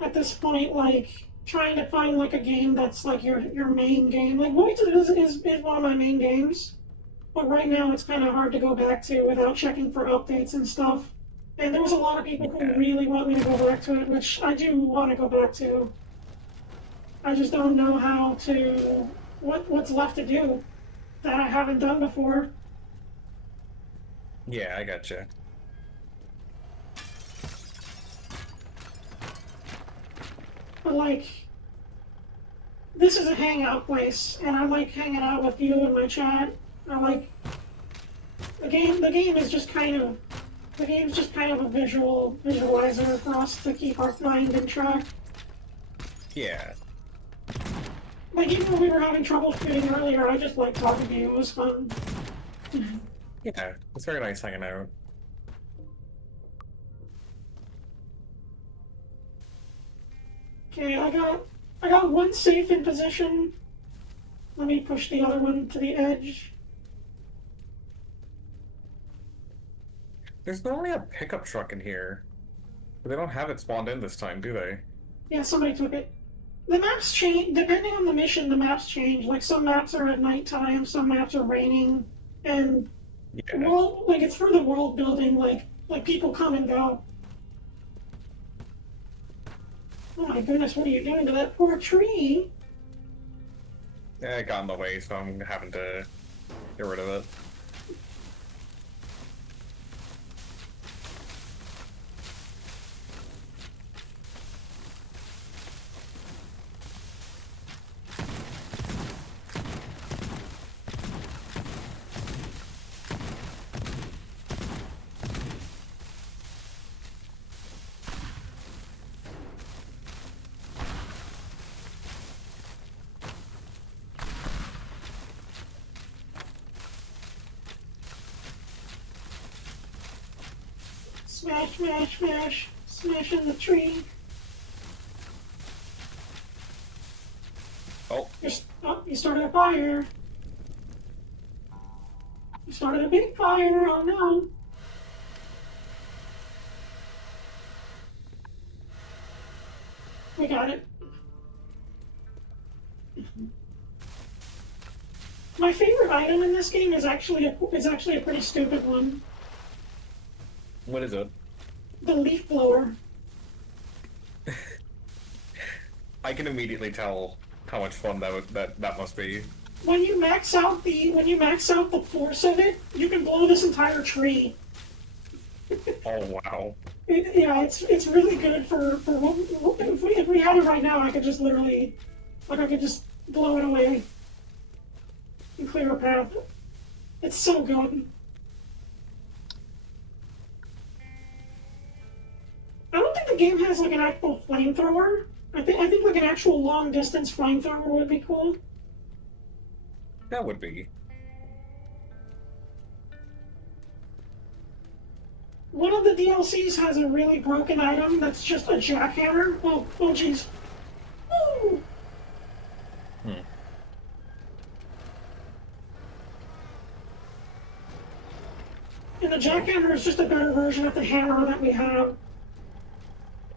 at this point, like, trying to find like a game that's like your main game. Like, Void is one of my main games, but right now it's kind of hard to go back to without checking for updates and stuff. And there's a lot of people who really want me to go back to it, which I do want to go back to. I just don't know how to what's left to do that I haven't done before. Yeah, I gotcha. But like, this is a hangout place, and I like hanging out with you in my chat. I like the game. The game is just kind of a visualizer for us to keep our mind in track. Yeah. Like, even when we were having trouble shooting earlier, I just like talking to you. It was fun. Yeah, it's very nice hanging out. Okay, I got one safe in position. Let me push the other one to the edge. There's normally a pickup truck in here, but they don't have it spawned in this time, do they? Yeah, somebody took it. The maps change, depending on the mission, the maps change. Like, some maps are at nighttime, some maps are raining, and it's for the world building, like people come and go. Oh my goodness, what are you doing to that poor tree? Yeah, it got in the way, so I'm having to get rid of it. Smash, smash, smash. Smashing the tree. Oh. You started a fire. You started a big fire, oh no. We got it. My favorite item in this game is actually a pretty stupid one. What is it? The leaf blower. I can immediately tell how much fun that must be. When you max out the force of it, you can blow this entire tree. Oh wow. It's really good for if we had it right now, I could just literally, like, I could just blow it away and clear a path. It's so good. I don't think the game has like an actual flamethrower. I think like an actual long distance flamethrower would be cool. That would be. One of the DLCs has a really broken item that's just a jackhammer. Oh jeez. Woo! And the jackhammer is just a better version of the hammer that we have.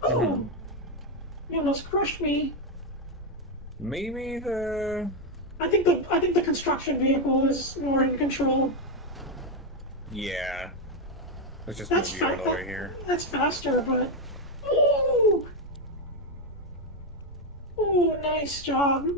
Oh! You almost crushed me. Maybe the... I think the construction vehicle is more in control. Yeah. Let's just That's move you out of the way here. That's faster, but... Ooh! Ooh, nice job.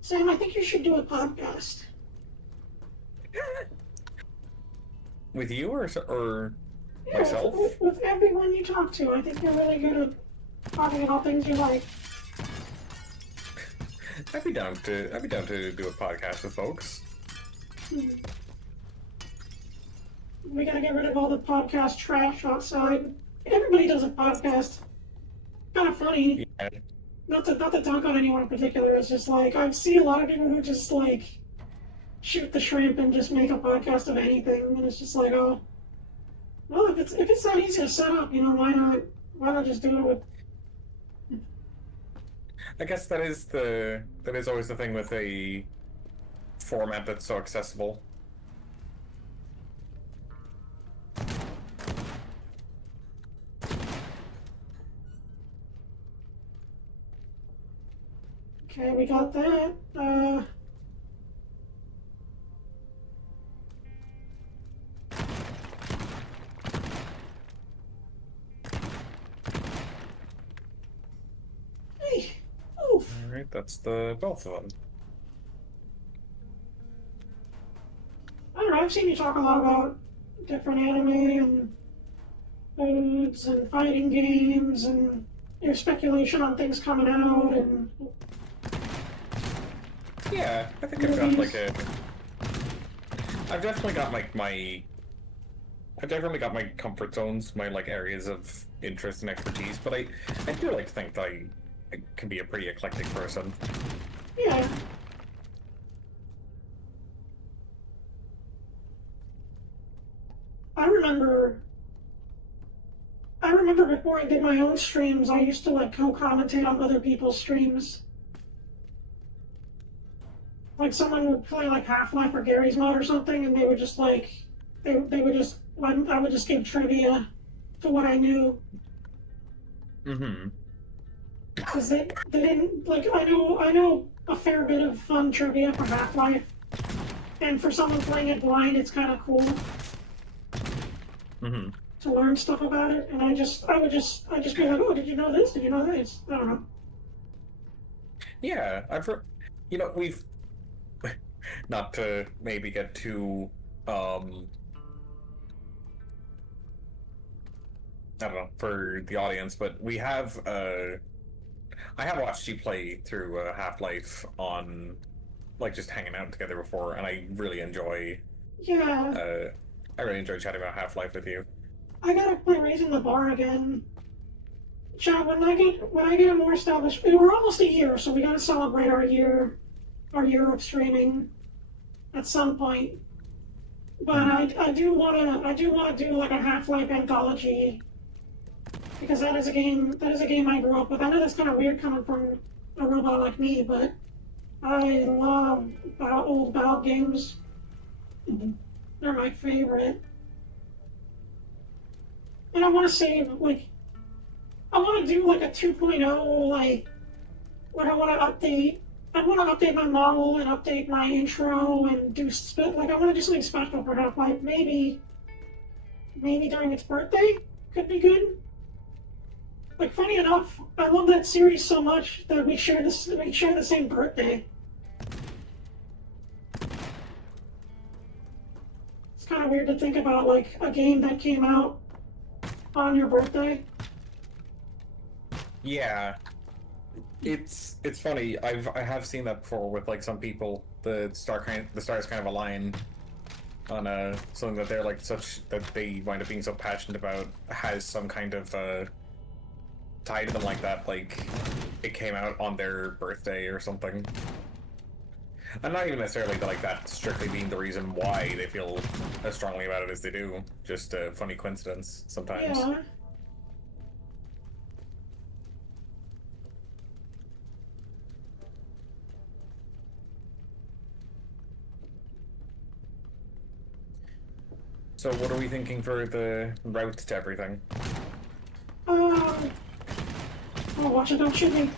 Sam, I think you should do a podcast. With you or Yeah, myself? with everyone you talk to. I think you're really good at talking about things you like. I'd be down to do a podcast with folks. We gotta get rid of all the podcast trash outside. Everybody does a podcast. Kind of funny. Yeah. Not to dunk on anyone in particular. It's just like I've seen a lot of people who just like shoot the shrimp and just make a podcast of anything, and it's just like, oh, well, if it's that easy to set up, why not just do it with. I guess that is always the thing with a format that's so accessible. Okay, we got that. Hey, oof. Alright, that's the both of them. I don't know, I've seen you talk a lot about different anime and foods and fighting games and your speculation on things coming out and... Yeah, I think I've got like a... I've definitely got like I've definitely got my comfort zones, my like areas of interest and expertise, but I do like to think that I can be a pretty eclectic person. Yeah. I remember before I did my own streams, I used to like co-commentate on other people's streams. Like someone would play like Half-Life or Gary's Mod or something, and they would just like, I would just give trivia to what I knew. Mm-hmm. Because they didn't, like, I know a fair bit of fun trivia for Half-Life, and for someone playing it blind, it's kind of cool. Mm-hmm. To learn stuff about it, and I'd just be like, oh, did you know this? Did you know this? I don't know. Yeah, I've heard, we've, not to maybe get too, I don't know, for the audience, but we have, I have watched you play through Half-Life on, like, just hanging out together before, and I really enjoy, Yeah. I really enjoy chatting about Half-Life with you. I gotta play Raising the Bar again. John, when I get more established, we're almost a year, so we gotta celebrate our year of streaming at some point. But I do wanna do like a Half-Life anthology, because that is a game I grew up with. I know that's kind of weird coming from a robot like me, but I love old Valve games. They're my favorite. And I want to save, like, I want to do like a 2.0, like, where I want to update my model and update my intro and do, like, I want to do something special for Half-Life. Maybe during its birthday could be good. Like, funny enough, I love that series so much that we share the same birthday. It's kind of weird to think about, like, a game that came out on your birthday. Yeah, it's funny. I have seen that before with like some people. The stars kind of align on something that they're like that they wind up being so passionate about has some kind of tied to them like that, like it came out on their birthday or something. And not even necessarily like that strictly being the reason why they feel as strongly about it as they do. Just a funny coincidence sometimes. Yeah. So what are we thinking for the route to everything? Oh, watch it, don't shoot me.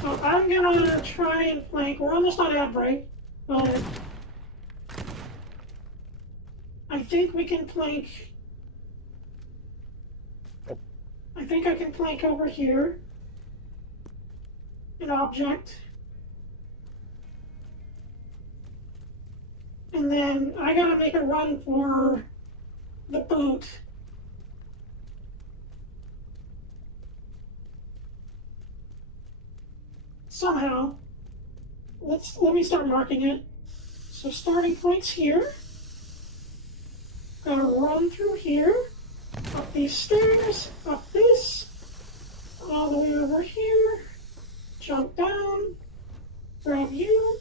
So I'm gonna try and flank. We're almost on ad break, but I think we can flank. I think I can flank over here. An object. And then I gotta make a run for the boat. Somehow. Let me start marking it. So starting point's here. Gotta run through here, up these stairs, up this, all the way over here, jump down, grab you,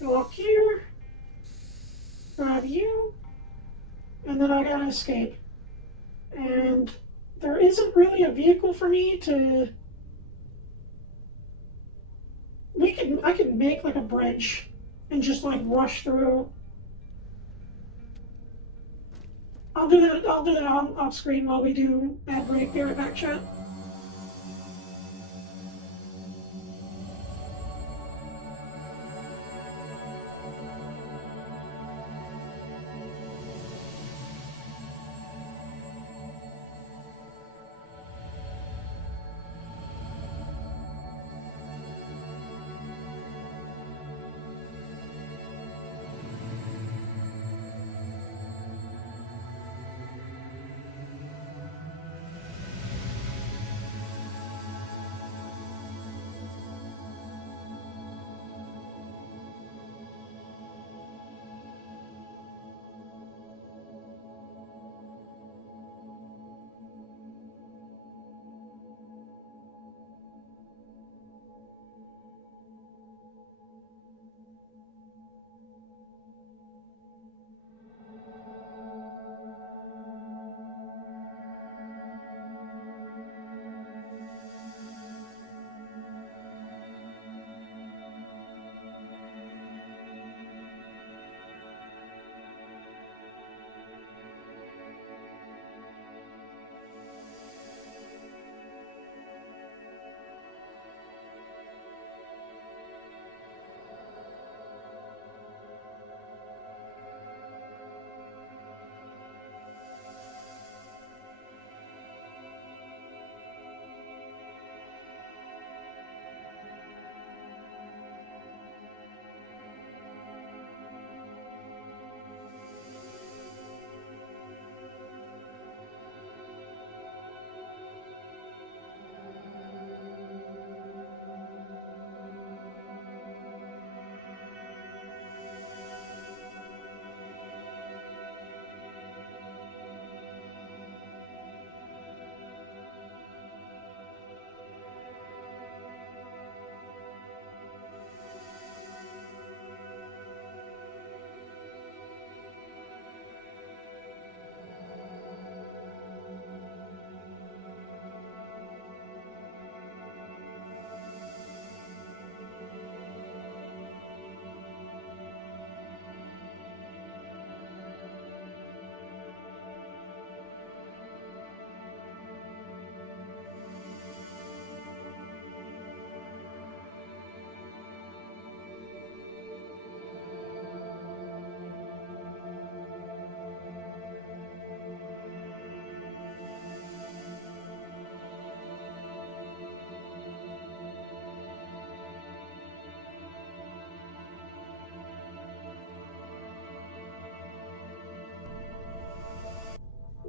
go up here, grab you, and then I gotta escape. And there isn't really a vehicle for me to... I can make like a bridge and just like rush through. I'll do that off screen while we do ad break. Be right back, chat.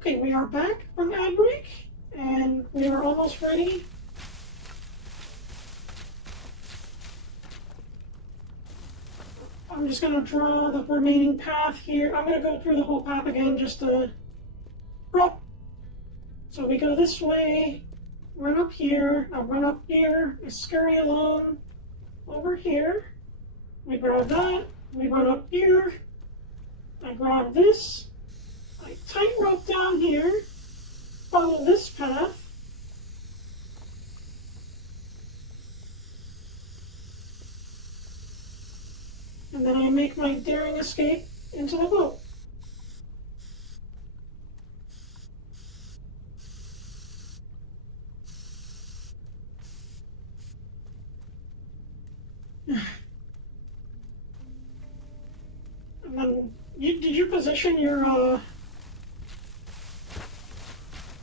Okay, we are back from ad break, and we are almost ready. I'm just gonna draw the remaining path here. I'm gonna go through the whole path again just to prep. So we go this way, run up here, I run up here, I scurry along over here. We grab that, we run up here, I grab this, I tightrope down here, follow this path. And then I make my daring escape into the boat. And then, did you position your, I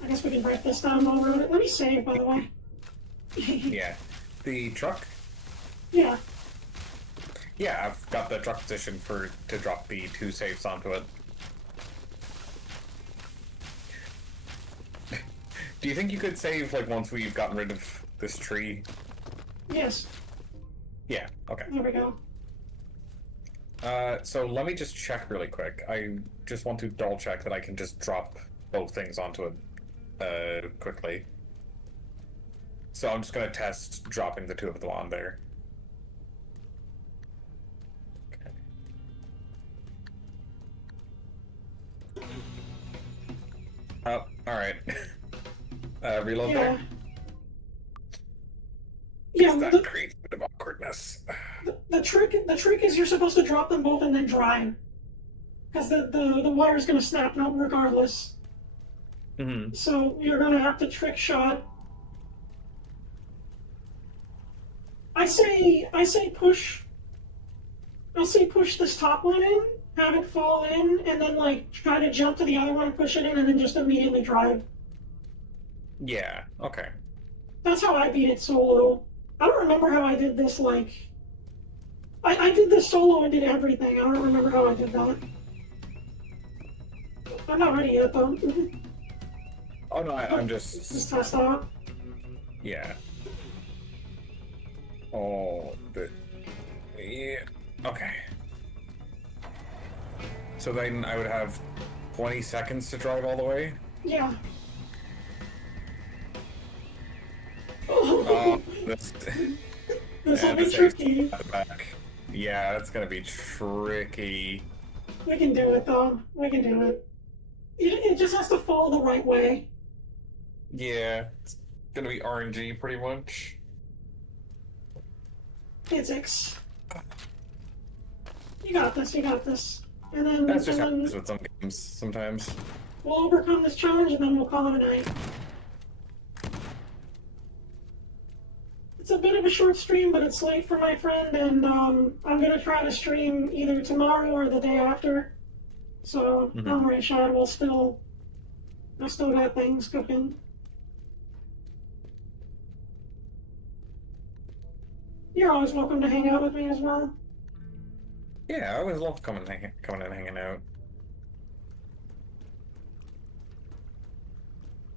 guess we can break this down while we're on it. Let me save, by the way. Yeah. The truck? Yeah. Yeah, I've got the truck position to drop the 2 safes onto it. Do you think you could save, like, once we've gotten rid of this tree? Yes. Yeah, okay. There we go. So let me just check really quick. I just want to double check that I can just drop both things onto it, quickly. So I'm just gonna test dropping the 2 of them on there. Okay. Oh, alright. Reload there? Yeah, That creates a bit of awkwardness. the trick is you're supposed to drop them both and then drive. Because the wire's gonna snap out regardless. Mm-hmm. So you're gonna have to trick shot. I say push this top one in, have it fall in, and then like try to jump to the other one, push it in, and then just immediately drive. Yeah, okay. That's how I beat it solo. I don't remember how I did this, like... I did this solo and did everything. I don't remember how I did that. I'm not ready yet, though. Oh no, I'm just... Just test out. Yeah. Oh, yeah, okay. So then I would have 20 seconds to drive all the way? Yeah. This will be tricky. Back. Yeah, that's gonna be tricky. We can do it, though. We can do it. It just has to fall the right way. Yeah, it's gonna be RNG pretty much. Physics. You got this, you got this. And then, That's just happens with some games sometimes. We'll overcome this challenge and then we'll call it a night. It's a bit of a short stream, but it's late for my friend, and I'm gonna try to stream either tomorrow or the day after. So don't worry, Shad. I still got things cooking. You're always welcome to hang out with me as well. Yeah, I always love coming and hanging out.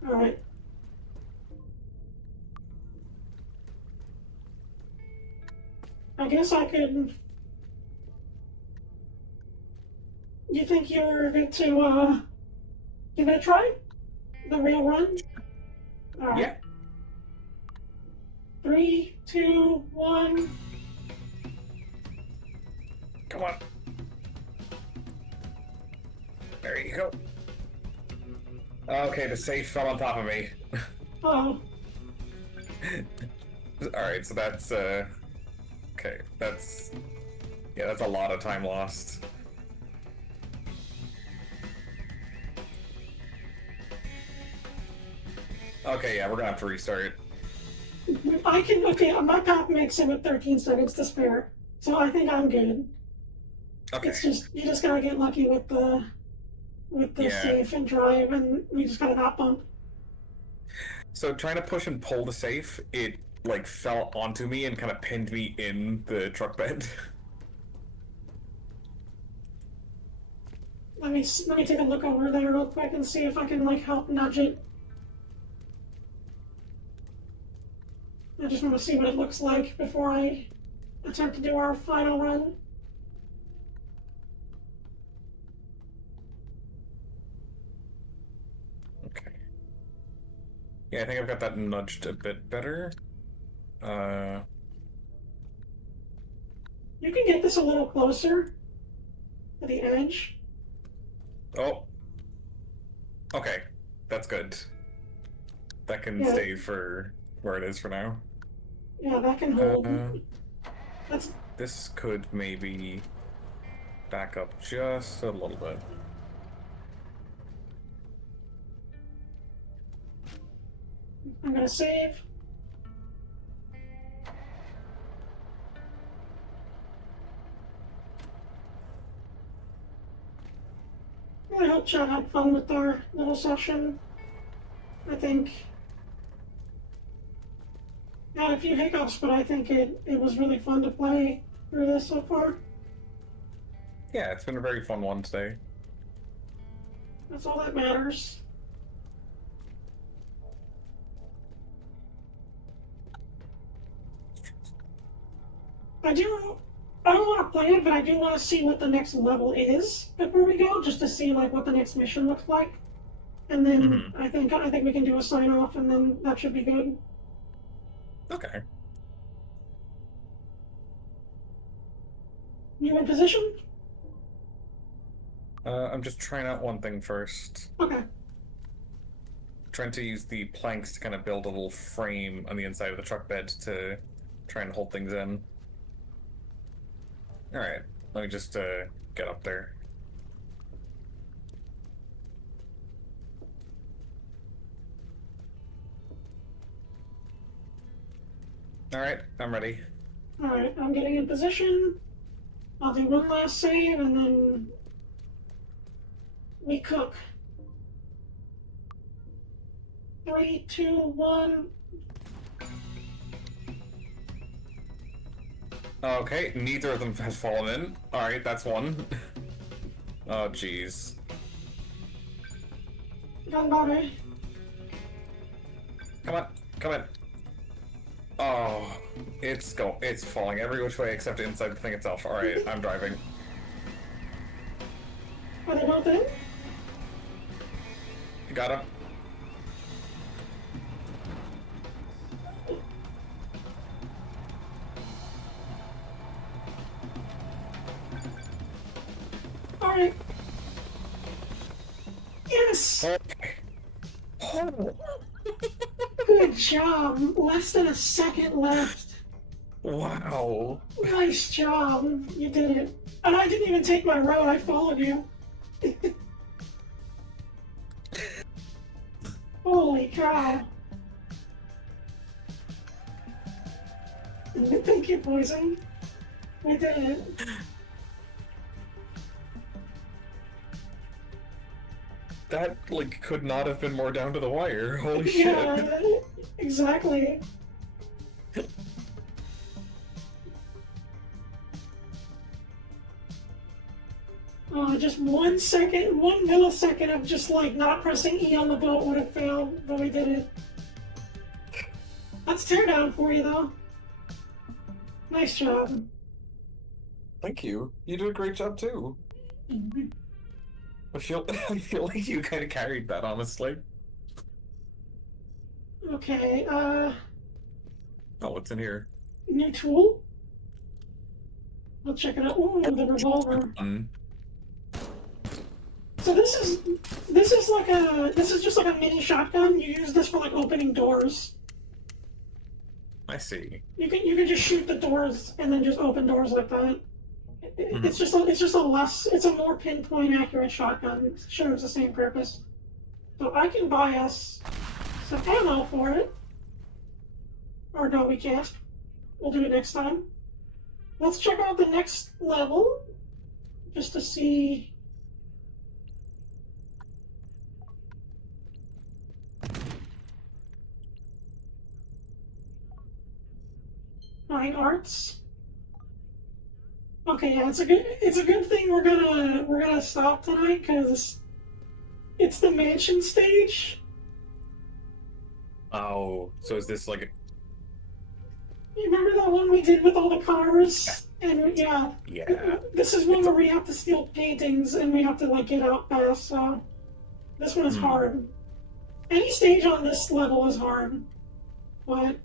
All right. I guess I could... You think you're good to, give it a try? The real run? Alright. Yeah. 3, 2, 1... Come on. There you go. Okay, the safe fell on top of me. Oh. Alright, so that's, okay, that's... Yeah, that's a lot of time lost. Okay, yeah, we're gonna have to restart. I can... Okay, my path makes it with 13 seconds to spare. So I think I'm good. Okay. It's just... You just gotta get lucky with the... safe and drive, and we just gotta not bump. So trying to push and pull the safe, it, like, fell onto me and kind of pinned me in the truck bed. Let me take a look over there real quick and see if I can, like, help nudge it. I just want to see what it looks like before I attempt to do our final run. I think I've got that nudged a bit better. You can get this a little closer to the edge. Oh. Okay. That's good. That can Yeah. stay for where it is for now. Yeah, that can hold. This could maybe back up just a little bit. I'm gonna save. I hope Chad had fun with our little session. I think I had a few hiccups, but I think it was really fun to play through this so far. Yeah, it's been a very fun one today. That's all that matters. I don't want to play it, but I do want to see what the next level is before we go, just to see like what the next mission looks like. And then I think we can do a sign off, and then that should be good. Okay. You in position? I'm just trying out one thing first. Okay. Trying to use the planks to kind of build a little frame on the inside of the truck bed to try and hold things in. Alright, let me just get up there. Alright, I'm ready. Alright, I'm getting in position. I'll do one last save, and then we cook. 3, 2, 1. Okay, neither of them has fallen in. Alright, that's one. Oh, jeez. Ganbare. Come on, come on. Oh, it's falling every which way except inside the thing itself. Alright, I'm driving. Are they both in? You got him. Alright. Yes! Okay. Oh. Good job. Less than a second left. Wow. Nice job. You did it. And I didn't even take my road. I followed you. Holy cow. Thank you, Poison. We did it. That, like, could not have been more down to the wire. Holy shit. Yeah, exactly. Just 1 second, 1 millisecond of just like not pressing E on the boat would have failed, but we did it. That's Teardown for you, though. Nice job. Thank you. You did a great job, too. I feel like you kind of carried that, honestly. Okay, Oh, what's in here? new tool? I'll check it out. Ooh, the revolver. So this is just like a mini shotgun. You use this for like opening doors. I see. You can just shoot the doors and then just open doors like that. It's a more pinpoint accurate shotgun. It serves the same purpose. So I can buy us some ammo for it. Or no, we can't. We'll do it next time. Let's check out the next level just to see. Fine arts. Okay, yeah, it's a good thing we're gonna stop tonight because it's the mansion stage. Oh, so is this like You remember that one we did with all the cars? And yeah. This is one where we have to steal paintings and we have to like get out fast. So this one is hard. Any stage on this level is hard. What?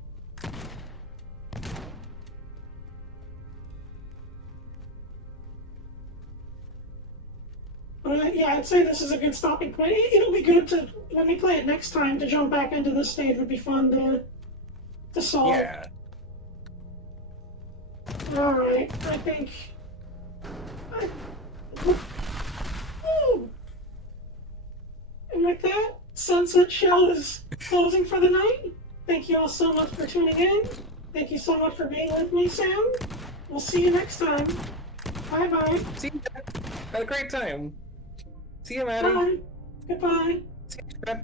But yeah, I'd say this is a good stopping point. It'll be good to, when we play it next time, to jump back into this stage. Would be fun to solve. Yeah. Alright, I think... Ooh. And with that, Sunset Shell is closing for the night. Thank you all so much for tuning in. Thank you so much for being with me, Sam. We'll see you next time. Bye-bye. See you. Had a great time. See you, Maddie. Bye. Goodbye. See you, Chef.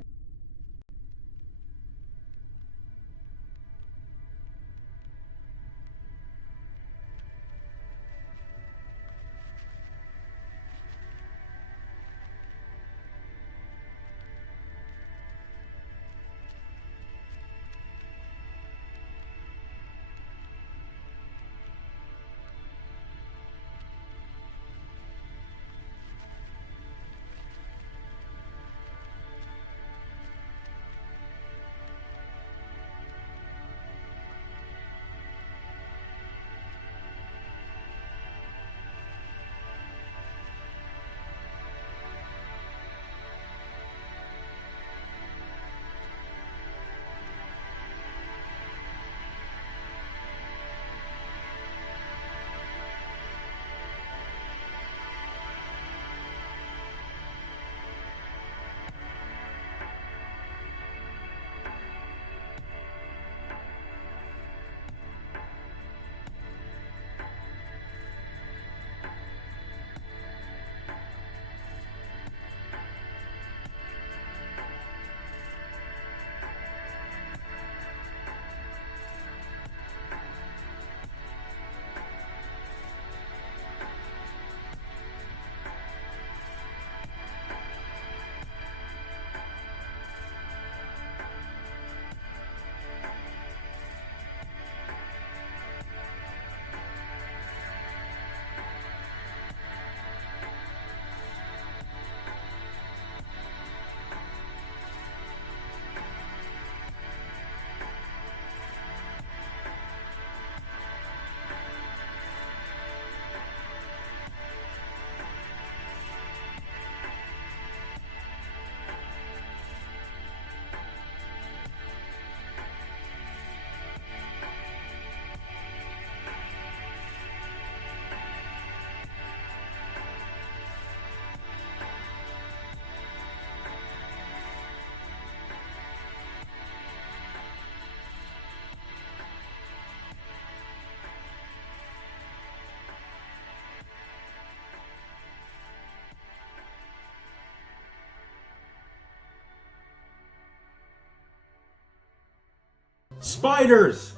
Spiders!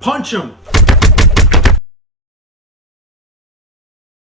Punch them!